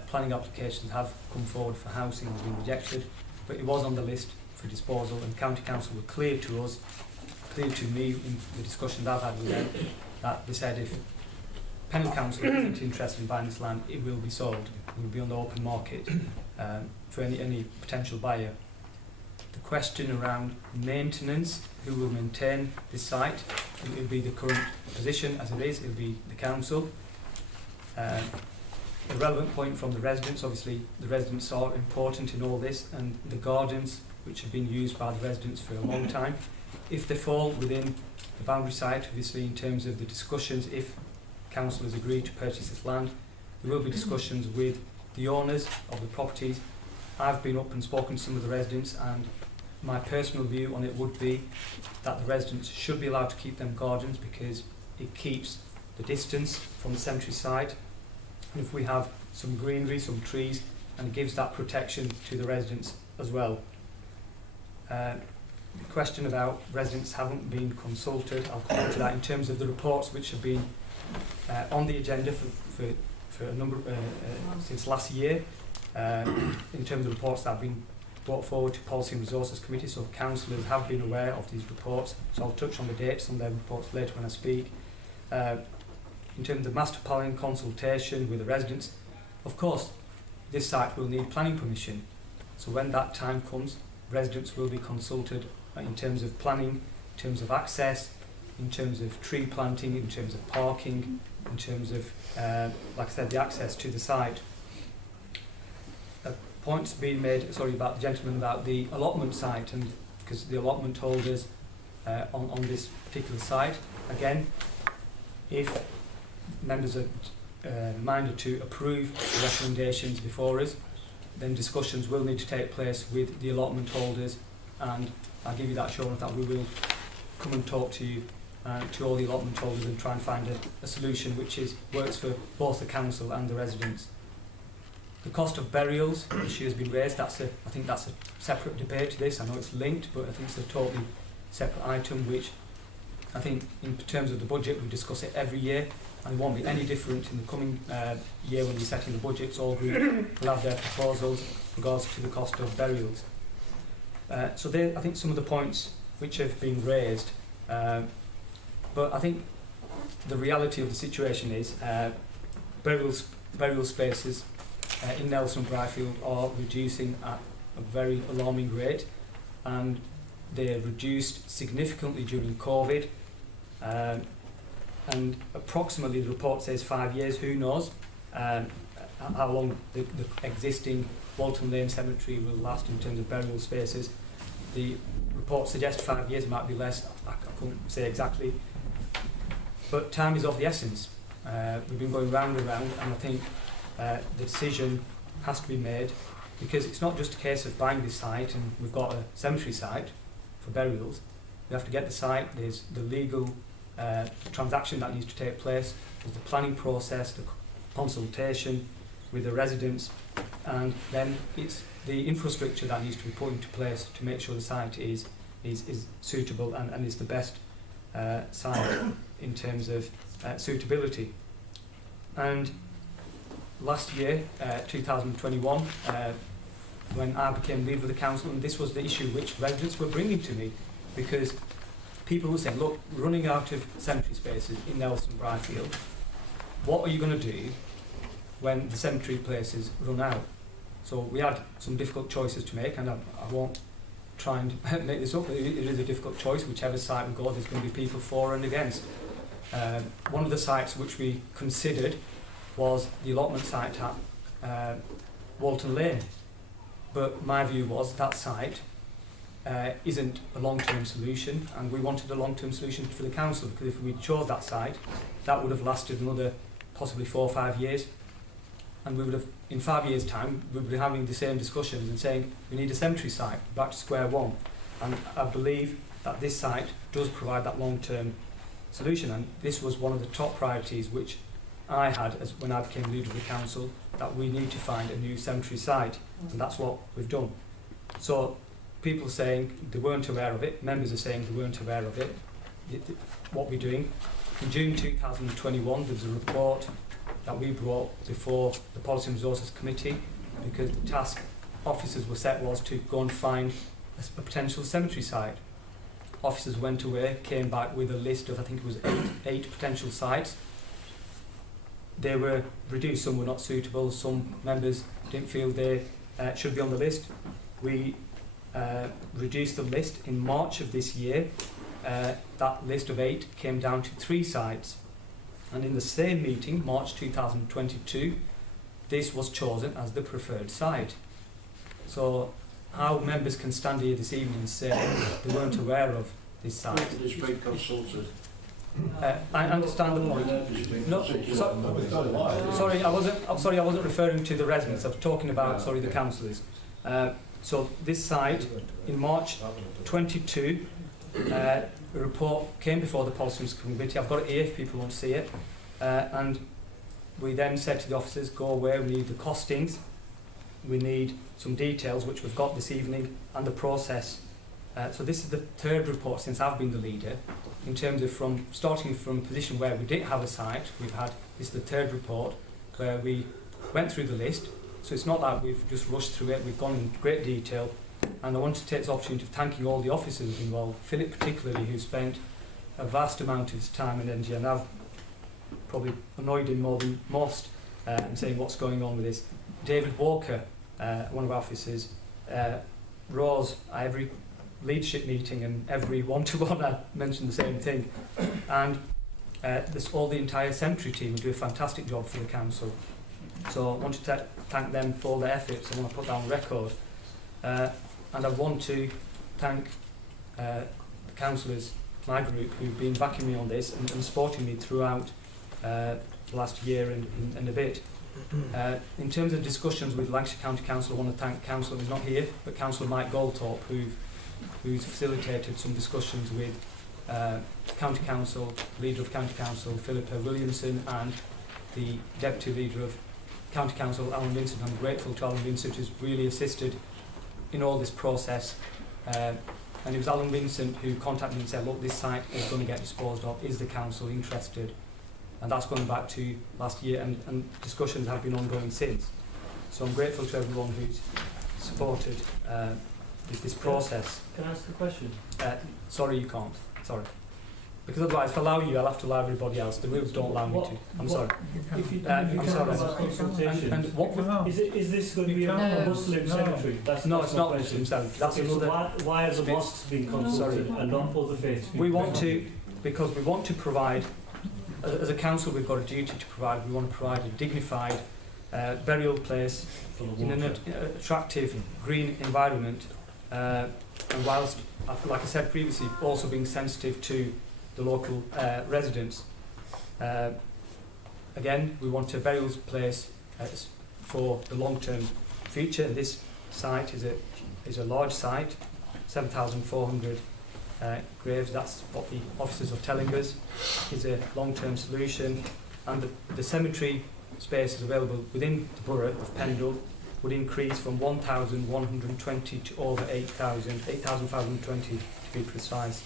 planning applications have come forward for housing and been rejected, but it was on the list for disposal, and County Council were clear to us, clear to me in the discussions I've had with them, that they said if Pendle Council isn't interested in buying this land, it will be sold. It will be on the open market for any potential buyer. The question around maintenance, who will maintain this site, it will be the current position as it is, it will be the council. A relevant point from the residents, obviously the residents are important in all this, and the gardens which have been used by the residents for a long time, if they fall within the boundary site, obviously in terms of the discussions, if council has agreed to purchase this land, there will be discussions with the owners of the properties. I've been up and spoken to some of the residents, and my personal view on it would be that the residents should be allowed to keep them gardens because it keeps the distance from the cemetery site. And if we have some greenery, some trees, and it gives that protection to the residents as well. The question about residents haven't been consulted, I'll come to that in terms of the reports which have been on the agenda for a number since last year, in terms of reports that have been brought forward to Policy and Resources Committee, so councillors have been aware of these reports, so I'll touch on the dates on their reports later when I speak. In terms of master planning consultation with the residents, of course this site will need planning permission, so when that time comes, residents will be consulted in terms of planning, in terms of access, in terms of tree planting, in terms of parking, in terms of, like I said, the access to the site. Points being made, about the gentleman about the allotment site, and because the allotment holders on this particular site, again, if members are minded to approve the recommendations before us, then discussions will need to take place with the allotment holders, and I'll give you that assurance that we will come and talk to you, to all the allotment holders, and try and find a solution which works for both the council and the residents. The cost of burials issue has been raised. I think that's a separate debate to this. I know it's linked, but I think it's a totally separate item, which I think in terms of the budget, we discuss it every year, and it won't be any different in the coming year when we're setting the budgets. All groups will have their proposals with regards to the cost of burials. So there, I think some of the points which have been raised, but I think the reality of the situation is burial spaces in Nelson Bryfield are reducing at a very alarming rate, and they reduced significantly during COVID, and approximately the report says 5 years. Who knows how long the existing Walton Lane Cemetery will last in terms of burial spaces. The report suggests 5 years, might be less, I couldn't say exactly, but time is of the essence. We've been going round and round, and I think the decision has to be made, because it's not just a case of buying this site and we've got a cemetery site for burials. We have to get the site, there's the legal transaction that needs to take place, there's the planning process, the consultation with the residents, and then it's the infrastructure that needs to be put into place to make sure the site is suitable and is the best site in terms of suitability. And last year, 2021, when I became leader of the council, and this was the issue which residents were bringing to me, because people were saying, look, we're running out of cemetery spaces in Nelson Brighfield. What are you going to do when the cemetery places run out? So we had some difficult choices to make, and I won't try and make this up, but it is a difficult choice. Whichever site we go, there's going to be people for and against. One of the sites which we considered was the allotment site at Walton Lane. But my view was that site isn't a long-term solution, and we wanted a long-term solution for the council, because if we chose that site, that would have lasted another possibly 4 or 5 years, and we would have, in 5 years' time, we would be having the same discussions and saying we need a cemetery site, back to square one. And I believe that this site does provide that long-term solution, and this was one of the top priorities which I had as when I became leader of the council, that we need to find a new cemetery site, and that's what we've done. So people are saying they weren't aware of it, members are saying they weren't aware of it, what we're doing. In June 2021 there was a report that we brought before the Policy and Resources Committee, because the task officers were set was to go and find a potential cemetery site. Officers went away, came back with a list of, I think it was eight potential sites. They were reduced, some were not suitable, some members didn't feel they should be on the list. We reduced the list in March of this year. That list of 8 came down to 3 sites. And in the same meeting, March 2022, this was chosen as the preferred site. So how members can stand here this evening and say they weren't aware of this site? It's been consulted. I understand the point. No, sorry, I wasn't referring to the residents. I was talking about the councillors. So this site, in March 22, a report came before the Policy Committee. I've got it here if people want to see it. And we then said to the officers, go away, we need the costings, we need some details, which we've got this evening, and the process. So this is the 3rd report since I've been the leader, in terms of starting from a position where we didn't have a site. This is the 3rd report where we went through the list. So it's not that we've just rushed through it, we've gone in great detail. And I want to take this opportunity of thanking all the officers involved, Philip particularly, who spent a vast amount of his time and energy, and I've probably annoyed him more than most in saying what's going on with this. David Walker, one of our officers, Rose, every leadership meeting and every one-to-one I mentioned the same thing. And all the entire cemetery team do a fantastic job for the council. So I want to thank them for all their efforts. I want to put that on record. And I want to thank the councillors, my group, who've been backing me on this and supporting me throughout the last year and a bit. In terms of discussions with Lancashire County Council, I want to thank Councillor, who's not here, but Councillor Mike Goldthorpe, who's facilitated some discussions with County Council, Leader of County Council, Philippa Williamson, and the Deputy Leader of County Council, Alan Vincent. I'm grateful to Alan Vincent, who's really assisted in all this process. And it was Alan Vincent who contacted me and said, look, this site is going to get disposed of, is the council interested? And that's going back to last year, and discussions have been ongoing since. So I'm grateful to everyone who's supported this process. Can I ask a question? Sorry, you can't. Sorry. Because otherwise, if I allow you, I'll have to allow everybody else. The rules don't allow me to. I'm sorry. I'm sorry. And what is this going to be a Muslim cemetery? No, it's not Muslim cemetery. That's another. So why have the mosques been consulted and not other faiths? We want to, because we want to provide, as a council, we've got a duty to provide. We want to provide a dignified burial place in an attractive green environment, and whilst, like I said previously, also being sensitive to the local residents. again, we want a burial place for the long-term future. This site is a large site, 7,400 graves. That's what the officers are telling us is a long-term solution. And the cemetery spaces available within the borough of Pendle would increase from 1,120 to over 8,520 to be precise.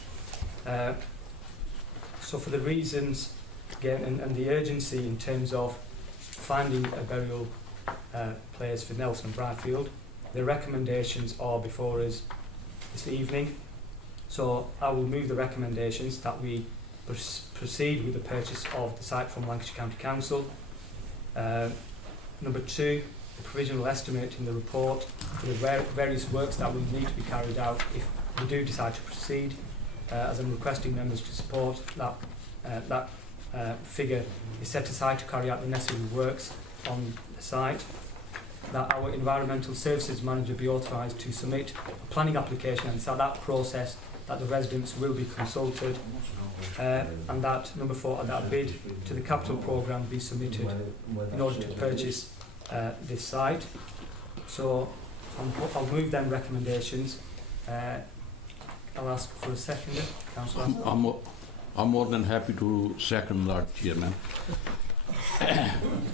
So for the reasons, again, and the urgency in terms of finding a burial place for Nelson and Bradfield, the recommendations are before us this evening. So I will move the recommendations that we proceed with the purchase of the site from Lancashire County Council. Number 2, the provisional estimate in the report for the various works that will need to be carried out if we do decide to proceed, as I'm requesting members to support that figure is set aside to carry out the necessary works on the site, that our environmental services manager be authorised to submit a planning application, and it's at that process that the residents will be consulted, and that number 4, that a bid to the capital programme be submitted in order to purchase this site. So I'll move them recommendations. I'll ask for a second. Councillor. I'm more than happy to second that, Chairman.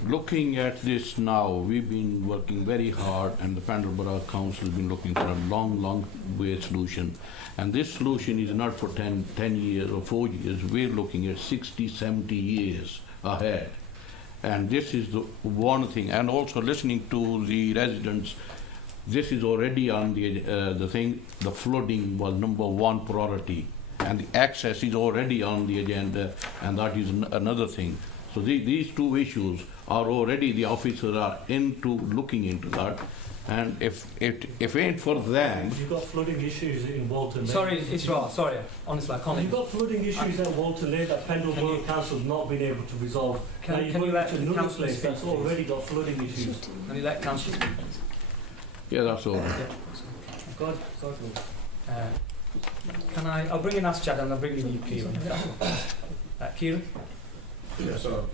Looking at this now, we've been working very hard, and the Pendle Borough Council has been looking for a long way solution. And this solution is not for 10 years or 4 years. We're looking at 60, 70 years ahead. And this is the one thing. And also listening to the residents, this is already on the thing. The flooding was number 1 priority, and the access is already on the agenda, and that is another thing. So these 2 issues are already, the officers are looking into that, and if it ain't for them... You've got flooding issues in Walton Lane. Sorry, it's wrong. Sorry, honestly, I can't... You've got flooding issues at Walton Lane that Pendle Borough Council have not been able to resolve. Can you let the another councillor place speak, that's already got flooding issues. Can you let councillor speak? Yeah, that's all right. Good. I'll bring in Aschad and I'll bring in you, Kieran, if that's okay. Kieran? Yeah, so,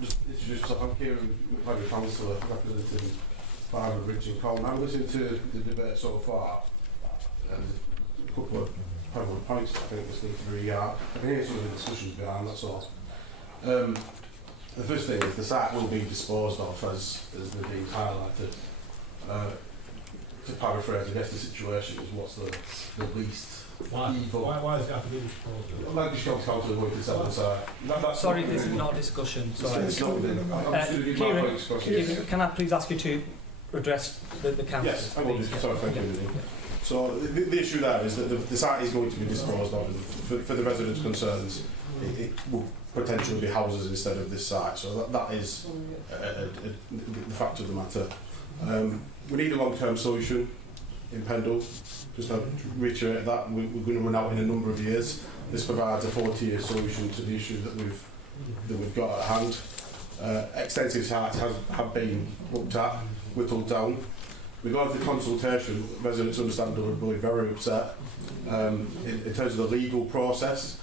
just introduce myself. I'm Kieran, Parish Councillor, representing Barber, Ridge and Colne. I'm listening to the debate so far, and a couple of prevalent points I think this needs to be I can hear some of the discussions behind, that's all. The first thing is the site will be disposed of, as Nadine's highlighted. To paraphrase, I guess the situation is what's the least evil. Why does it have to be disposed of? Lancashire County Council is going to sell the site. Sorry, this is not a discussion. Sorry. Kieran, can I please ask you to address the council? Yes, I will do. Sorry, thank you. So the issue there is that the site is going to be disposed of. For the residents' concerns, it will potentially be houses instead of this site. So that is the fact of the matter. We need a long-term solution in Pendle. Just to reiterate that, we're going to run out in a number of years. This provides a 40-year solution to the issue that we've got at hand. Extensive sites have been looked at, whittled down. Regarding the consultation, residents understandably very upset. In terms of the legal process,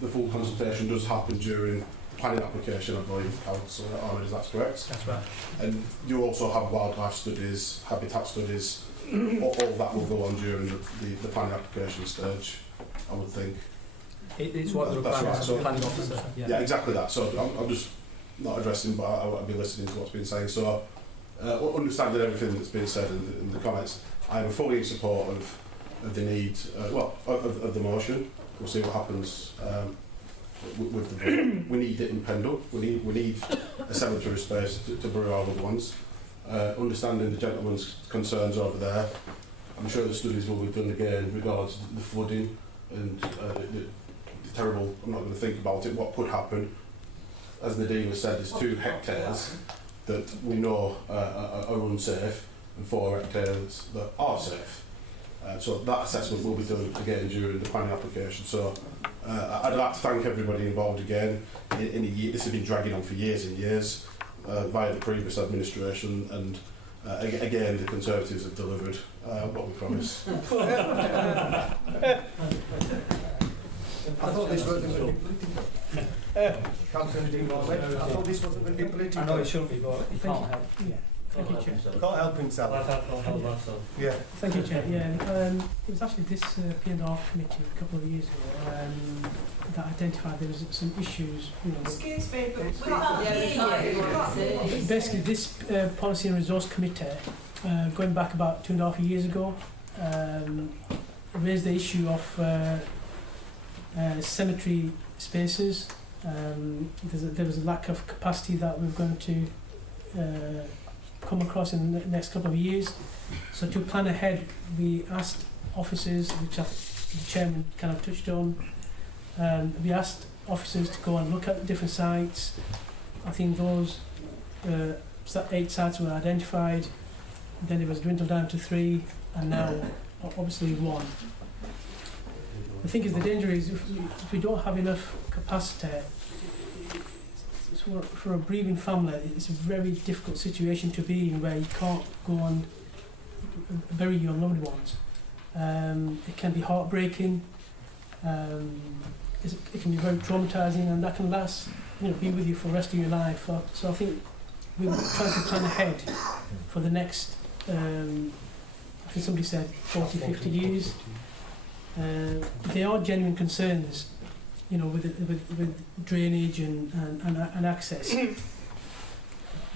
the full consultation does happen during planning application, I believe, Councillor Arnold, is that correct? That's right. And you also have wildlife studies, habitat studies, all that will go on during the planning application stage, I would think. It's what the requirements of the planning officer. Yeah, exactly that. So I'm just not addressing, but I'll be listening to what's been saying. So understanding everything that's been said in the comments, I am fully in support of the need, of the motion. We'll see what happens with the vote. We need it in Pendle. We need a cemetery space to bury our loved ones. Understanding the gentleman's concerns over there, I'm sure the studies will be done again in regards to the flooding and the terrible, I'm not going to think about it, what could happen. As Nadine has said, there's 2 hectares that we know are unsafe and 4 hectares that are safe. So that assessment will be done again during the planning application. So I'd like to thank everybody involved again. In a year, this has been dragging on for years and years via the previous administration, and again the Conservatives have delivered what we promised. I thought this was Councillor Dean Morley, I thought this wasn't going to be political. I know it shouldn't be, but you can't help. Yeah. Thank you, Chair. Can't help himself. I can't help myself. Yeah. Thank you, Chair. Yeah, it was actually this P&R committee a couple of years ago that identified there was some issues. You know, Excuse me, but we can't hear you. basically, this Policy and Resource Committee, going back about 2.5 years ago, raised the issue of cemetery spaces. There was a lack of capacity that we're going to come across in the next couple of years. So to plan ahead, we asked officers, which the chairman kind of touched on, we asked officers to go and look at different sites. I think those 8 sites were identified, then it was dwindled down to 3, and now obviously 1. The thing is, the danger is if we don't have enough capacity, for a grieving family, it's a very difficult situation to be in, where you can't go and bury your loved ones. It can be heartbreaking. It can be very traumatising, and that can last, be with you for the rest of your life. So I think we were trying to plan ahead for the next, I think somebody said 40, 50 years. There are genuine concerns, with drainage and access.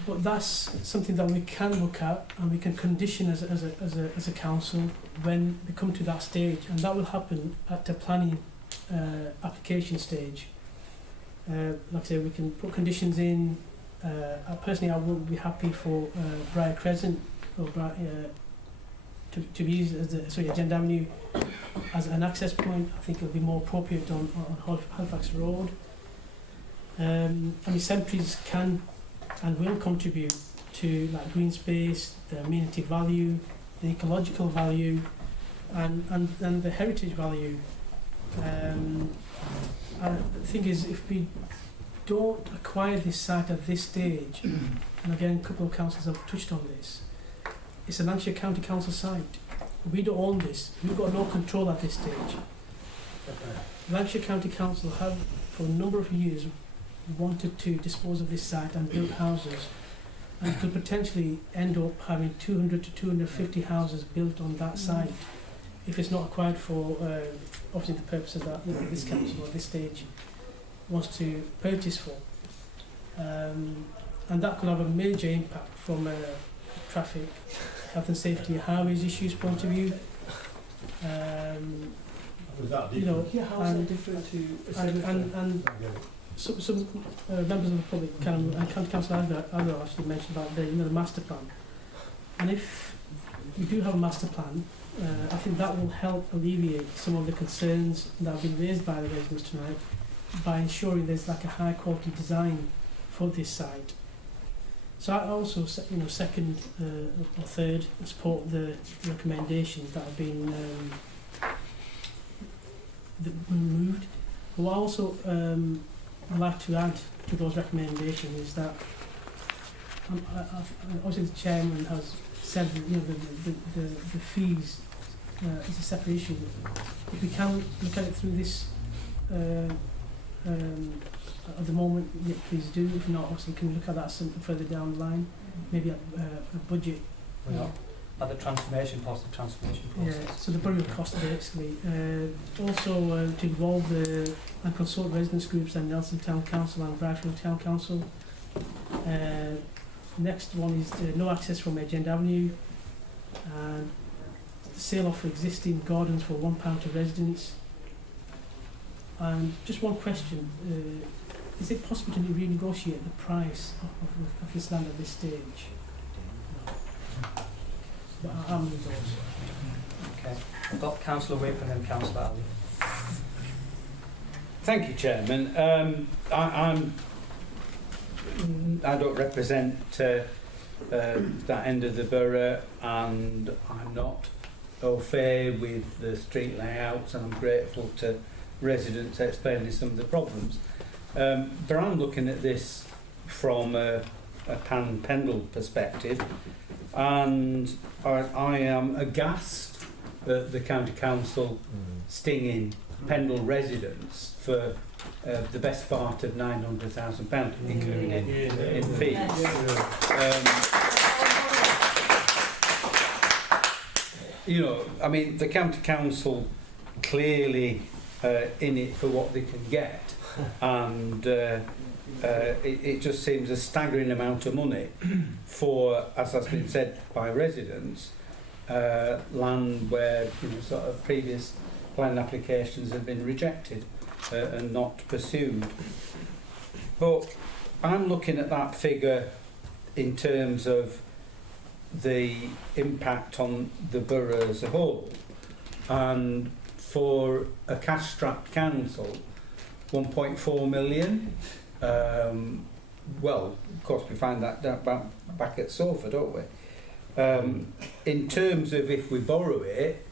But that's something that we can look at, and we can condition as a council when we come to that stage, and that will happen at the planning application stage. Like I say, we can put conditions in. Personally, I would be happy for Briar Crescent or to be used as Agenda Avenue as an access point. I think it would be more appropriate on Halifax Road. Cemeteries can and will contribute to green space, the amenity value, the ecological value, and the heritage value. And the thing is, if we don't acquire this site at this stage, and again, a couple of councils have touched on this, it's a Lancashire County Council site. We don't own this. We've got no control at this stage. Lancashire County Council have, for a number of years, wanted to dispose of this site and build houses, and could potentially end up having 200 to 250 houses built on that site if it's not acquired for obviously the purposes that this council at this stage wants to purchase for. And that could have a major impact from a traffic, health and safety, highways issues point of view. Was that different? How is that different to some members of the public and County Council Agro actually mentioned about the master plan. And if we do have a master plan, I think that will help alleviate some of the concerns that have been raised by the residents tonight, by ensuring there's a high quality design for this site. So I also, second or third, support the recommendations that have been removed. But I also I'd like to add to those recommendations is that obviously the chairman has said that the fees is a separate issue. If we can look at it through this at the moment, yeah, please do. If not, obviously can we look at that some further down the line, maybe at a budget. At the transformation process. Yeah, so the burial cost basically. Also to involve and consult residents groups and Nelson Town Council and Bradfield Town Council. Next one is no access from Agenda Avenue. The sale of existing gardens for £1 to residents. And just one question, is it possible to renegotiate the price of this land at this stage? No. I'm with those. Okay, I've got Councillor Whip and then Councillor Ali. Thank you, Chairman. I don't represent that end of the borough, and I'm not au fait with the street layouts, and I'm grateful to residents explaining some of the problems. But I'm looking at this from a Pendle perspective, and I am aghast the county council stinging Pendle residents for the best part of £900,000, including in fees. You know, I mean, the county council clearly in it for what they can get, and it just seems a staggering amount of money for, as has been said by residents, land where, you know, sort of previous planning applications have been rejected and not pursued. But I'm looking at that figure in terms of the impact on the borough as a whole, and for a cash-strapped council, 1.4 million. Well, of course, we find that back at SOFA, don't we? In terms of if we borrow it,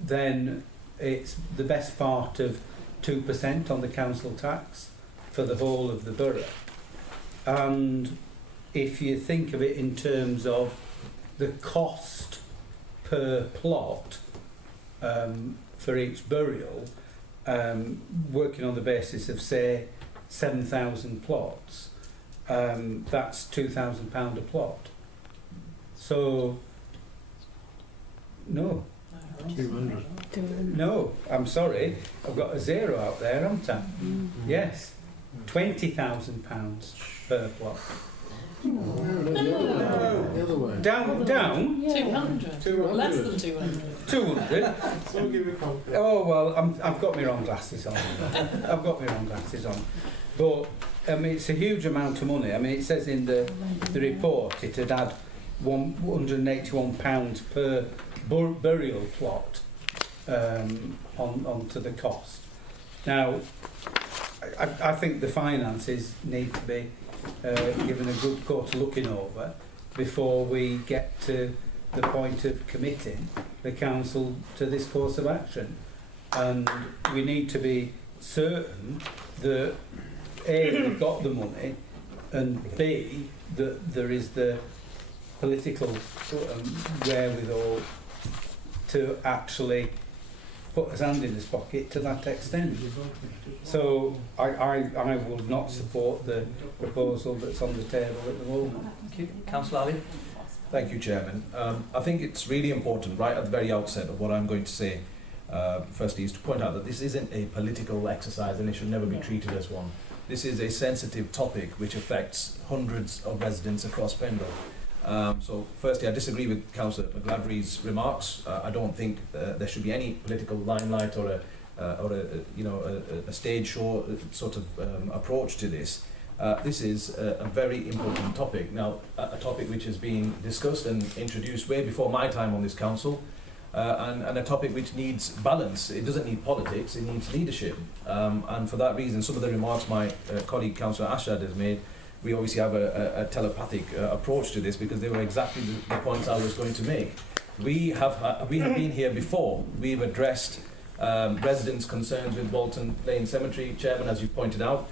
then it's the best part of 2% on the council tax for the whole of the borough. And if you think of it in terms of the cost per plot for each burial, working on the basis of, say, 7,000 plots, that's £2,000 a plot. So, no. 200. No, I'm sorry, I've got a zero out there, haven't I? Yes, £20,000 per plot. The other way. Down? 200. Less than 200. 200? Oh, well, I've got my wrong glasses on. But, I mean, it's a huge amount of money. I mean, it says in the report it had had £181 per burial plot onto the cost. Now, I think the finances need to be given a good course looking over before we get to the point of committing the council to this course of action. And we need to be certain that A, we've got the money, and B, that there is the political wherewithal to actually put his hand in his pocket to that extent. So I would not support the proposal that's on the table at the moment. Thank you. Councillor Ali. Thank you, Chairman. I think it's really important, right at the very outset of what I'm going to say, firstly, is to point out that this isn't a political exercise and it should never be treated as one. This is a sensitive topic which affects hundreds of residents across Pendle. So firstly, I disagree with Councillor McGladry's remarks. I don't think there should be any political limelight or a stage show sort of approach to this. This is a very important topic. Now, a topic which is being discussed and introduced way before my time on this council, and a topic which needs balance. It doesn't need politics, it needs leadership. And for that reason, some of the remarks my colleague Councillor Ashad has made, we obviously have a telepathic approach to this because they were exactly the points I was going to make. We have been here before. We've addressed residents' concerns with Bolton Lane Cemetery, Chairman, as you pointed out.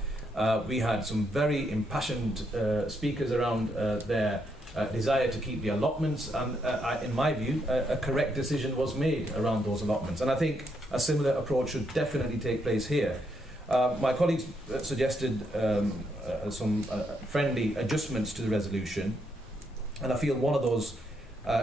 We had some very impassioned speakers around their desire to keep the allotments, and in my view, a correct decision was made around those allotments. And I think a similar approach should definitely take place here. My colleagues suggested some friendly adjustments to the resolution, and I feel one of those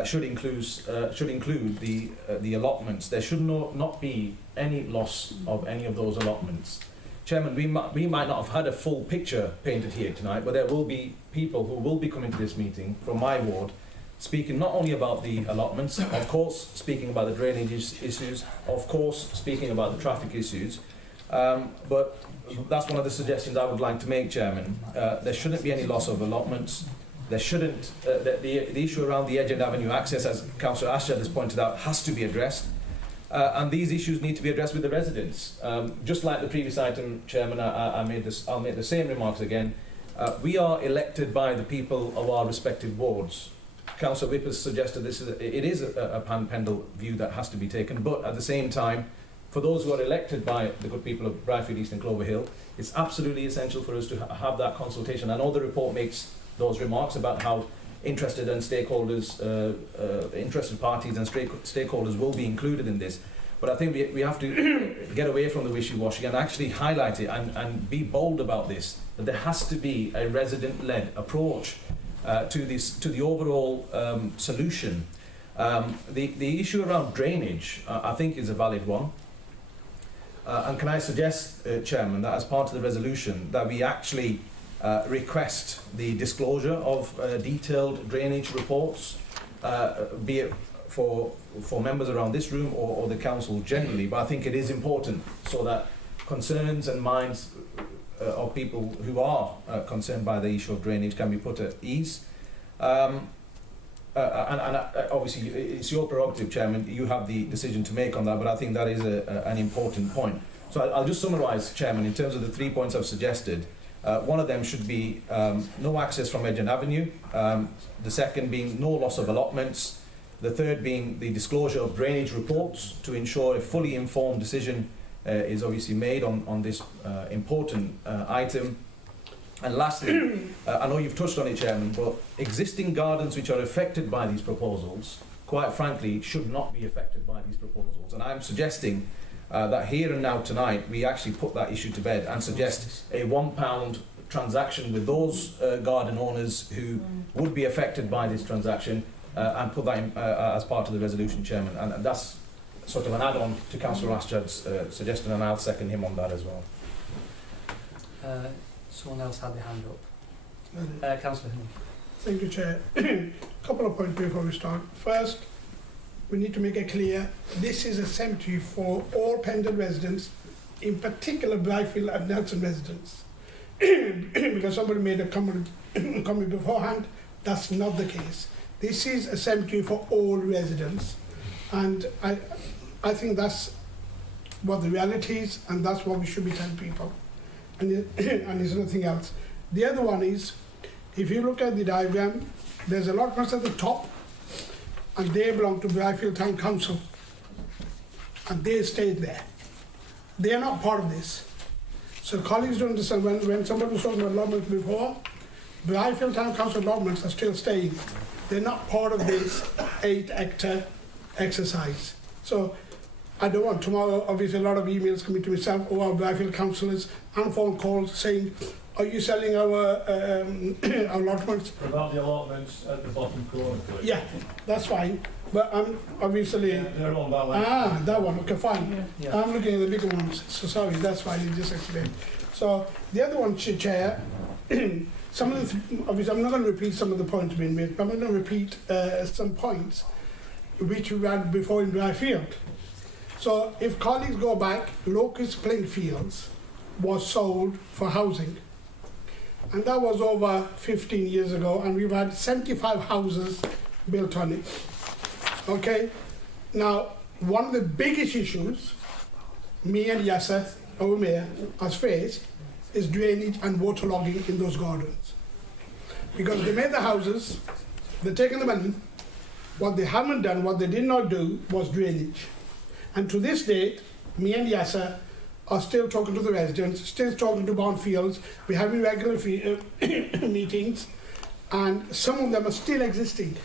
should include the allotments. There should not be any loss of any of those allotments. Chairman, we might not have had a full picture painted here tonight, but there will be people who will be coming to this meeting from my ward, speaking not only about the allotments, of course speaking about the drainage issues, of course speaking about the traffic issues, but that's one of the suggestions I would like to make, Chairman. There shouldn't be any loss of allotments. There shouldn't, the issue around the Edge End Avenue access, as Councillor Ashad has pointed out, has to be addressed. And these issues need to be addressed with the residents. Just like the previous item, Chairman, I'll make the same remarks again. We are elected by the people of our respective wards. Councillor Whip has suggested it is a Pendle view that has to be taken, but at the same time, for those who are elected by the good people of Bradfield East and Clover Hill, it's absolutely essential for us to have that consultation. I know the report makes those remarks about how interested and stakeholders, interested parties and stakeholders will be included in this. But I think we have to get away from the wishy-washy and actually highlight it and be bold about this, that there has to be a resident-led approach to the overall solution. The issue around drainage, I think, is a valid one. And can I suggest, Chairman, that as part of the resolution, that we actually request the disclosure of detailed drainage reports, be it for members around this room or the council generally. But I think it is important so that concerns and minds of people who are concerned by the issue of drainage can be put at ease. And obviously it's your prerogative, Chairman, you have the decision to make on that, but I think that is an important point. So I'll just summarise, Chairman, in terms of the 3 points I've suggested. One of them should be no access from Edgen Avenue, the second being no loss of allotments, the third being the disclosure of drainage reports to ensure a fully informed decision is obviously made on this important item. And lastly, I know you've touched on it, Chairman, but existing gardens which are affected by these proposals, quite frankly, should not be affected by these proposals. And I'm suggesting that here and now tonight, we actually put that issue to bed and suggest a £1 transaction with those garden owners who would be affected by this transaction and put that in, as part of the resolution, Chairman. And that's sort of an add-on to Councillor Ashjad's suggestion, and I'll second him on that as well. Someone else had their hand up. Councillor Hinnie. Thank you, Chair. A couple of points before we start. First, we need to make it clear this is a cemetery for all Pendle residents, in particular Blyfield and Nelson residents. Because somebody made a comment beforehand, that's not the case. This is a cemetery for all residents, and I think that's what the reality is, and that's what we should be telling people. And there's nothing else. The other one is, if you look at the diagram, there's allotments at the top, and they belong to Blyfield Town Council, and they stayed there. They are not part of this. So colleagues don't understand, when somebody was talking about allotments before, Blyfield Town Council allotments are still staying. They're not part of this 8-hectare exercise. So I don't want tomorrow, obviously a lot of emails coming to myself or our Blyfield councillors and phone calls saying, are you selling our allotments? About the allotments at the bottom corner, please. Yeah, that's fine. But I'm obviously... Yeah, they're on that one. that one, okay, fine. Yeah. I'm looking at the bigger ones, so sorry, that's fine, you just explained. So the other one, Chair, some of the, obviously I'm not going to repeat some of the points being made, but I'm going to repeat some points which we had before in Blyfield. So if colleagues go back, Locust Playing Fields was sold for housing. And that was over 15 years ago, and we've had 75 houses built on it. Okay? Now, one of the biggest issues me and Yasser, our mayor, has faced is drainage and waterlogging in those gardens. Because they made the houses, they're taking the money, what they haven't done, what they did not do was drainage. And to this date, me and Yasser are still talking to the residents, still talking to Barnfields, we're having regular meetings, and some of them are still existing.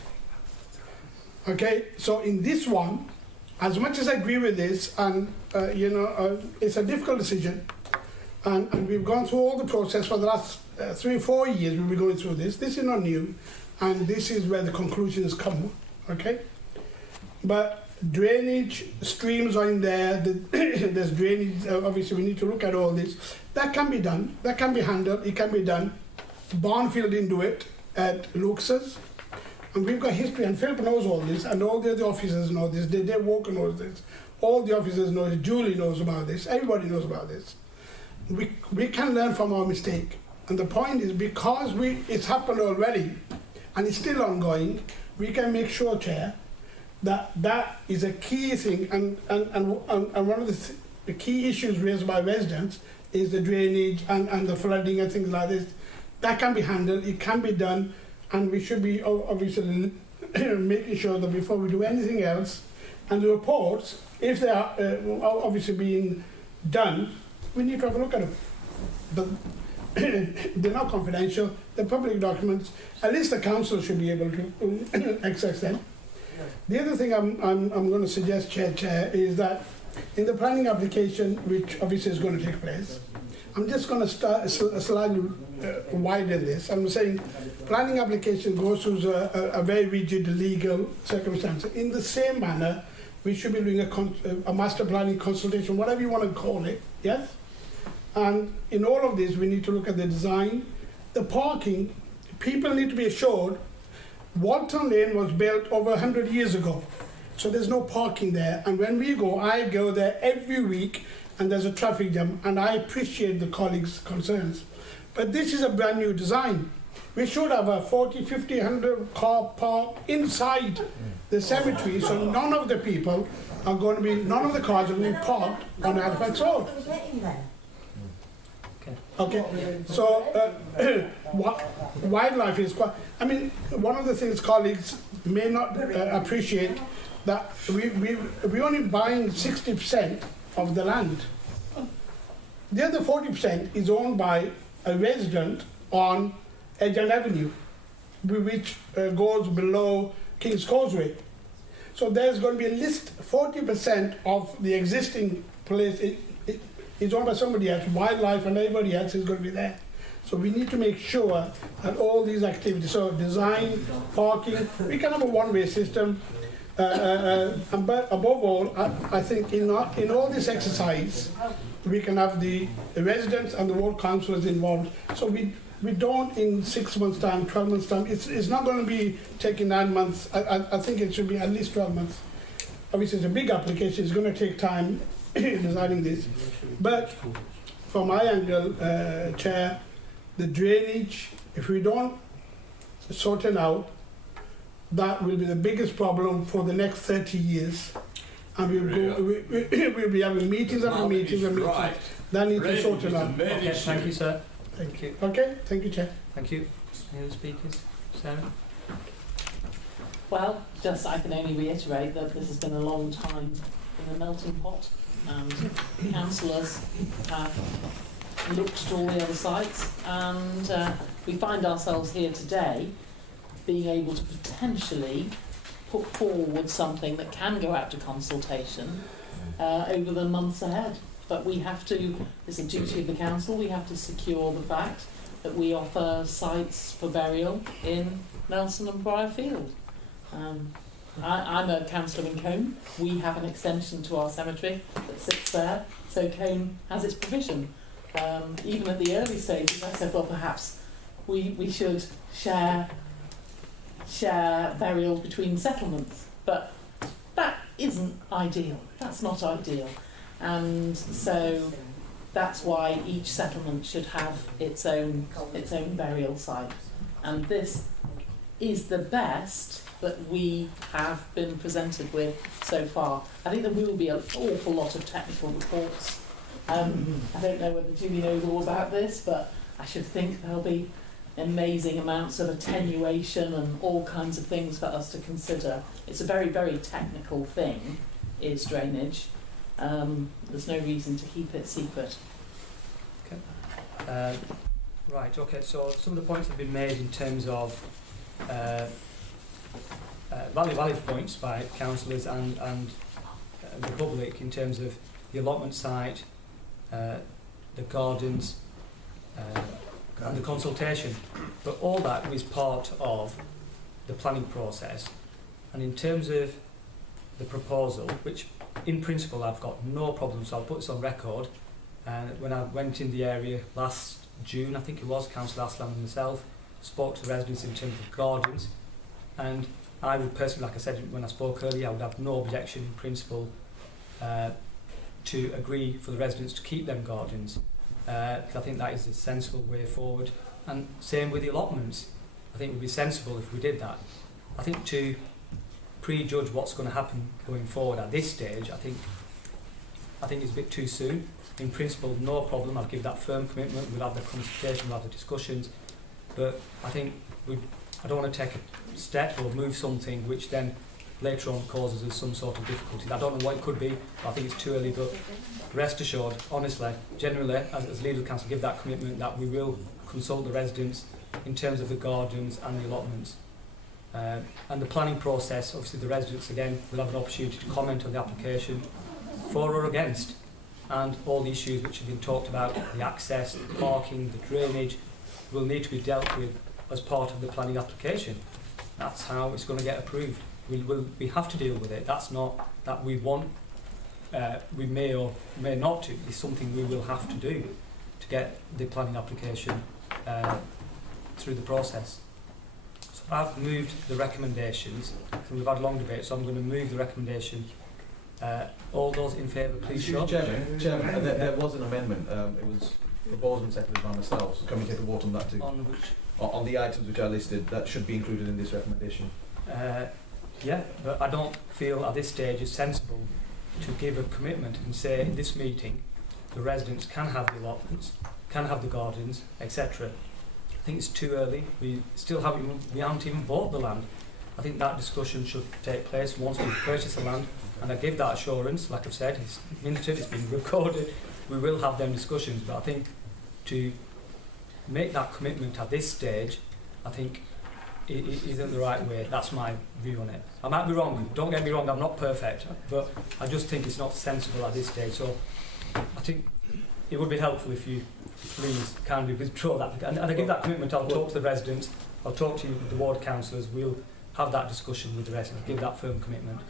Okay, so in this one, as much as I agree with this, and it's a difficult decision, and we've gone through all the process for the last 3 or 4 years, we'll be going through this. This is not new, and this is where the conclusions come, okay? But drainage, streams are in there, there's drainage, obviously we need to look at all this. That can be done, that can be handled, it can be done. Barnfield didn't do it at Luxus. And we've got history, and Philip knows all this, and all the other officers know this, Dave Walker knows this, all the officers know this, Julie knows about this, everybody knows about this. We can learn from our mistake. And the point is, because it's happened already, and it's still ongoing, we can make sure, Chair, that is a key thing, and one of the key issues raised by residents is the drainage and the flooding and things like this. That can be handled, it can be done, and we should be obviously making sure that before we do anything else, and the reports, if they are obviously being done, we need to have a look at them. they're not confidential, they're public documents. At least the council should be able to access them. The other thing I'm going to suggest, Chair, is that in the planning application, which obviously is going to take place, I'm just going to start slightly widen this. I'm saying planning application goes through a very rigid legal circumstance. In the same manner, we should be doing a master planning consultation, whatever you want to call it, yes? And in all of this, we need to look at the design, the parking. People need to be assured Walton Lane was built over 100 years ago, so there's no parking there. And when we go, I go there every week, and there's a traffic jam, and I appreciate the colleagues' concerns. But this is a brand new design. We should have a 40, 50, 100 car park inside the cemetery, so none of the cars are going to be parked on Halifax Road. Okay, so wildlife is quite, I mean, one of the things colleagues may not appreciate that we're only buying 60% of the land. The other 40% is owned by a resident on Edgend Avenue, which goes below King's Causeway. So there's going to be at least 40% of the existing place is owned by somebody else. Wildlife and everybody else is going to be there. So we need to make sure that all these activities, so design, parking, we can have a one-way system. But above all, I think in all this exercise, we can have the residents and the ward councillors involved. So we don't in 6 months' time, 12 months' time. It's not going to be taking 9 months. I think it should be at least 12 months. Obviously, it's a big application. It's going to take time designing this. But from my angle, Chair, the drainage, if we don't sort it out, that will be the biggest problem for the next 30 years. And we'll be having meetings after meetings and meetings. Right. That needs to sort it out. Okay, thank you, sir. Thank you. Okay, thank you, Chair. Thank you. Any other speakers? Sarah? Well, I can only reiterate that this has been a long time in the melting pot, and councillors have looked at all the other sites, and we find ourselves here today being able to potentially put forward something that can go out to consultation over the months ahead. But we have to, it's a duty of the council, we have to secure the fact that we offer sites for burial in Nelson and Briarfield. I'm a councillor in Combe. We have an extension to our cemetery that sits there, so Combe has its provision. Even at the early stages, I said, well, perhaps we should share burials between settlements, but that isn't ideal. That's not ideal, and so that's why each settlement should have its own burial site, and this is the best that we have been presented with so far. I think there will be an awful lot of technical reports. I don't know whether Julie knows all about this, but I should think there'll be amazing amounts of attenuation and all kinds of things for us to consider. It's a very, very technical thing, is drainage. There's no reason to keep it secret. Okay. Right, okay, so some of the points have been made in terms of valid points by councillors and the public in terms of the allotment site, the gardens, and the consultation, but all that is part of the planning process. And in terms of the proposal, which in principle I've got no problem, so I'll put this on record, and when I went in the area last June, I think it was, Councillor Aslam and myself spoke to the residents in terms of gardens, and I would personally, like I said when I spoke earlier, I would have no objection in principle to agree for the residents to keep them gardens. Because I think that is a sensible way forward, and same with the allotments. I think it would be sensible if we did that. I think to prejudge what's going to happen going forward at this stage, I think it's a bit too soon. In principle, no problem. I'll give that firm commitment. We'll have the consultation, we'll have the discussions, but I think I don't want to take a step or move something which then later on causes us some sort of difficulty. I don't know what it could be, I think it's too early, but rest assured, honestly, genuinely, as leader of council, give that commitment that we will consult the residents in terms of the gardens and the allotments. And the planning process, obviously the residents again will have an opportunity to comment on the application for or against, and all the issues which have been talked about, the access, the parking, the drainage, will need to be dealt with as part of the planning application. That's how it's going to get approved. We have to deal with it. That's not that we want, we may or may not do. It's something we will have to do to get the planning application through the process. So I've moved the recommendations. So we've had a long debate, so I'm going to move the recommendation. All those in favour, please show. Chairman, there was an amendment. It was proposed and seconded by myself. Can we take a vote on that too? On which? On the items which are listed, that should be included in this recommendation. Yeah, but I don't feel at this stage it's sensible to give a commitment and say in this meeting the residents can have the allotments, can have the gardens, etc. I think it's too early. We haven't even bought the land. I think that discussion should take place once we've purchased the land, and I give that assurance, like I've said, it's minuted, it's been recorded, we will have them discussions, but I think to make that commitment at this stage, I think it isn't the right way. That's my view on it. I might be wrong, don't get me wrong, I'm not perfect, but I just think it's not sensible at this stage. So I think it would be helpful if you please kindly withdraw that. And I give that commitment. I'll talk to the residents, I'll talk to the ward councillors, we'll have that discussion with the residents, give that firm commitment.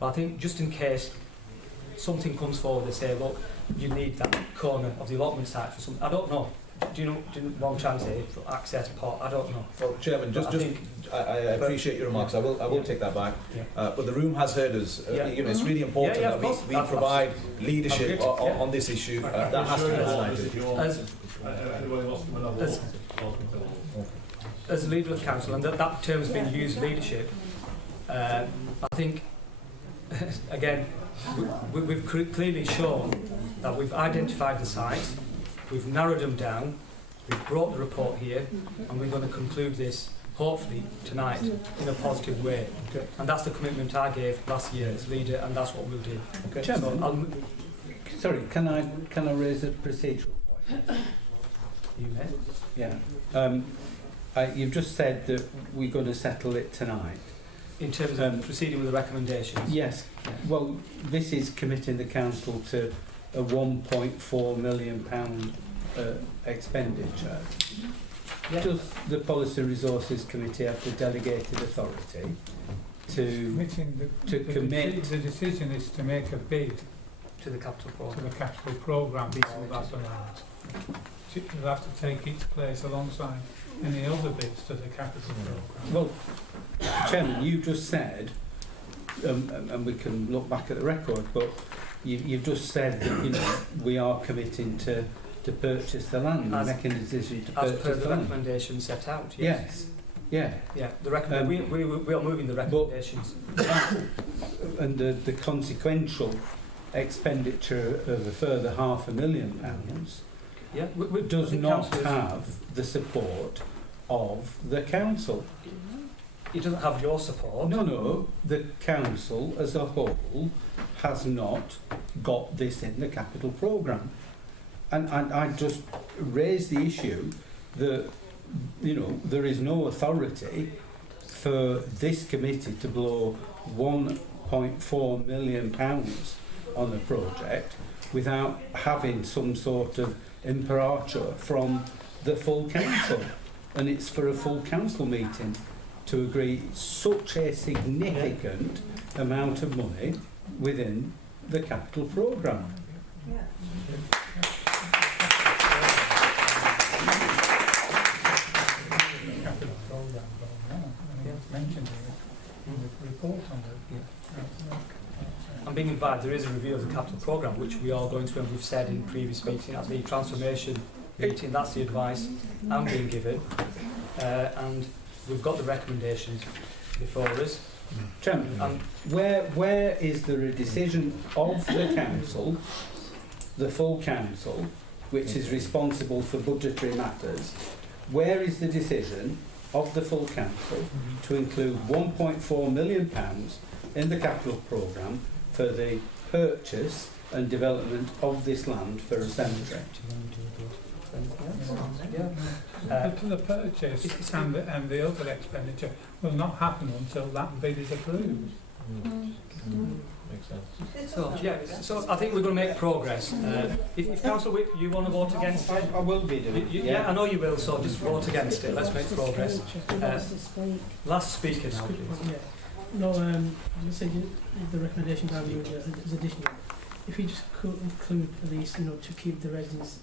But I think just in case something comes forward, they say, look, you need that corner of the allotment site for something. I don't know. Do you know what I'm trying to say? For access part, I don't know. Well, Chairman, I appreciate your remarks. I will take that back. Yeah. but the room has heard us. It's really important that we provide leadership on this issue. That has to be highlighted. As leader of council, and that term's been used, leadership, I think, again, we've clearly shown that we've identified the sites, we've narrowed them down, we've brought the report here, and we're going to conclude this, hopefully, tonight in a positive way. Okay. And that's the commitment I gave last year as leader, and that's what we'll do. Okay. Chairman, So sorry, can I raise a procedural point? You may. Yeah. You've just said that we're going to settle it tonight. In terms of proceeding with the recommendations? Yes. Yeah. Well, this is committing the council to a £1.4 million expenditure. Yeah. Does the Policy Resources Committee have the delegated authority to commit? The decision is to make a bid to the capital programme. To the capital programme for that amount. It will have to take its place alongside any other bids to the capital programme. Well, Chairman, you just said, and we can look back at the record, but you've just said that we are committing to purchase the land, making a decision to purchase the land. As per the recommendation set out, yes. Yeah. Yeah, the we are moving the recommendations. And the consequential expenditure of a further £500,000 does not have the support of the council. It doesn't have your support. No, the council as a whole has not got this in the capital programme. And I just raise the issue that, there is no authority for this committee to blow £1.4 million on a project without having some sort of imperator from the full council. And it's for a full council meeting to agree such a significant amount of money within the capital programme. I'm being invited, there is a review of the capital programme which we are going through, and we've said in previous meeting at the transformation meeting, that's the advice I'm being given, and we've got the recommendations before us. Chairman, where is there a decision of the council, the full council, which is responsible for budgetary matters, where is the decision of the full council to include £1.4 million in the capital programme for the purchase and development of this land for a cemetery. The purchase and the other expenditure will not happen until that bid is approved. Makes sense. So I think we're going to make progress. If Councillor Whip, you want to vote against it? I will be doing it. Yeah, I know you will, so just vote against it. Let's make progress. Last speaker now, please. No, just say the recommendation that we is additional. If you just could include at least, to keep the residents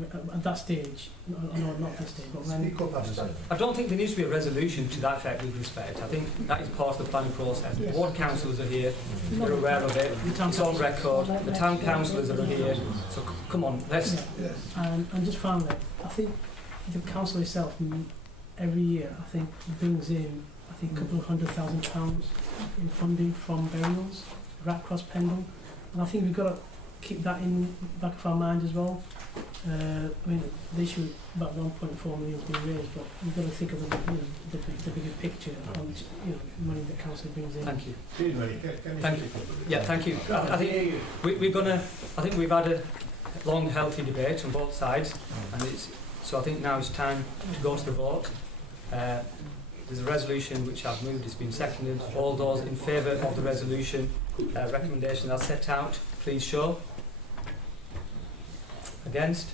at that stage, no, not this stage, but when... I don't think there needs to be a resolution to that effect with respect. I think that is part of the planning process. The ward councillors are here, they're aware of it, it's on record, the town councillors are here, so come on, let's... And just finally, I think the council itself, every year, I think, brings in, a couple of £100,000 in funding from burials, right across Pendle. And I think we've got to keep that in the back of our mind as well. The issue about 1.4 million has been raised, but we've got to think of the bigger picture on money that council brings in. Thank you. Excuse me, thank you. Yeah, thank you. I think we've had a long, healthy debate on both sides, and so I think now it's time to go to the vote. There's a resolution which I've moved, it's been seconded. All those in favour of the resolution recommendation as set out, please show. Against?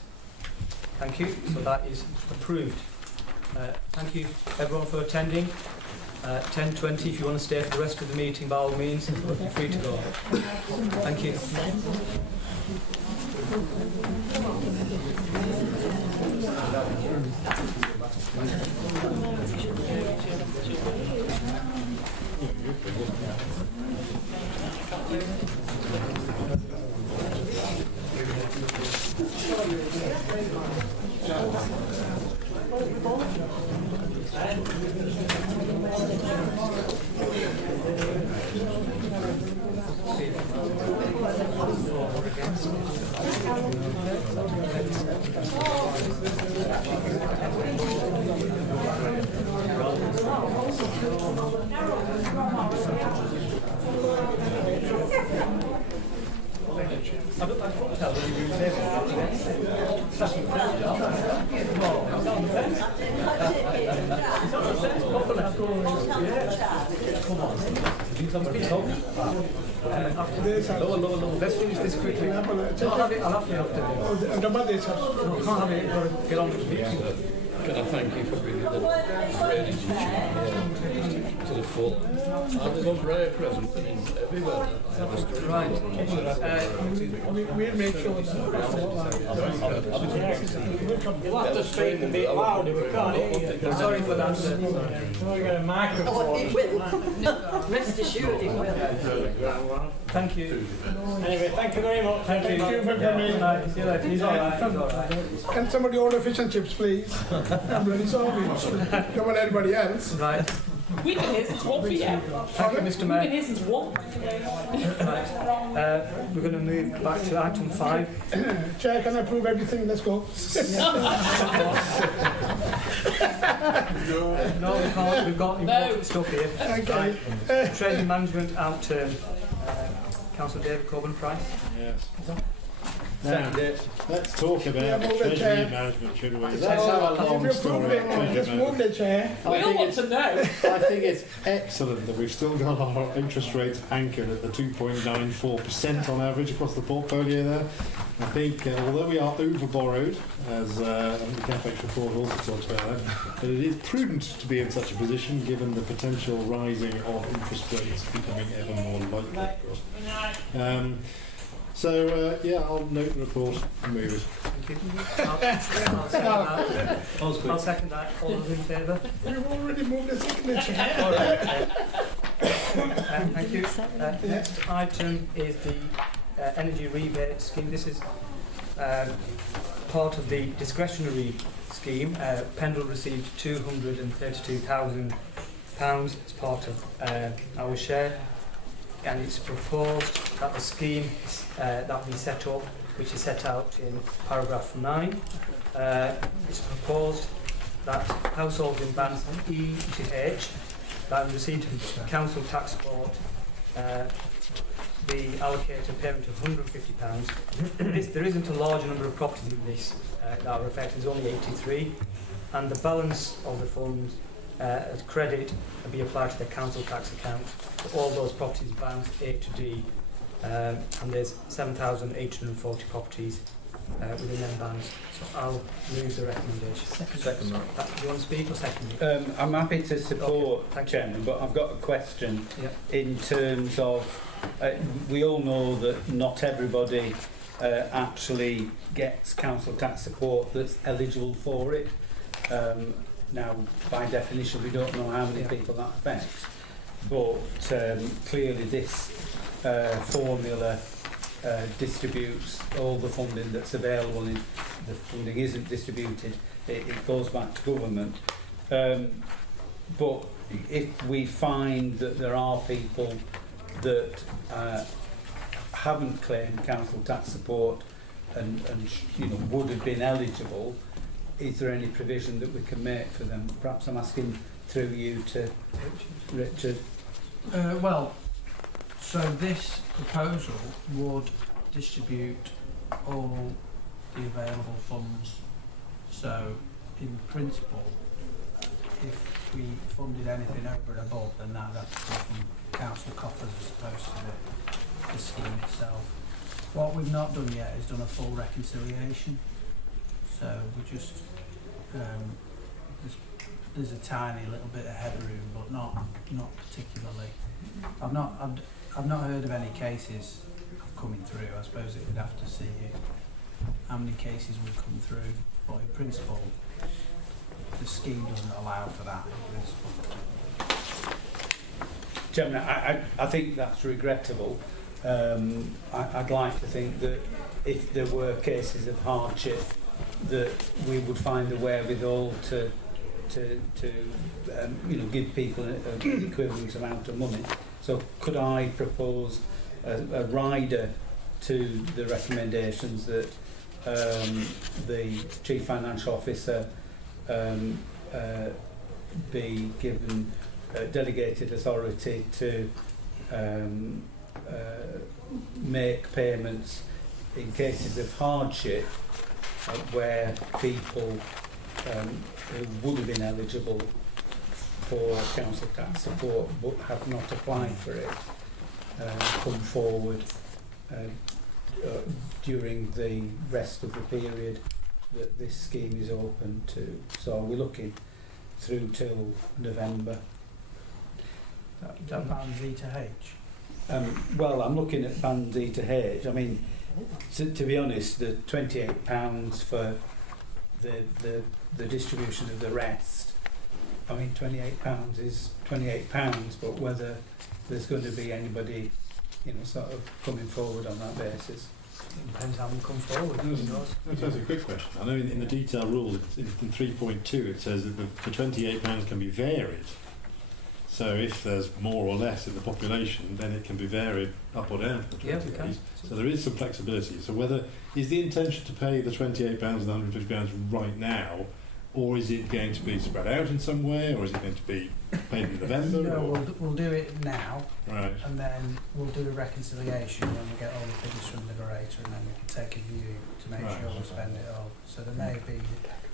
Thank you. So that is approved. Thank you everyone for attending. 10:20, if you want to stay for the rest of the meeting, by all means, you're free to go. Thank you. Let's finish this quickly. I'll have it after this. No, can't have it. You've got to get on with the meeting. Can I thank you for bringing the drainage to the full? I've got rare present everywhere. Right. We'll make sure that... You'll have to speak a bit louder, we can't hear you. Sorry for that, sir. We've got a microphone. Oh, it will. Rest assured it will. Thank you. Anyway, thank you very much. Thank you for coming. See you later. He's all right. Can somebody order fish and chips, please? I'm really sorry. Don't want anybody else. Right. We can hear since 1 p.m. Thank you, Mr. We can Mayor. hear since 1. Right. We're going to move back to item 5. Chair, can I approve everything? Let's go. No, we can't. We've got important stuff here. Okay. Right. Trade management outturn. Councillor David Coburn-Price. Yes. Now, let's talk about treasury management, should we? Let's have a long story. Let's move the chair. We all want to know. I think it's excellent that we've still got our interest rates anchored at the 2.94% on average across the portfolio there. I think, although we are over-borrowed, as the CapEx report also talks about that, but it is prudent to be in such a position given the potential rising of interest rates becoming ever more likely, of course. I'll note the report and move it. Thank you. I'll second that. All those in favour? We've already moved the signature. All right. Thank you. Next item is the energy rebate scheme. This is part of the discretionary scheme. Pendle received £232,000 as part of our share, and it's proposed that the scheme that be set up, which is set out in paragraph 9, it's proposed that households in bands E to H that have received council tax support the allocated payment of £150. There isn't a large number of properties in this that are affected, there's only 83, and the balance of the funds as credit will be applied to the council tax account for all those properties bands A to D, and there's 7,840 properties within them bands. So I'll move the recommendation. Second. Do you want to speak or second? I'm happy to support, Thank you. Chairman, but I've got a question Yeah. in terms of, we all know that not everybody actually gets council tax support that's eligible for it. Now, by definition, we don't know how many people that affects, but clearly this formula distributes all the funding that's available. And if the funding isn't distributed, it goes back to government. But if we find that there are people that haven't claimed council tax support and would have been eligible, is there any provision that we can make for them? Perhaps I'm asking through you to Richard. Well, so this proposal would distribute all the available funds. So, in principle, if we funded anything over and above, then that would have to come from council coffers as opposed to the scheme itself. What we've not done yet is done a full reconciliation. So we just there's a tiny little bit of headroom, but not particularly. I've not heard of any cases coming through. I suppose it would have to see how many cases would come through, but in principle, the scheme doesn't allow for that. In principle. Chairman, I think that's regrettable. I'd like to think that if there were cases of hardship, that we would find a wherewithal to give people an equivalent amount of money. So could I propose a rider to the recommendations that the Chief Financial Officer be given delegated authority to make payments in cases of hardship where people who would have been eligible for council tax support but have not applied for it come forward during the rest of the period that this scheme is open to. So we're looking through till November. That band Z to H? Well, I'm looking at band D to H. I mean, to be honest, the £28 for the distribution of the rest, I mean, £28 is £28, but whether there's going to be anybody, sort of coming forward on that basis. It depends how we come forward. That's a quick question. I know in the detailed rules, in 3.2, it says that the £28 can be varied. So if there's more or less in the population, then it can be varied up or down for the 28. So there is some flexibility. So whether is the intention to pay the £28 and the £150 right now, or is it going to be spread out in some way, or is it going to be paid in November? No, we'll do it now, right, and then we'll do a reconciliation when we get all the figures from Liberator, and then we can take a view to make sure we spend it all. So there may be,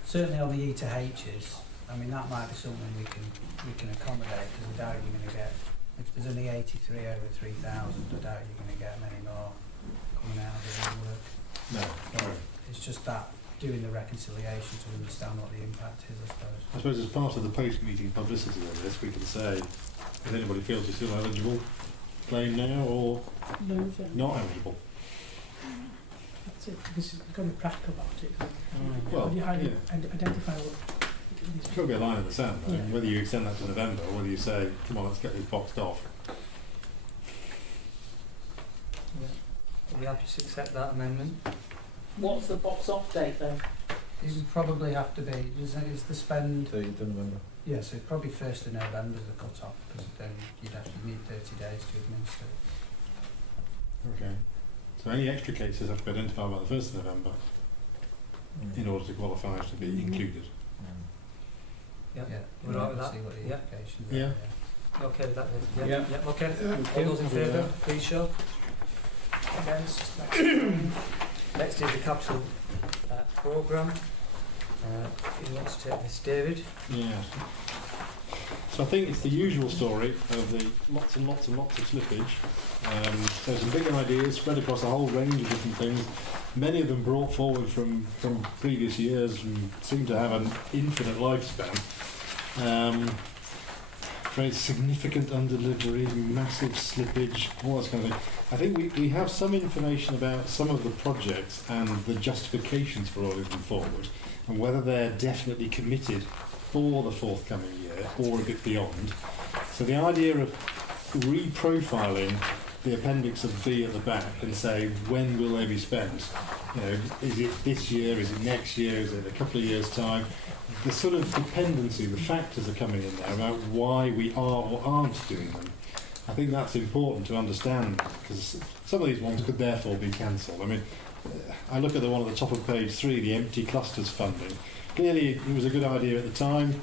certainly on the E to H's, I mean that might be something we can accommodate, because I doubt you're going to get, if there's only 83 over 3,000, I doubt you're going to get many more coming out of the work. No, it's just that, doing the reconciliation to understand what the impact is, I suppose. I suppose as part of the post-meeting publicity of this, we can say, if anybody feels you're still eligible, claim now, or not eligible. That's it. This is going to be practical about it. Well, you yeah. Identify what. There's got to be a line in the sand, though. Yeah. Whether you extend that to November, or whether you say, come on, let's get this boxed off. Are we happy to accept that amendment? What's the box off date then? It would probably have to be, is the spend... 30th of November. Yeah, so probably 1st of November is the cut-off, because then you'd actually need 30 days to administer it. Okay. So any extra cases have to be identified by the 1st of November in order to qualify to be included. Yeah. Yeah, We're right with that? See what the Yeah. implications Yeah. are. Okay with that then? Yeah. Yeah, okay. Thank All you. those in favour, please show. Against? That's fine. Next is the capital programme. Who wants to take this? David? Yeah. So I think it's the usual story of the lots and lots and lots of slippage. There's some big ideas spread across a whole range of different things. Many of them brought forward from previous years and seem to have an infinite lifespan. Very significant undelivery, massive slippage, all that kind of thing. I think we have some information about some of the projects and the justifications for all of them forward, and whether they're definitely committed for the forthcoming year or a bit beyond. So the idea of reprofiling the appendix of B at the back and say, when will they be spent? You know, is it this year, is it next year, is it a couple of years' time? The sort of dependency, the factors are coming in there about why we are or aren't doing them. I think that's important to understand, because some of these ones could therefore be cancelled. I mean, I look at the one at the top of page 3, the empty clusters funding. Clearly it was a good idea at the time.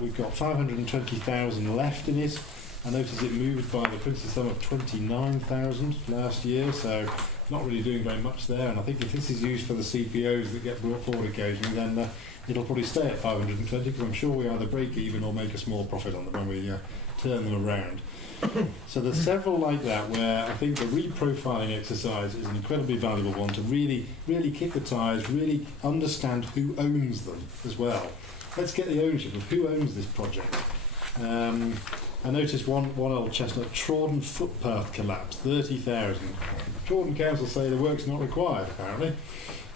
We've got 520,000 left in it. I noticed it moved by the princely sum of 29,000 last year, so not really doing very much there. And I think if this is used for the CPOs that get brought forward occasionally, then it'll probably stay at 520, because I'm sure we either break even or make a small profit on them when we turn them around. So there's several like that where I think the reprofiling exercise is an incredibly valuable one to really kick the tires, really understand who owns them as well. Let's get the ownership of who owns this project. I noticed one old chestnut, Trawden footpath collapse, 30,000. Trawden Council say the work's not required, apparently.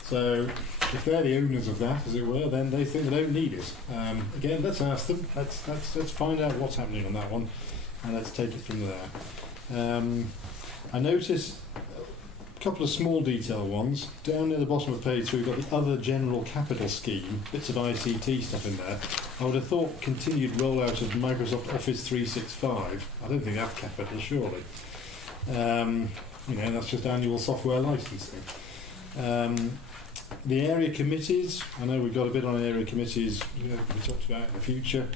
So if they're the owners of that, as it were, then they think they don't need it. Again, let's ask them. Let's find out what's happening on that one, and let's take it from there. I noticed a couple of small detail ones. Down near the bottom of page 3, we've got the other general capital scheme, bits of ICT stuff in there. I would have thought continued rollout of Microsoft Office 365. I don't think that's capital, surely. That's just annual software licensing. The area committees, I know we've got a bit on area committees, we talked about in the future,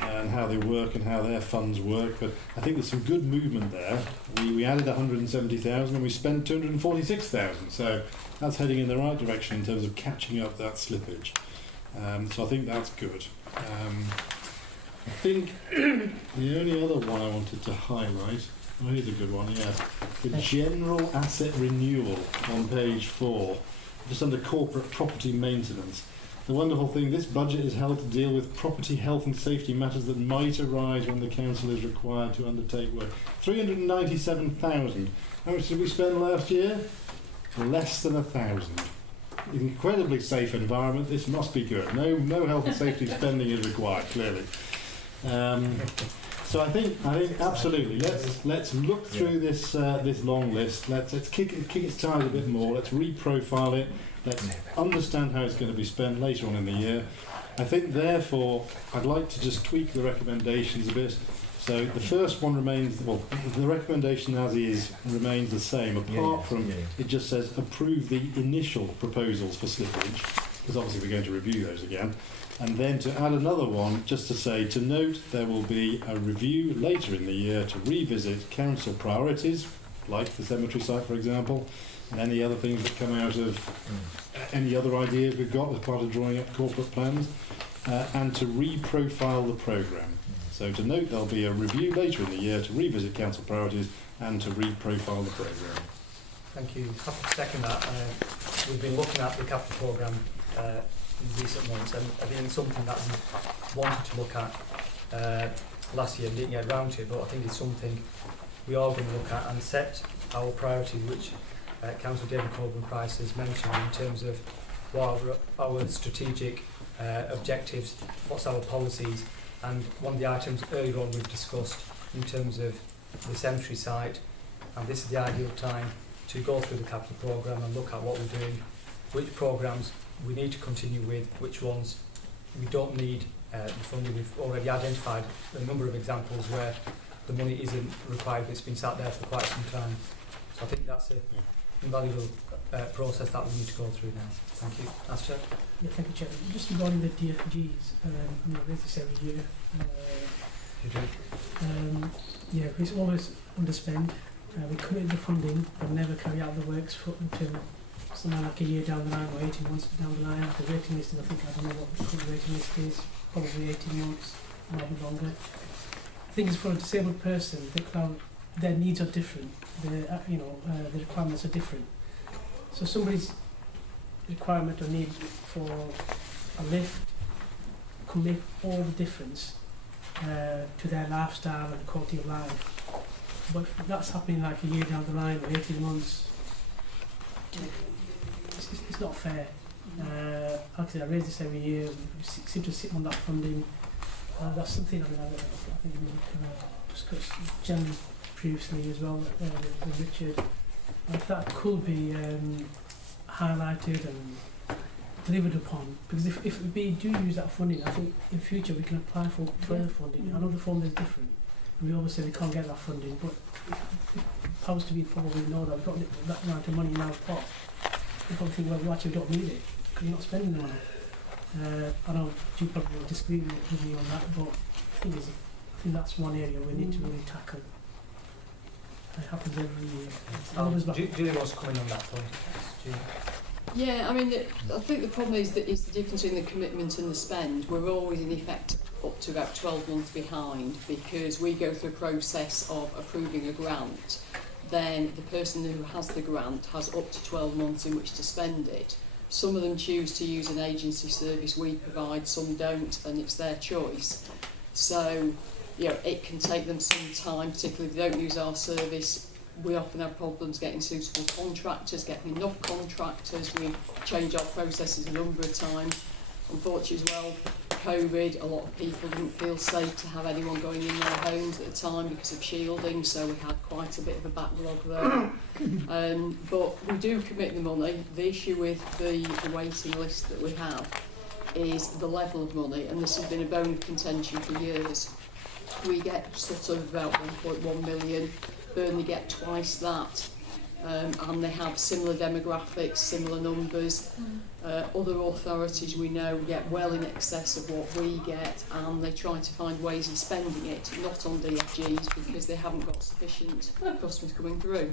and how they work and how their funds work, but I think there's some good movement there. We added 170,000 and we spent 246,000, so that's heading in the right direction in terms of catching up that slippage. So I think that's good. I think the only other one I wanted to highlight, here's a good one, the general asset renewal on page 4. Just under corporate property maintenance. The wonderful thing, this budget is held to deal with property health and safety matters that might arise when the council is required to undertake work. 397,000. How much did we spend last year? Less than 1,000. Incredibly safe environment. This must be good. No health and safety spending is required, clearly. So I think absolutely. Let's look through this long list. Let's kick its tires a bit more. Let's reprofile it. Let's understand how it's going to be spent later on in the year. I think therefore I'd like to just tweak the recommendations a bit. So the first one remains, the recommendation as is remains the same, apart from it just says approve the initial proposals for slippage, because obviously we're going to review those again. And then to add another one, just to say, to note there will be a review later in the year to revisit council priorities, like the cemetery site, for example, and any other things that come out of any other ideas we've got as part of drawing up corporate plans, and to reprofile the programme. So to note there'll be a review later in the year to revisit council priorities and to reprofile the programme. Thank you. Happy to second that. We've been looking at the capital programme in recent months, and I think it's something that we wanted to look at last year and didn't get around to it, but I think it's something we are going to look at and set our priorities, which Councillor David Coburn-Price has mentioned in terms of what are our strategic objectives, what's our policies, and one of the items earlier on we've discussed in terms of the cemetery site, and this is the ideal time to go through the capital programme and look at what we're doing, which programmes we need to continue with, which ones we don't need the funding. We've already identified a number of examples where the money isn't required, but it's been sat there for quite some time. So I think that's an invaluable process that we need to go through now. Thank you. That's Chair. Yeah, thank you, Chair. Just regarding the DFGs, I raise this every year. Yeah, it's always underspend. We commit the funding but never carry out the works for until somewhere like a year down the line or 18 months down the line. The waiting list, I think, I don't know what the current waiting list is, probably 18 months, maybe longer. I think it's for a disabled person, their needs are different, the requirements are different. So somebody's requirement or need for a lift can make all the difference to their lifestyle and quality of life. But if that's happening like a year down the line or 18 months, it's not fair. Actually, I raise this every year. We seem to sit on that funding. That's something I think we kind of discussed generally previously as well with Richard. That could be highlighted and delivered upon, because if we do use that funding, I think in future we can apply for further funding. I know the formula is different, and we always say we can't get that funding, but if powers to be probably know that we've got that amount of money in our pot, we probably think, well, we actually don't need it because you're not spending the money. I know you probably will disagree with me on that, but I think that's one area we need to really tackle. It happens every year. Julie wants to come in on that point. Yeah, I mean, I think the problem is that it's the difference in the commitment and the spend. We're always in effect up to about 12 months behind because we go through a process of approving a grant. Then the person who has the grant has up to 12 months in which to spend it. Some of them choose to use an agency service we provide, some don't, and it's their choice. So, it can take them some time, particularly if they don't use our service. We often have problems getting suitable contractors, getting enough contractors. We change our processes a number of times. Unfortunately as well, COVID, a lot of people didn't feel safe to have anyone going in their homes at the time because of shielding, so we had quite a bit of a backlog there. But we do commit the money. The issue with the waiting list that we have is the level of money, and this has been a bone of contention for years. We get sort of about 1.1 million. Burnley get twice that, and they have similar demographics, similar numbers. Other authorities we know get well in excess of what we get, and they try to find ways of spending it, not on DFGs because they haven't got sufficient customers coming through.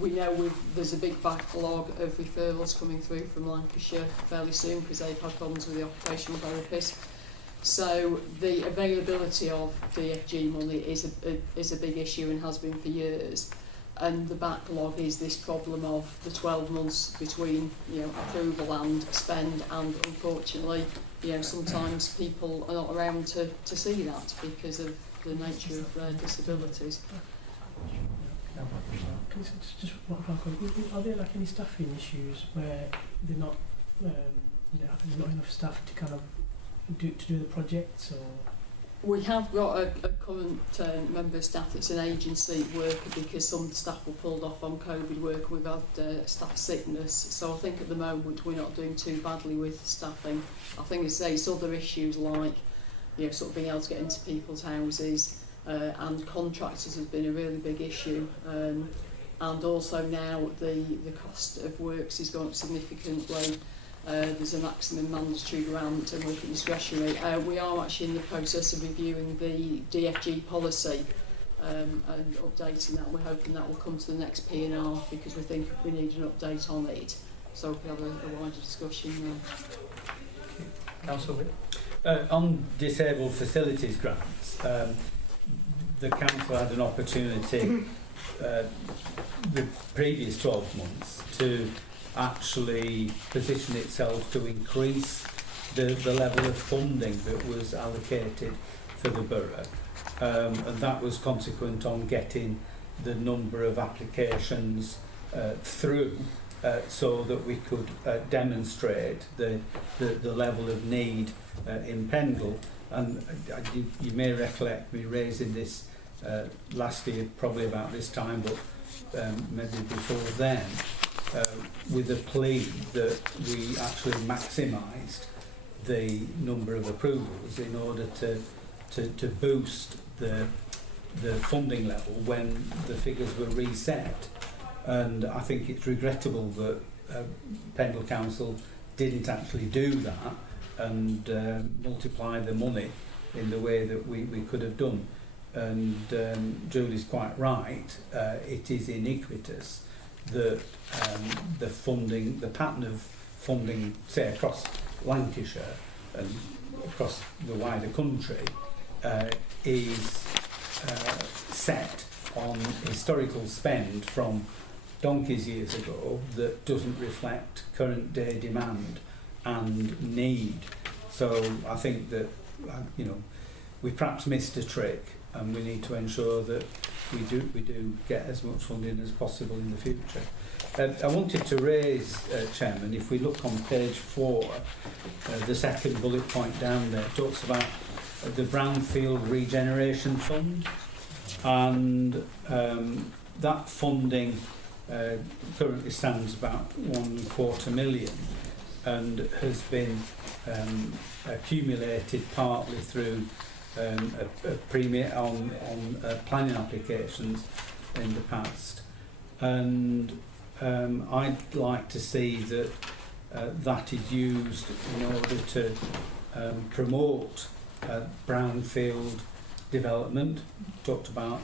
We know there's a big backlog of referrals coming through from Lancashire fairly soon because they've had problems with the occupational therapists. So the availability of DFG money is a big issue and has been for years. And the backlog is this problem of the 12 months between approval and spend, and unfortunately sometimes people are not around to see that because of the nature of their disabilities. Are there like any staffing issues where they're not there's not enough staff to kind of do the projects, or? We have got a current member of staff that's an agency worker because some staff were pulled off on COVID work and we've had staff sickness. So I think at the moment we're not doing too badly with staffing. I think it's other issues like sort of being able to get into people's houses and contractors has been a really big issue. And also now the cost of works has gone up significantly. There's a maximum mandatory grant and working discretionary. We are actually in the process of reviewing the DFG policy and updating that. We're hoping that will come to the next P&R because we think we need an update on it. So we have a wider discussion there. Councillor on disabled facilities grants, the council had an opportunity the previous 12 months to actually position itself to increase the level of funding that was allocated for the borough, and that was consequent on getting the number of applications through so that we could demonstrate the level of need in Pendle. And you may recollect me raising this last year, probably about this time, but maybe before then, with a plea that we actually maximised the number of approvals in order to boost the funding level when the figures were reset. And I think it's regrettable that Pendle Council didn't actually do that and multiply the money in the way that we could have done. and Julie's quite right, it is iniquitous that the funding, the pattern of funding, say across Lancashire and across the wider country, is set on historical spend from donkey's years ago that doesn't reflect current day demand and need. So I think that we perhaps missed a trick, and we need to ensure that we do get as much funding as possible in the future. I wanted to raise, Chairman, if we look on page 4, the second bullet point down there talks about the Brownfield Regeneration Fund, and that funding currently stands about £1.25 million and has been accumulated partly through a premium on planning applications in the past, and I'd like to see that that is used in order to promote brownfield development. Talked about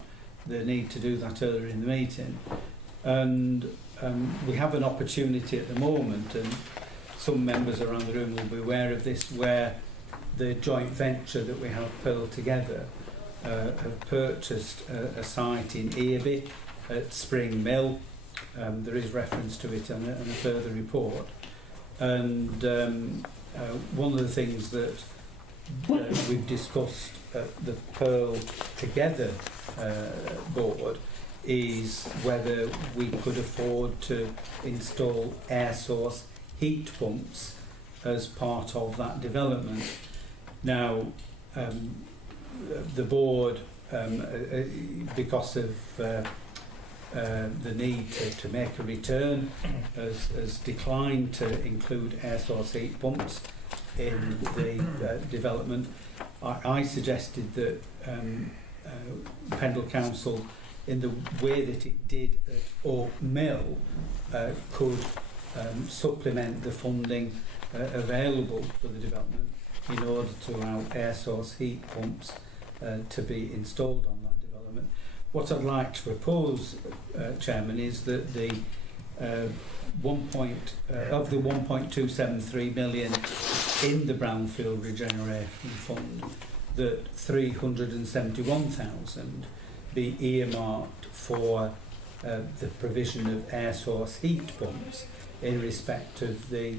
the need to do that earlier in the meeting, and we have an opportunity at the moment, and some members around the room will be aware of this, where the joint venture that we have pulled together have purchased a site in Earby at Spring Mill. There is reference to it in a further report, and one of the things that we've discussed at the Pearl Together board is whether we could afford to install air source heat pumps as part of that development. Now, the board, because of the need to make a return, has declined to include air source heat pumps in the development. I suggested that Pendle Council, in the way that it did at Oak Mill, could supplement the funding available for the development in order to allow air source heat pumps to be installed on that development. What I'd like to propose, Chairman, is that the of the 1.273 million in the Brownfield Regeneration Fund, that 371,000 be earmarked for the provision of air source heat pumps in respect of the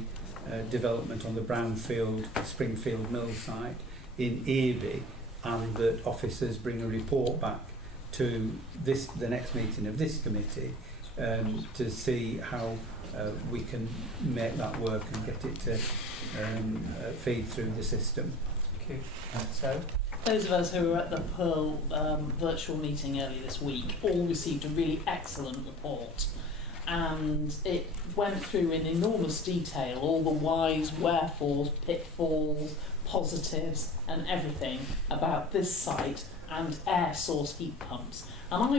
development on the Brownfield Springfield Mill site in Earby, and that officers bring a report back to the next meeting of this committee to see how we can make that work and get it to feed through the system. Thank you. So, those of us who were at the Pearl virtual meeting earlier this week all received a really excellent report, and it went through in enormous detail all the whys, wherefores, pitfalls, positives and everything about this site and air source heat pumps. And I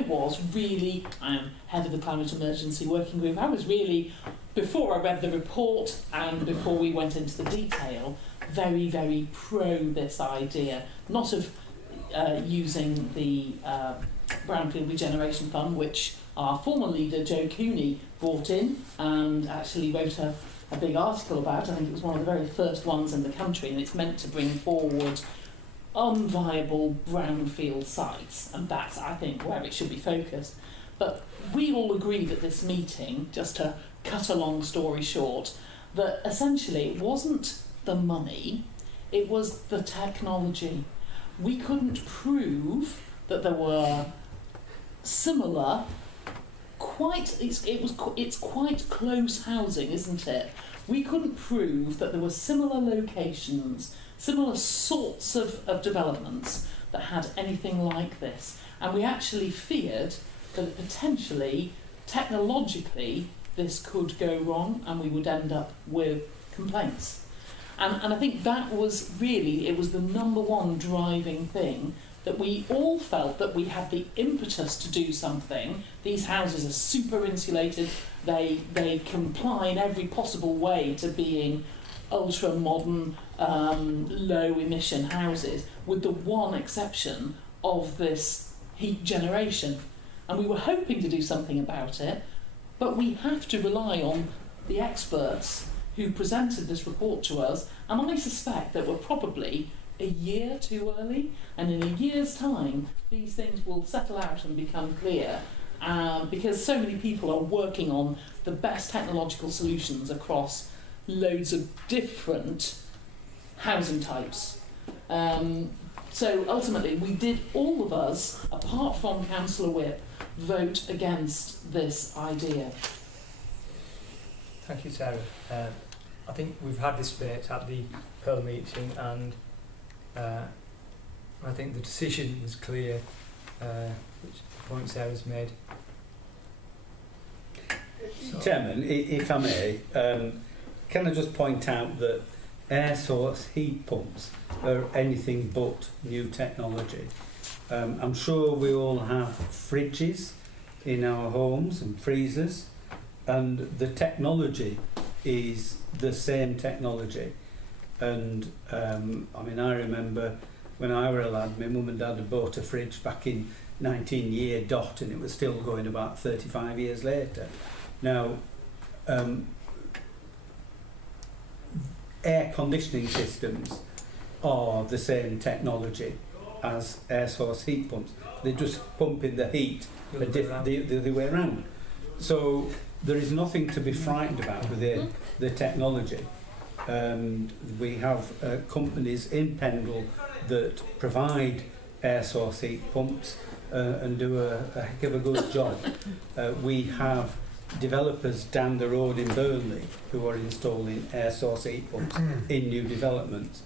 am head of the Climate Emergency Working Group, I was really, before I read the report and before we went into the detail, very, very pro this idea, not of using the Brownfield Regeneration Fund, which our former leader Joe Cooney brought in and actually wrote a big article about. I think it was one of the very first ones in the country, and it's meant to bring forward unviable brownfield sites, and that's, I think, where it should be focused. But we all agreed at this meeting, just to cut a long story short, that essentially it wasn't the money, it was the technology. We couldn't prove that there were similar, it's quite close housing, isn't it? We couldn't prove that there were similar locations, similar sorts of developments that had anything like this. And we actually feared that potentially, technologically, this could go wrong and we would end up with complaints. And I think that was really, it was the number one driving thing, that we all felt that we had the impetus to do something. These houses are super insulated, they comply in every possible way to being ultra modern, low emission houses, with the one exception of this heat generation. And we were hoping to do something about it, but we have to rely on the experts who presented this report to us, and I suspect that we're probably a year too early, and in a year's time these things will settle out and become clear, because so many people are working on the best technological solutions across loads of different housing types. So ultimately we did, all of us, apart from Councillor Whip, vote against this idea. Thank you, Sarah. I think we've had this debate at the Pearl meeting, and I think the decision was clear, which the point Sarah's made. Chairman, if I may, can I just point out that air source heat pumps are anything but new technology. I'm sure we all have fridges in our homes and freezers, and the technology is the same technology. And I mean, I remember when I were a lad, my mum and dad had bought a fridge back in 19-year dot, and it was still going about 35 years later. Now, air conditioning systems are the same technology as air source heat pumps. They're just pumping the heat the other way around. So there is nothing to be frightened about with the technology. We have companies in Pendle that provide air source heat pumps and do a heck of a good job. We have developers down the road in Burnley who are installing air source heat pumps in new developments.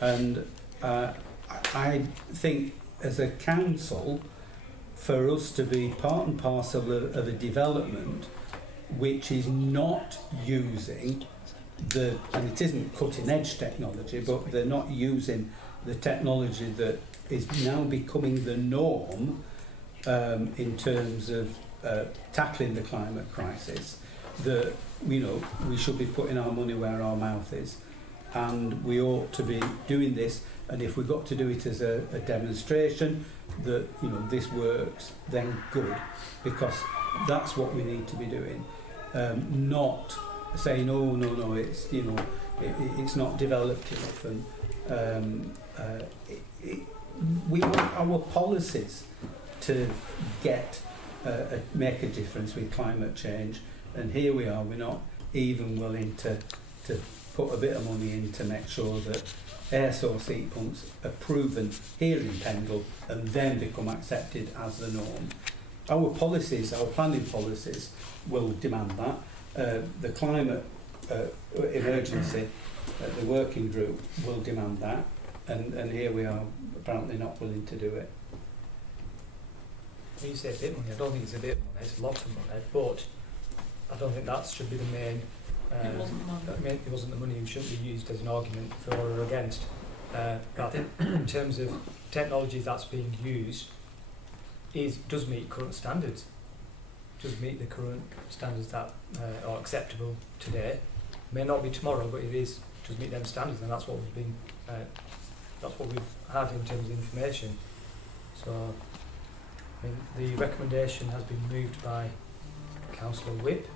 And I think as a council, for us to be part and parcel of a development which is not using and it isn't cutting edge technology, but they're not using the technology that is now becoming the norm in terms of tackling the climate crisis, that we should be putting our money where our mouth is, and we ought to be doing this. And if we've got to do it as a demonstration that this works, then good, because that's what we need to be doing. Not saying, oh no, it's it's not developed enough, and we want our policies to make a difference with climate change, and here we are, we're not even willing to put a bit of money in to make sure that air source heat pumps are proven here in Pendle and then become accepted as the norm. Our policies, our planning policies, will demand that. The climate emergency, the working group, will demand that, and here we are apparently not willing to do it. When you say a bit of money, I don't think it's a bit of money, it's a lot of money, but I don't think that should be the main. It wasn't the money. It wasn't the money, it shouldn't be used as an argument for or against. But in terms of technology that's being used, does meet current standards, does meet the current standards that are acceptable today. May not be tomorrow, but it does meet them standards, and that's what we've had in terms of information. So, I mean, the recommendation has been moved by Councillor Whip.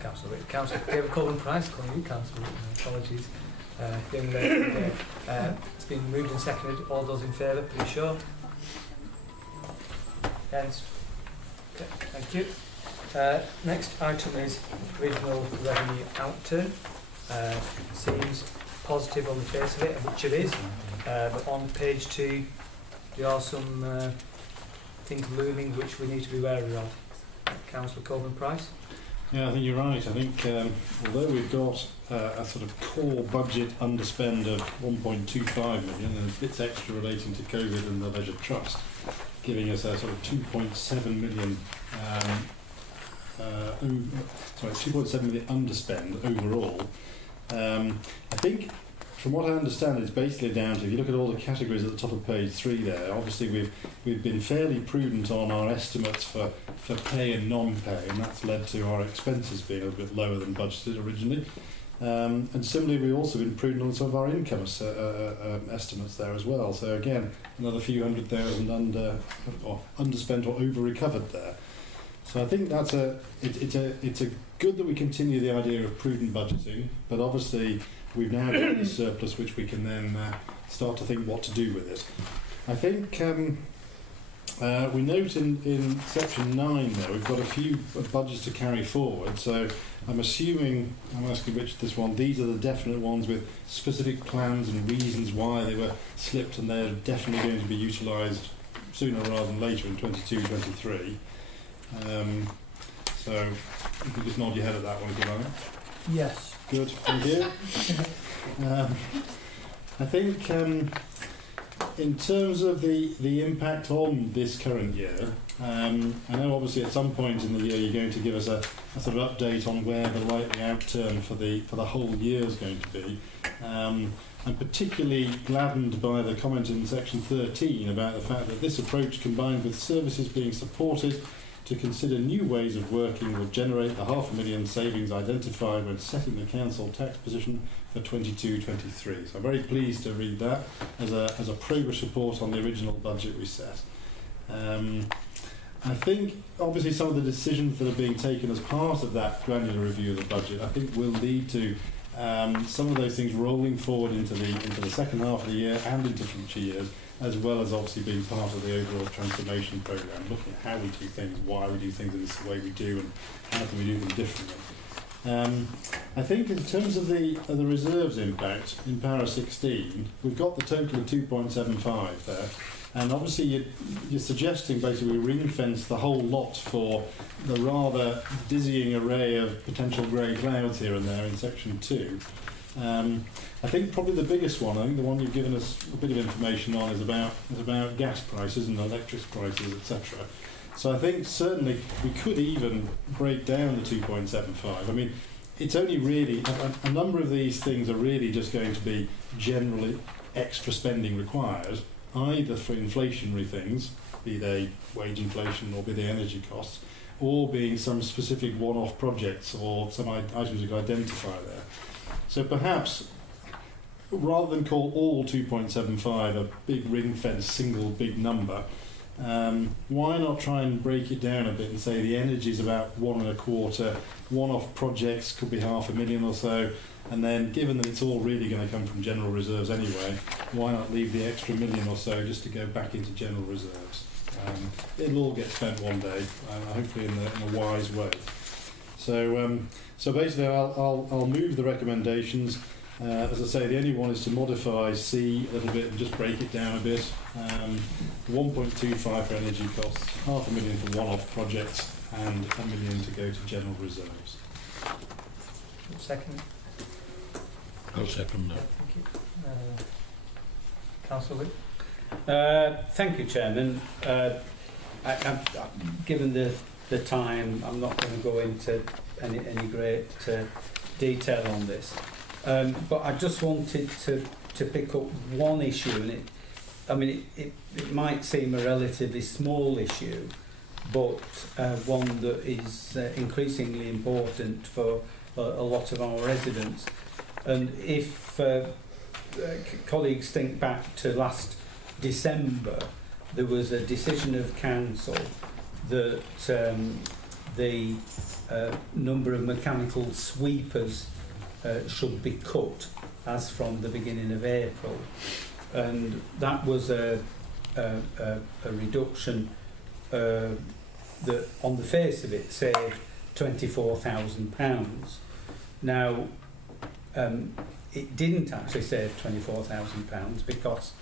Councillor David Colvin-Price, calling you Councillor Whip, apologies. It's been moved and seconded. All those in favour, please show. Against? Okay, thank you. Next item is regional revenue outturn. Seems positive on the face of it, which it is. But on page 2, there are some things looming which we need to be wary of. Councillor Colvin-Price. Yeah, I think you're right. I think although we've got a sort of core budget underspend of 1.25 million and bits extra relating to COVID and the Leisure Trust, giving us a sort of 2.7 million 2.7 million underspend overall. I think from what I understand, it's basically down to, if you look at all the categories at the top of page 3 there, obviously we've been fairly prudent on our estimates for pay and non-pay, and that's led to our expenses being a little bit lower than budgeted originally. And similarly, we've also been prudent on some of our income estimates there as well. So again, another few $100,000 underspent or over-recovered there. So I think that's it's a good that we continue the idea of prudent budgeting, but obviously we've now got this surplus which we can then start to think what to do with it. I think we note in section 9 there we've got a few budgets to carry forward, so I'm assuming, I'm asking Richard this one, these are the definite ones with specific plans and reasons why they were slipped, and they're definitely going to be utilised sooner rather than later in 22-23. So you can just nod your head at that one if you like. Yes. Good, thank you. I think in terms of the impact on this current year, I know obviously at some point in the year you're going to give us a sort of update on where the likely outturn for the whole year is going to be. I'm particularly gladdened by the comment in section 13 about the fact that this approach, combined with services being supported to consider new ways of working, will generate the £500,000 savings identified when setting the council tax position for 22-23. So I'm very pleased to read that as a progress report on the original budget we set. I think obviously some of the decisions that are being taken as part of that granular review of the budget, I think will lead to some of those things rolling forward into the second half of the year and into future years, as well as obviously being part of the overall transformation programme, looking at how we do things, why we do things in this way we do, and how can we do them differently. I think in terms of the reserves impact in Para 16, we've got the total of 2.75 there, and obviously you're suggesting basically we ring-fence the whole lot for the rather dizzying array of potential grey clouds here and there in section 2. I think probably the biggest one, I think the one you've given us a bit of information on, is about gas prices and electric prices, etc. So I think certainly we could even break down the 2.75. I mean, it's only really, a number of these things are really just going to be generally extra spending required, either for inflationary things, be they wage inflation or be they energy costs, or being some specific one-off projects or some items we can identify there. So perhaps, rather than call all 2.75 a big ring-fence single big number, why not try and break it down a bit and say the energy is about 1.25, one-off projects could be £500,000 or so, and then given that it's all really going to come from general reserves anyway, why not leave the extra $1 million or so just to go back into general reserves? It'll all get spent one day, hopefully in a wise way. So basically I'll move the recommendations. As I say, the only one is to modify C a little bit and just break it down a bit. 1.25 for energy costs, £500,000 for one-off projects, and $1 million to go to general reserves. Second. I'll second that. Thank you. Councillor Witt. Thank you, Chairman. Given the time, I'm not going to go into any great detail on this. But I just wanted to pick up one issue, and it might seem a relatively small issue, but one that is increasingly important for a lot of our residents. And if colleagues think back to last December, there was a decision of council that the number of mechanical sweepers should be cut as from the beginning of April, and that was a reduction that on the face of it saved £24,000. Now it didn't actually save £24,000 because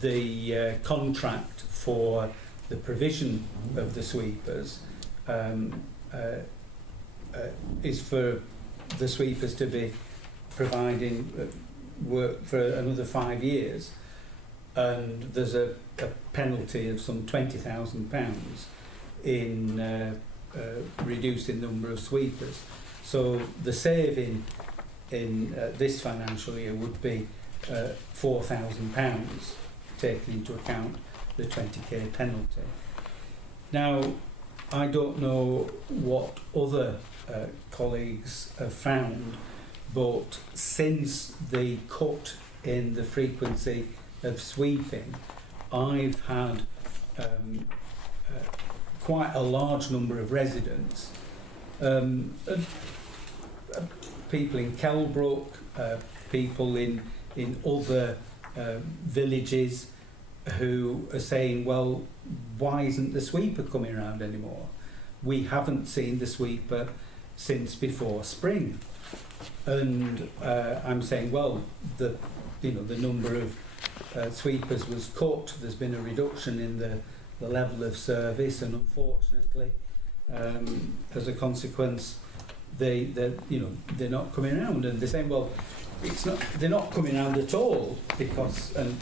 the contract for the provision of the sweepers is for the sweepers to be providing work for another 5 years, and there's a penalty of some £20,000 in reducing the number of sweepers. So the saving in this financial year would be £4,000, taking into account the 20k penalty. Now, I don't know what other colleagues have found, but since the cut in the frequency of sweeping, I've had quite a large number of residents, people in Kelbrook, people in other villages who are saying, well, why isn't the sweeper coming around anymore? We haven't seen the sweeper since before spring. And I'm saying, well, the number of sweepers was cut. There's been a reduction in the level of service, and unfortunately, as a consequence, they're not coming around. And they're saying, well, they're not coming around at all because, and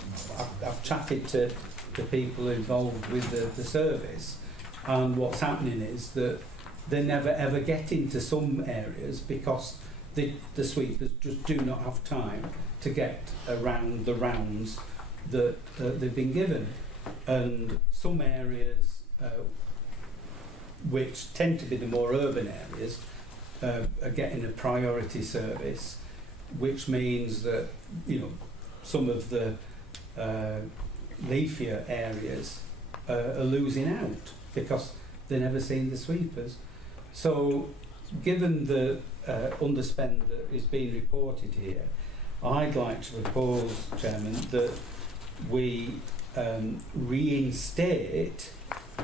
I've chatted to the people involved with the service, and what's happening is that they never ever get into some areas because the sweepers just do not have time to get around the rounds that they've been given. And some areas, which tend to be the more urban areas, are getting a priority service, which means that some of the leafier areas are losing out because they've never seen the sweepers. So, given the underspend that is being reported here, I'd like to propose, Chairman, that we reinstate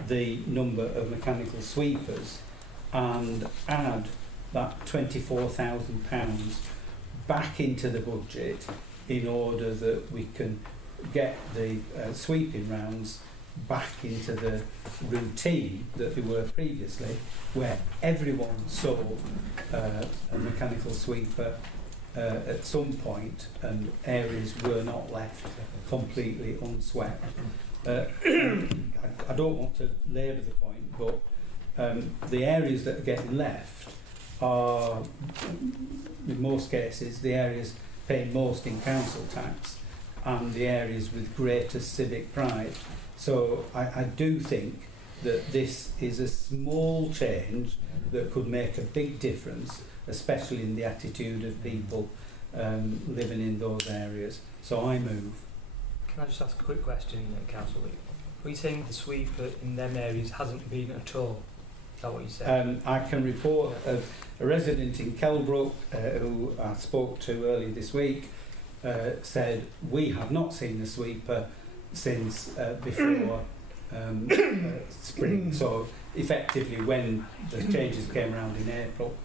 the number of mechanical sweepers and add that £24,000 back into the budget in order that we can get the sweeping rounds back into the routine that they were previously, where everyone saw a mechanical sweeper at some point and areas were not left completely unswept. I don't want to labour the point, but the areas that are getting left are, in most cases, the areas paying most in council tax and the areas with greatest civic pride. So I do think that this is a small change that could make a big difference, especially in the attitude of people living in those areas. So I move. Can I just ask a quick question, Councillor? Are you saying the sweeper in them areas hasn't been at all? Is that what you said? I can report a resident in Kelbrook who I spoke to earlier this week said, we have not seen the sweeper since before spring. So effectively when the changes came around in April,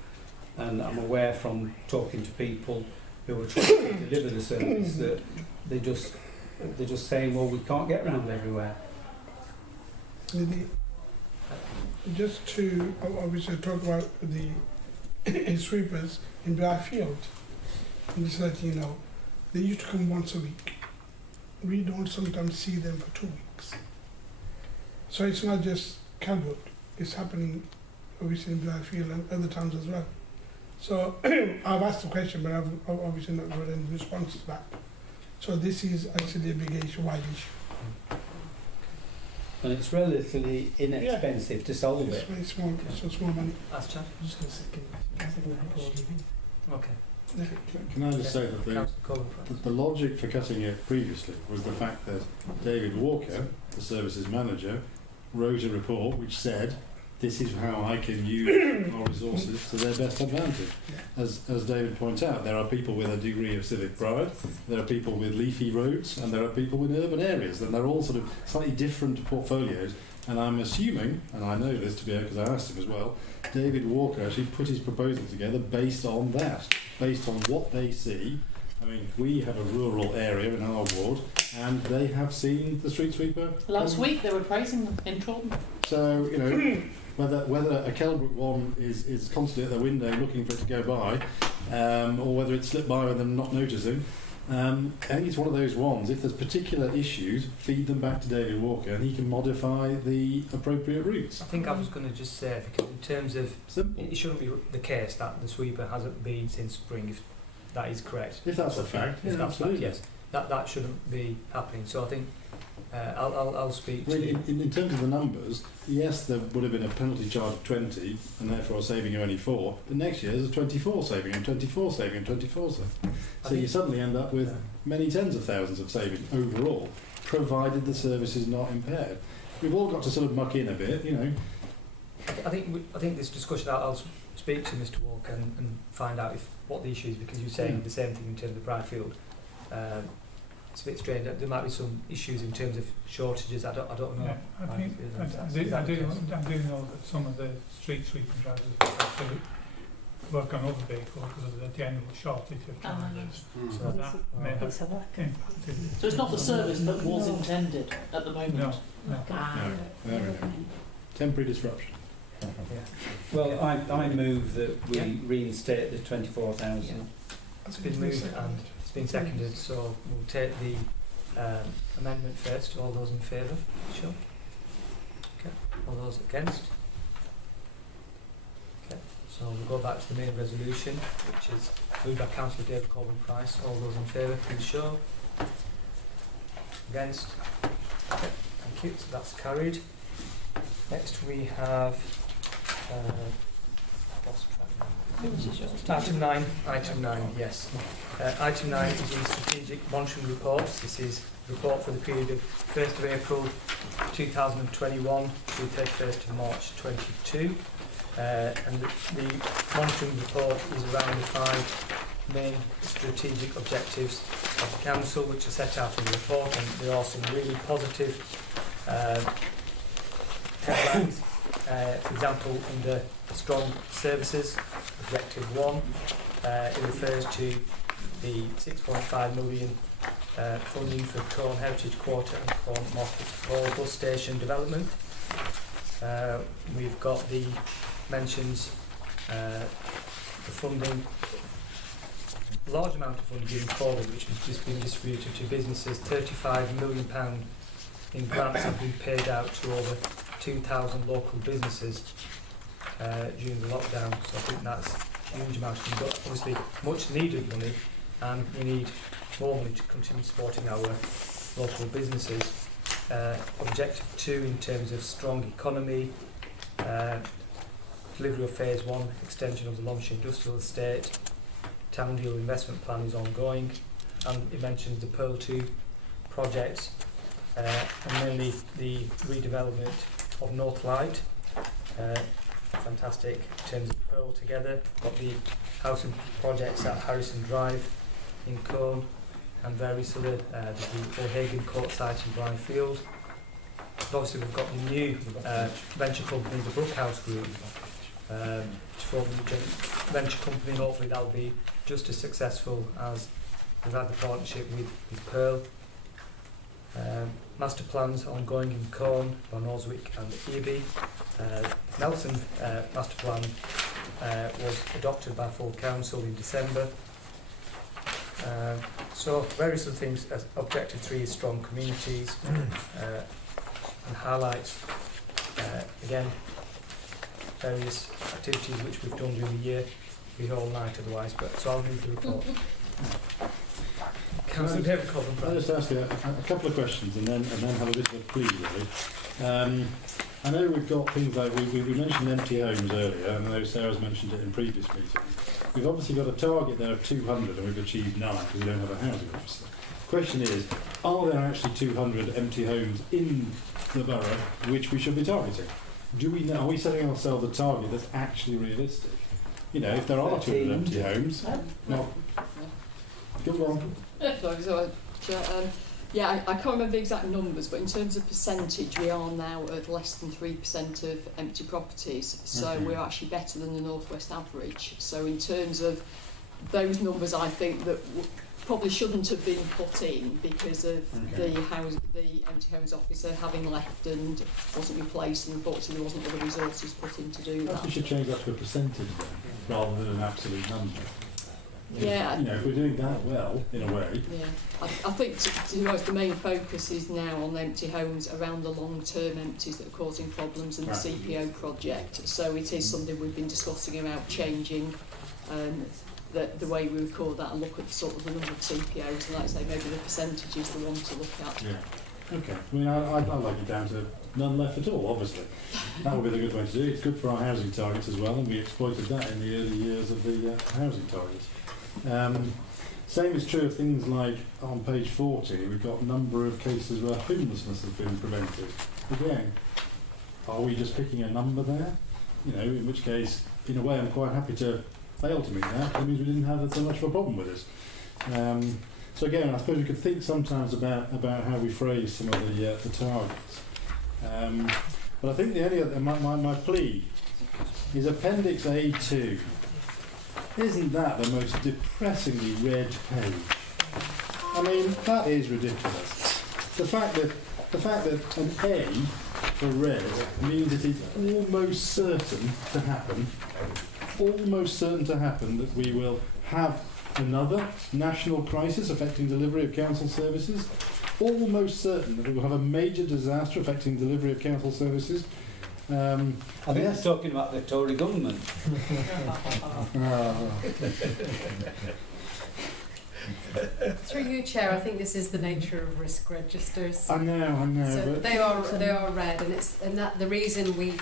and I'm aware from talking to people who were trying to deliver the service that they're just saying, well, we can't get around everywhere. Just to obviously talk about the sweepers in Blackfield, and just let you know, they used to come once a week. We don't sometimes see them for 2 weeks. So it's not just Calwood, it's happening obviously in Blackfield and other towns as well. So I've asked the question, but I've obviously not got any responses back. So this is actually a big issue, wide issue. And it's relatively inexpensive to solve It's it. very small, so small money. That's Chad. I'm just going to second. Okay. Can I just say that the logic for cutting it previously was the fact that David Walker, the services manager, wrote a report which said, this is how I can use our resources to their best advantage. As David points out, there are people with a degree of civic pride, there are people with leafy roads, and there are people with urban areas, and they're all sort of slightly different portfolios. And I'm assuming, and I know this to be because I asked him as well, David Walker actually put his proposal together based on that, based on what they see. I mean, we have a rural area in our ward, and they have seen the street sweeper. Last week they were praising them in Trawden. So, whether a Kelbrook one is constantly at their window looking for it to go by, or whether it's slipped by and them not noticing, I think it's one of those ones. If there's particular issues, feed them back to David Walker, and he can modify the appropriate routes. I think I was going to just say, because in terms of it shouldn't be the case that the sweeper hasn't been since spring. If that is correct. If that's a fact, if yeah, that's absolutely. fact, yes, that shouldn't be happening. So I think I'll speak I to mean, you. in terms of the numbers, yes, there would have been a penalty charge of 20 and therefore a saving of only 4, but next year there's a 24 saving and 24 saving and 24 saving. So you suddenly end up with many tens of thousands of saving overall, provided the service is not impaired. We've all got to sort of muck in a bit, you know. I think this discussion, I'll speak to Mr Walker and find out what the issue is, because you're saying the same thing in terms of Bridefield. It's a bit strange. There might be some issues in terms of shortages. I don't know. Yeah, I do know that some of the street sweeping drivers have to work on other vehicles because of the general shortage of drivers. So that may have impacted. So it's not the service that was intended at the moment? No. There we go. Temporary disruption. Well, I move that we reinstate the 24,000. It's been moved and it's been seconded, so we'll take the amendment first. All those in favour? Sure. Okay. All those against? Okay. So we'll go back to the main resolution, which is moved by Councillor David Corbin Price. All those in favour, please show. Against? Okay. Thank you. So that's carried. Next we have Item 9, yes. Item 9 is the strategic monitoring report. This is a report for the period of 1st of April 2021 to 31st of March 2022. And the monitoring report is around the 5 main strategic objectives of the Council, which are set out in the report, and there are some really positive headlines. For example, under strong services, Objective 1, it refers to the 6.5 million funding for Corn Heritage Quarter and Corn Moss bus station development. We've got the mentions, the funding, large amount of funding during COVID, which has just been distributed to businesses. £35 million in grants have been paid out to over 2,000 local businesses during the lockdown, so I think that's a huge amount of money. But obviously much needed money, and we need more money to continue supporting our local businesses. Objective 2 in terms of strong economy, delivery of phase 1, extension of the Longshire Industrial Estate, Town Deal investment plan is ongoing, and it mentions the Pearl 2 project, and mainly the redevelopment of North Light. Fantastic in terms of Pearl together. Got the housing projects at Harrison Drive in Colne and various other, the O'Hagan Court site in Bridefield. But obviously we've got the new venture company, the Brookhouse Group, which formed a venture company. Hopefully that'll be just as successful as we've had the partnership with Pearl. Master plans ongoing in Corn, Barnoswick and Eby. Nelson master plan was adopted by full council in December. So various other things. Objective 3 is strong communities, and highlights again various activities which we've done during the year. Be here all night otherwise, but so I'll read the report. Councillor David Corbin. I'll just ask you a couple of questions and then have a bit of a plea, really. I know we've got things like, we mentioned empty homes earlier, and I know Sarah's mentioned it in previous meetings. We've obviously got a target there of 200 and we've achieved 9 because we don't have a housing officer. The question is, are there actually 200 empty homes in the borough which we should be targeting? Are we setting ourselves a target that's actually realistic? You know, if there are 200 empty homes, no. Go on. Yeah, I can't remember the exact numbers, but in terms of percentage, we are now at less than 3% of empty properties, so we're actually better than the North West average. So in terms of those numbers, I think that probably shouldn't have been put in because of the empty homes officer having left and wasn't replaced, and unfortunately there wasn't other resources put in to do that. We should change that to a percentage then, rather than an absolute number. Yeah. You know, if we're doing that well, in a way. Yeah. I think to be honest, the main focus is now on empty homes around the long-term empties that are causing problems and the CPO project. So it is something we've been discussing about changing the way we record that and look at sort of the number of CPOs, and like I say, maybe the percentage is the one to look at. Yeah. Okay. I mean, I'd like it down to none left at all, obviously. That would be the good way to do it. It's good for our housing targets as well, and we exploited that in the early years of the housing targets. Same is true of things like on page 40, we've got a number of cases where homelessness has been prevented. Again, are we just picking a number there? You know, in which case, in a way, I'm quite happy to fail to meet that. That means we didn't have so much of a problem with this. So again, I suppose we could think sometimes about how we phrase some of the targets. But I think the only other, my plea is Appendix A2. Isn't that the most depressingly red page? I mean, that is ridiculous. The fact that an A for red means it is almost certain to happen, that we will have another national crisis affecting delivery of council services, almost certain that we will have a major disaster affecting delivery of council services. I think that's talking about the Tory government. Through you, Chair, I think this is the nature of risk registers. I know. So but they are red, and that the reason we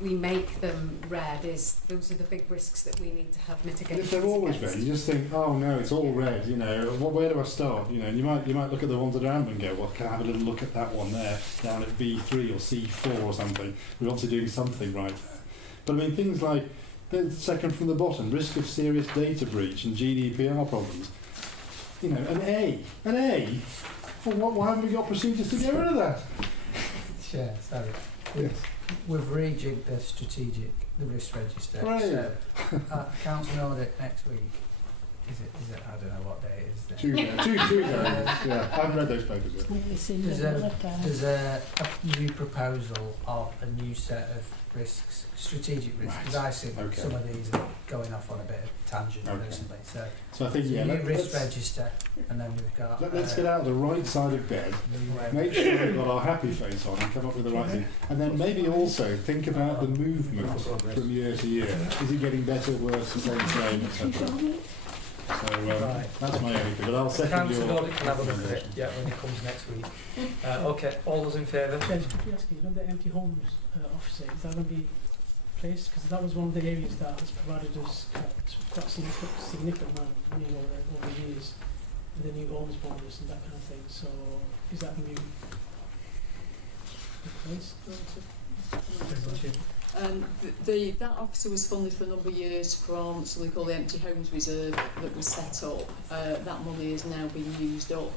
make them red is those are the big risks that we need to have mitigated. If they're always red, you just think, oh no, it's all red. You know, where do I start? You know, you might look at the ones that are amber and go, well, can I have a little look at that one there, down at B3 or C4 or something? We're obviously doing something right there. But I mean, things like the second from the bottom, risk of serious data breach and GDPR problems. You know, an A. Well, why haven't we got procedures to get rid of that? Sure, sorry. Yes. We've rejigged the risk register. Right. So, council audit next week. Is it? I don't know what day it is. Tuesday. Yeah, I haven't read those papers yet. There's a new proposal of a new set of risks, strategic risks. Because I see some of these are going off on a bit of tangent recently. So I think new risk register, and then we've got. Let's get out the right side of bed, make sure we've got our happy face on, and come up with the right thing. And then maybe also think about the movement from year to year. Is it getting better, worse, the same, etc.? So that's my only thing. But I'll second your. Council audit can have a look at it. Yeah, when it comes next week. Okay, all those in favour? Could you ask you, the empty homes officer, is that going to be placed? Because that was one of the areas that has provided us quite significant amount of money over the years, with the new homes bonus and that kind of thing. So is that going to be replaced? That officer was funded for a number of years from something called the Empty Homes Reserve that was set up. That money has now been used up.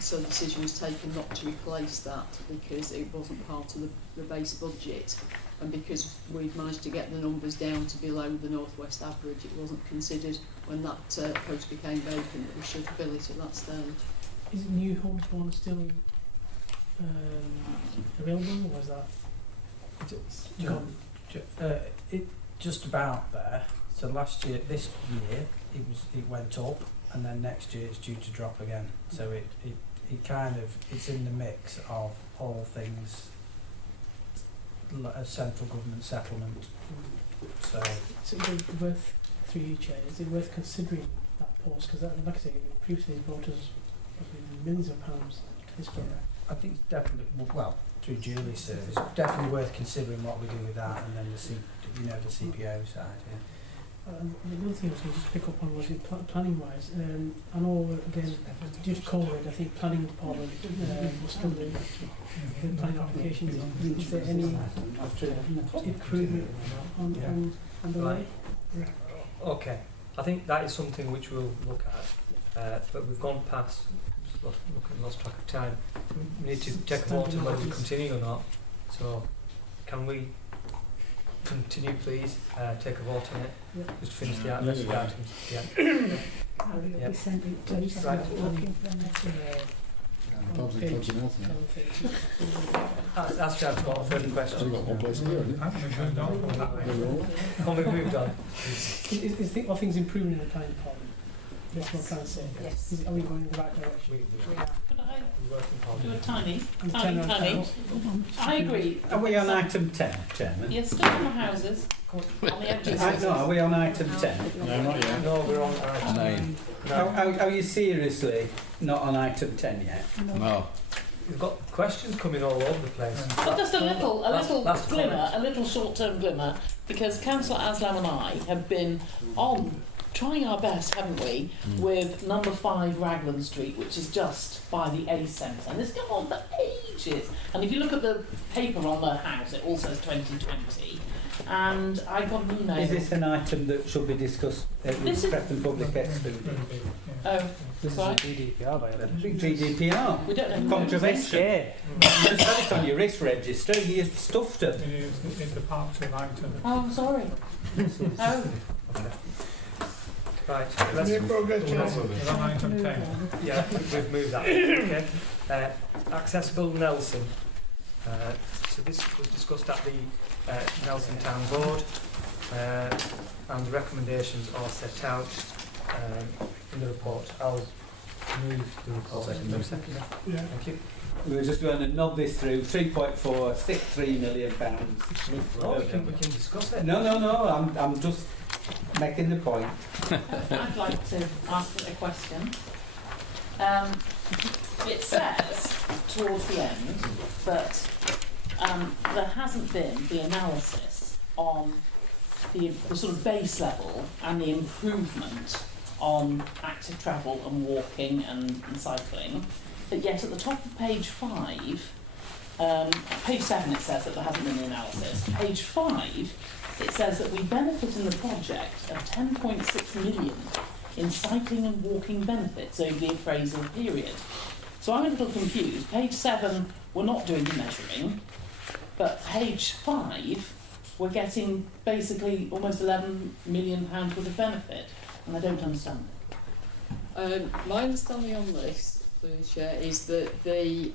So the decision was taken not to replace that because it wasn't part of the base budget, and because we'd managed to get the numbers down to below the North West average, it wasn't considered when that post became vacant that we should fill it at that stage. Is it new homes bonus still available, or was that gone? It just about there. So this year it went up, and then next year it's due to drop again. So it it's in the mix of all things a central government settlement. So is it worth, through you, Chair, is it worth considering that post? Because like I say, previously it brought us millions of pounds to this point. I think it's definitely, well, through Julie's service, definitely worth considering what we do with that, and then the CPO side. Yeah. The other thing I was going to just pick up on was planning-wise. I know, again, just COVID, I think planning department was struggling with planning applications. Is there any improvement on the way? Okay, I think that is something which we'll look at, but we've gone past, lost track of time. We need to take a vote on whether we continue or not. So, can we continue, please? Take a vote on it. Just finish the items. Yeah. We sent it to looking for That's Chad's got a further question. I've got one place here, isn't Can we move on? Are things improving in the planning department? That's what I'm trying to say. Yes. Are we going in the right direction? Could I do a tiny? I agree. Are we on item 10, Chairman? Yes, still on the houses. On the empty houses. No, are we on item 10? No, not yet. No, we're on item 9. Are you seriously not on item 10 yet? No. You've got questions coming all over the place. But just a little Last glimmer, comment. a little short-term glimmer, because Councillor Aslam and I have been on trying our best, haven't we, with number 5 Raglan Street, which is just by the A Centre, and it's gone on for ages. And if you look at the paper on the house, it all says 2020. And I got an email. Is this an item that should be discussed with press and public exclusion? Oh, this sorry? is a GDPR violation. Big GDPR. We don't know. Controversy. You just had it on your risk register, you stuffed it. It's the parts of item. Oh, I'm sorry. Oh. Right, let's Make progress, Chair. We're on item 10. Yeah, we've moved that. Okay. Accessible Nelson. So this was discussed at the Nelson Town Board, and the recommendations are set out in the report. I'll move the report. Second. Yeah. Thank you. We were just going to nod this through. 3.463 million pounds. Oh, we can discuss it. No. I'm just making the point. I'd like to ask a question. It says towards the end that there hasn't been the analysis on the sort of base level and the improvement on active travel and walking and cycling. But yet at the top of page 5, page 7 it says that there hasn't been the analysis. Page 5 it says that we benefit in the project of 10.6 million in cycling and walking benefits over the appraisal period. So I'm a little confused. Page 7 we're not doing the measuring, but page 5 we're getting basically almost £11 million worth of benefit, and I don't understand it. My understanding on this, Chair, is that the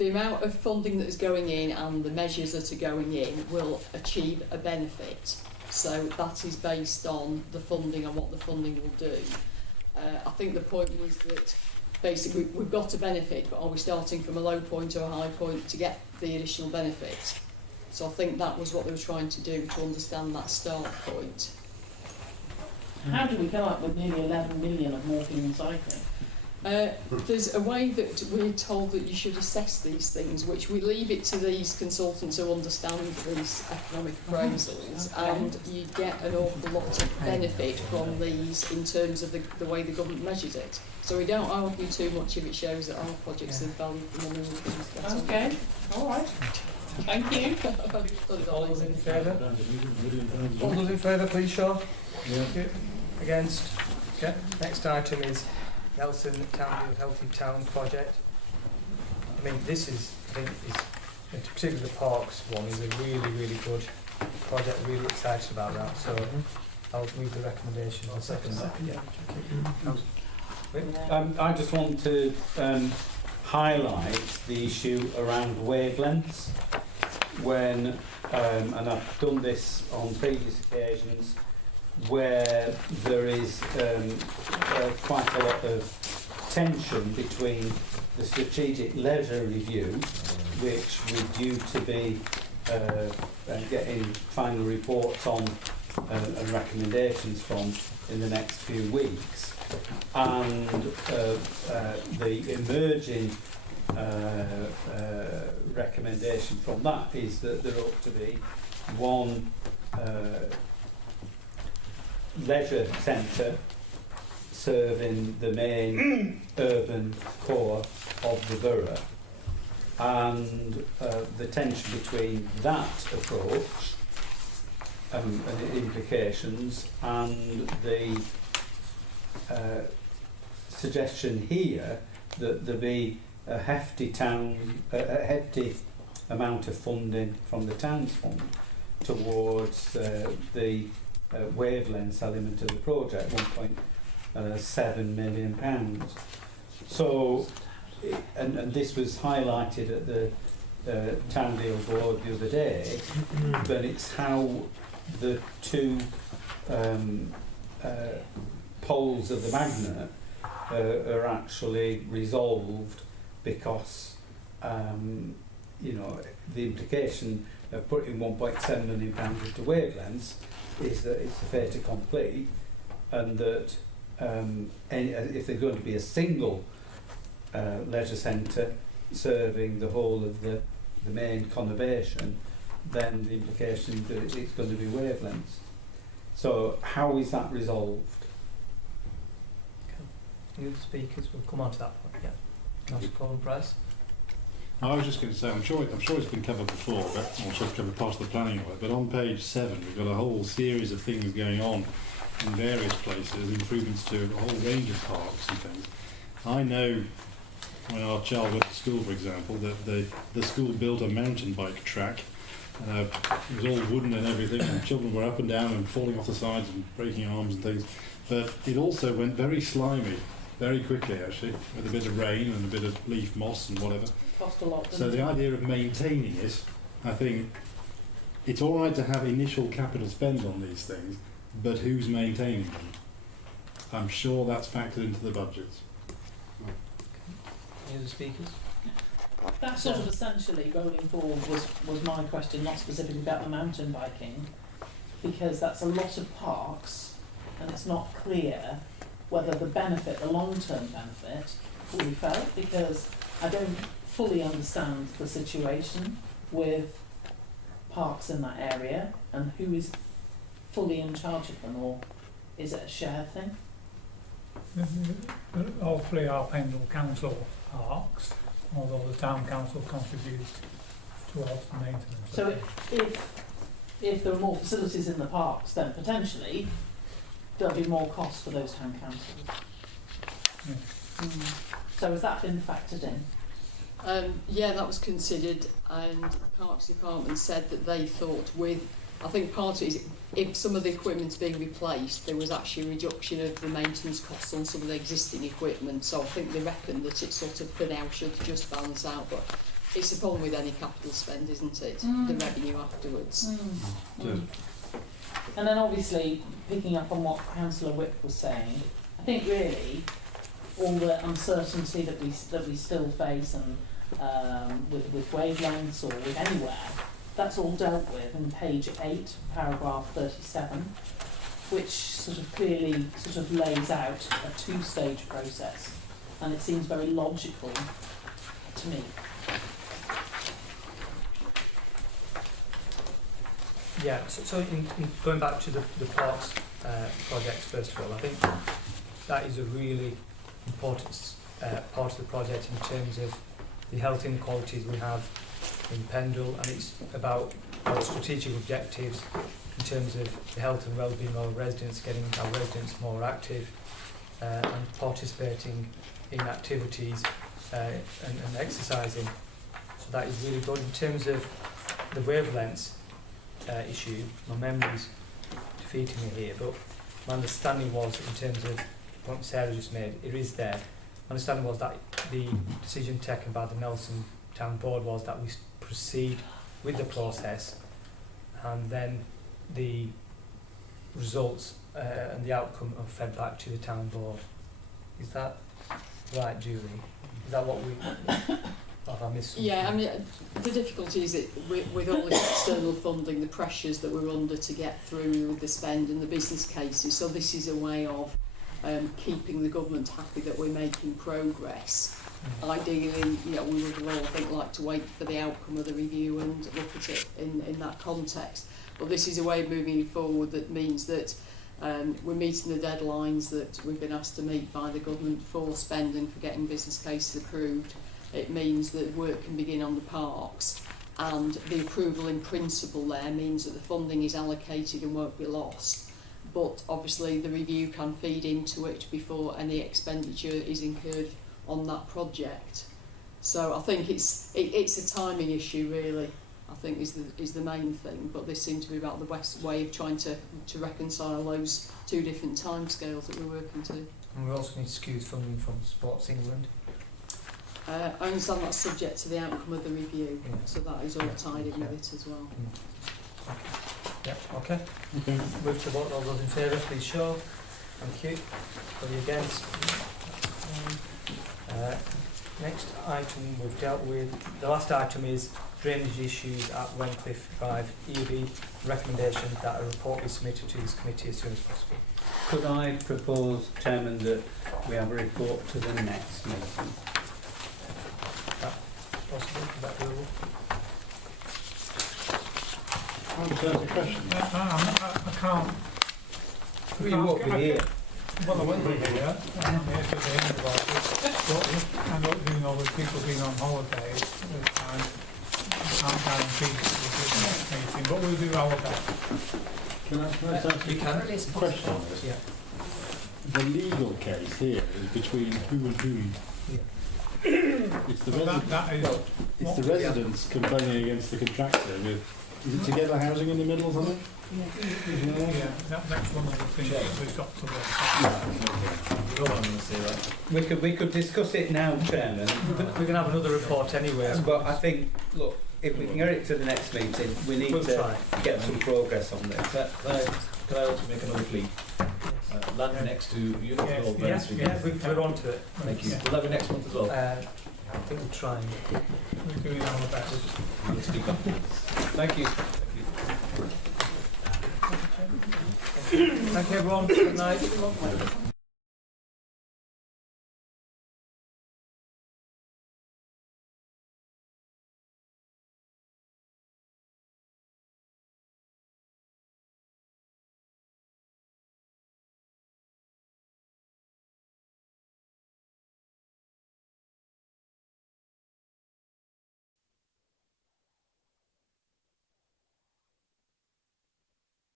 amount of funding that is going in and the measures that are going in will achieve a benefit. So that is based on the funding and what the funding will do. I think the point was that basically we've got a benefit, but are we starting from a low point or a high point to get the additional benefit? So I think that was what they were trying to do, to understand that start point. How do we come up with nearly 11 million of walking and cycling? There's a way that we're told that you should assess these things, which we leave it to these consultants who understand these economic appraisals, and you get an awful lot of benefit from these in terms of the way the government measures it. So we don't argue too much if it shows that our projects are valued for money. Okay, all right. Thank you. All those in favour? All those in favour, please show. Yeah. Against? Okay. Next item is Nelson Townville Healthy Town project. I mean, this is, I think, particularly the parks one is a really, really good project. Really excited about that. So I'll move the recommendation. I'll second that. Yeah. I just want to highlight the issue around wavelengths. When, and I've done this on previous occasions, where there is quite a lot of tension between the strategic leisure review, which we're due to be getting final reports on and recommendations from in the next few weeks, and the emerging recommendation from that is that there ought to be one leisure centre serving the main urban core of the borough, and the tension between that approach and the implications and the suggestion here that there be a hefty amount of funding from the Towns Fund towards the wavelengths element of the project, £1.7 million. So, and this was highlighted at the Townville board the other day, but it's how the two poles of the magnet are actually resolved, because you know, the implication of putting £1.7 million into wavelengths is that it's a fait accompli, and that if there's going to be a single leisure centre serving the whole of the main conurbation, then the implication is that it's going to be wavelengths. So how is that resolved? Any other speakers? We'll come on to that point. Yeah. Councillor Colin Price. I was just going to say, I'm sure it's been covered before, but I'm sure it's covered part of the planning of it. But on page 7, we've got a whole series of things going on in various places, improvements to a whole range of parks and things. I know when our child went to school, for example, that the school built a mountain bike track. It was all wooden and everything, and children were up and down and falling off the sides and breaking arms and things. But it also went very slimy, very quickly actually, with a bit of rain and a bit of leaf moss and whatever. Cost a lot. So the idea of maintaining it, I think, it's all right to have initial capital spend on these things, but who's maintaining them? I'm sure that's factored into the budgets. Any other speakers? That sort of essentially rolling forward was my question, not specifically about the mountain biking, because that's a lot of parks and it's not clear whether the benefit, the long-term benefit, will be felt, because I don't fully understand the situation with parks in that area and who is fully in charge of them, or is it a shared thing? All three are Pendle Council parks, although the town council contributes towards the maintenance. So if there are more facilities in the parks, then potentially there'll be more cost for those town councils. Yeah. So has that been factored in? Yeah, that was considered, and the Parks Department said that they thought I think part of it is if some of the equipment's being replaced, there was actually a reduction of the maintenance costs on some of the existing equipment. So I think they reckon that it sort of for now should just balance out. But it's a problem with any capital spend, isn't it? The revenue afterwards. And then obviously, picking up on what Councillor Whip was saying, I think really all the uncertainty that we still face, and with wavelengths or with anywhere, that's all dealt with in page 8, paragraph 37, which sort of clearly sort of lays out a two-stage process, and it seems very logical to me. Yeah, so in going back to the parks projects first of all, I think that is a really important part of the project in terms of the health inequalities we have in Pendle, and it's about our strategic objectives in terms of the health and well-being of our residents, getting our residents more active and participating in activities and exercising. So that is really good. In terms of the wavelengths issue, my memory's defeating me here, but my understanding was, in terms of what Sarah just made, it is there. My understanding was that the decision taken by the Nelson Town Board was that we proceed with the process, and then the results and the outcome are fed back to the Town Board. Is that right, Julie? Is that what we... Have I missed something? Yeah, I mean, the difficulty is that with all this external funding, the pressures that we're under to get through with the spend and the business cases, so this is a way of keeping the government happy that we're making progress. Ideally, we would all like to wait for the outcome of the review and look at it in that context. But this is a way of moving it forward that means that we're meeting the deadlines that we've been asked to meet by the government for spending, for getting business cases approved. It means that work can begin on the parks, and the approval in principle there means that the funding is allocated and won't be lost. But obviously the review can feed into it before any expenditure is incurred on that project. So I think it's a timing issue really, I think is the main thing, but this seems to be about the best way of trying to reconcile those two different timescales that we're working to. And we also need to skew funding from Sports England. I understand that's subject to the outcome of the review, so that is all tied in with it as well. Yeah, okay. Move to vote. All those in favour, please show. Thank you. Any against? Next item we've dealt with. The last item is drainage issues at Wencliffe Drive, EB. Recommendation that a report be submitted to this committee as soon as possible. Could I propose, Chairman, that we have a report to the next meeting? possible? Is that doable? Answer question. I can't. Well, you won't be here. Well, I will be here. I'm here to the end of August. But I know doing all the people being on holiday at the time. I can't guarantee that we'll do the next meeting, but we'll do our best. Can I ask You can. a question on this? Yeah. The legal case here is between who and who? It's the, it's the residents complaining against the contractor with, is it Together Housing in the middle or something? Yeah, that's one of the things that we've got to work on. We could discuss it now, Chairman. We can have another report anyway. But I think, look, if we can get it to the next meeting, we need to get some progress on this. Can I also make another plea? Land next to you as well. We're on to it. Thank you. Will that be next month as well? I think we'll try and... We're doing our best. Speak up. Thank you. Thank you everyone. Good night.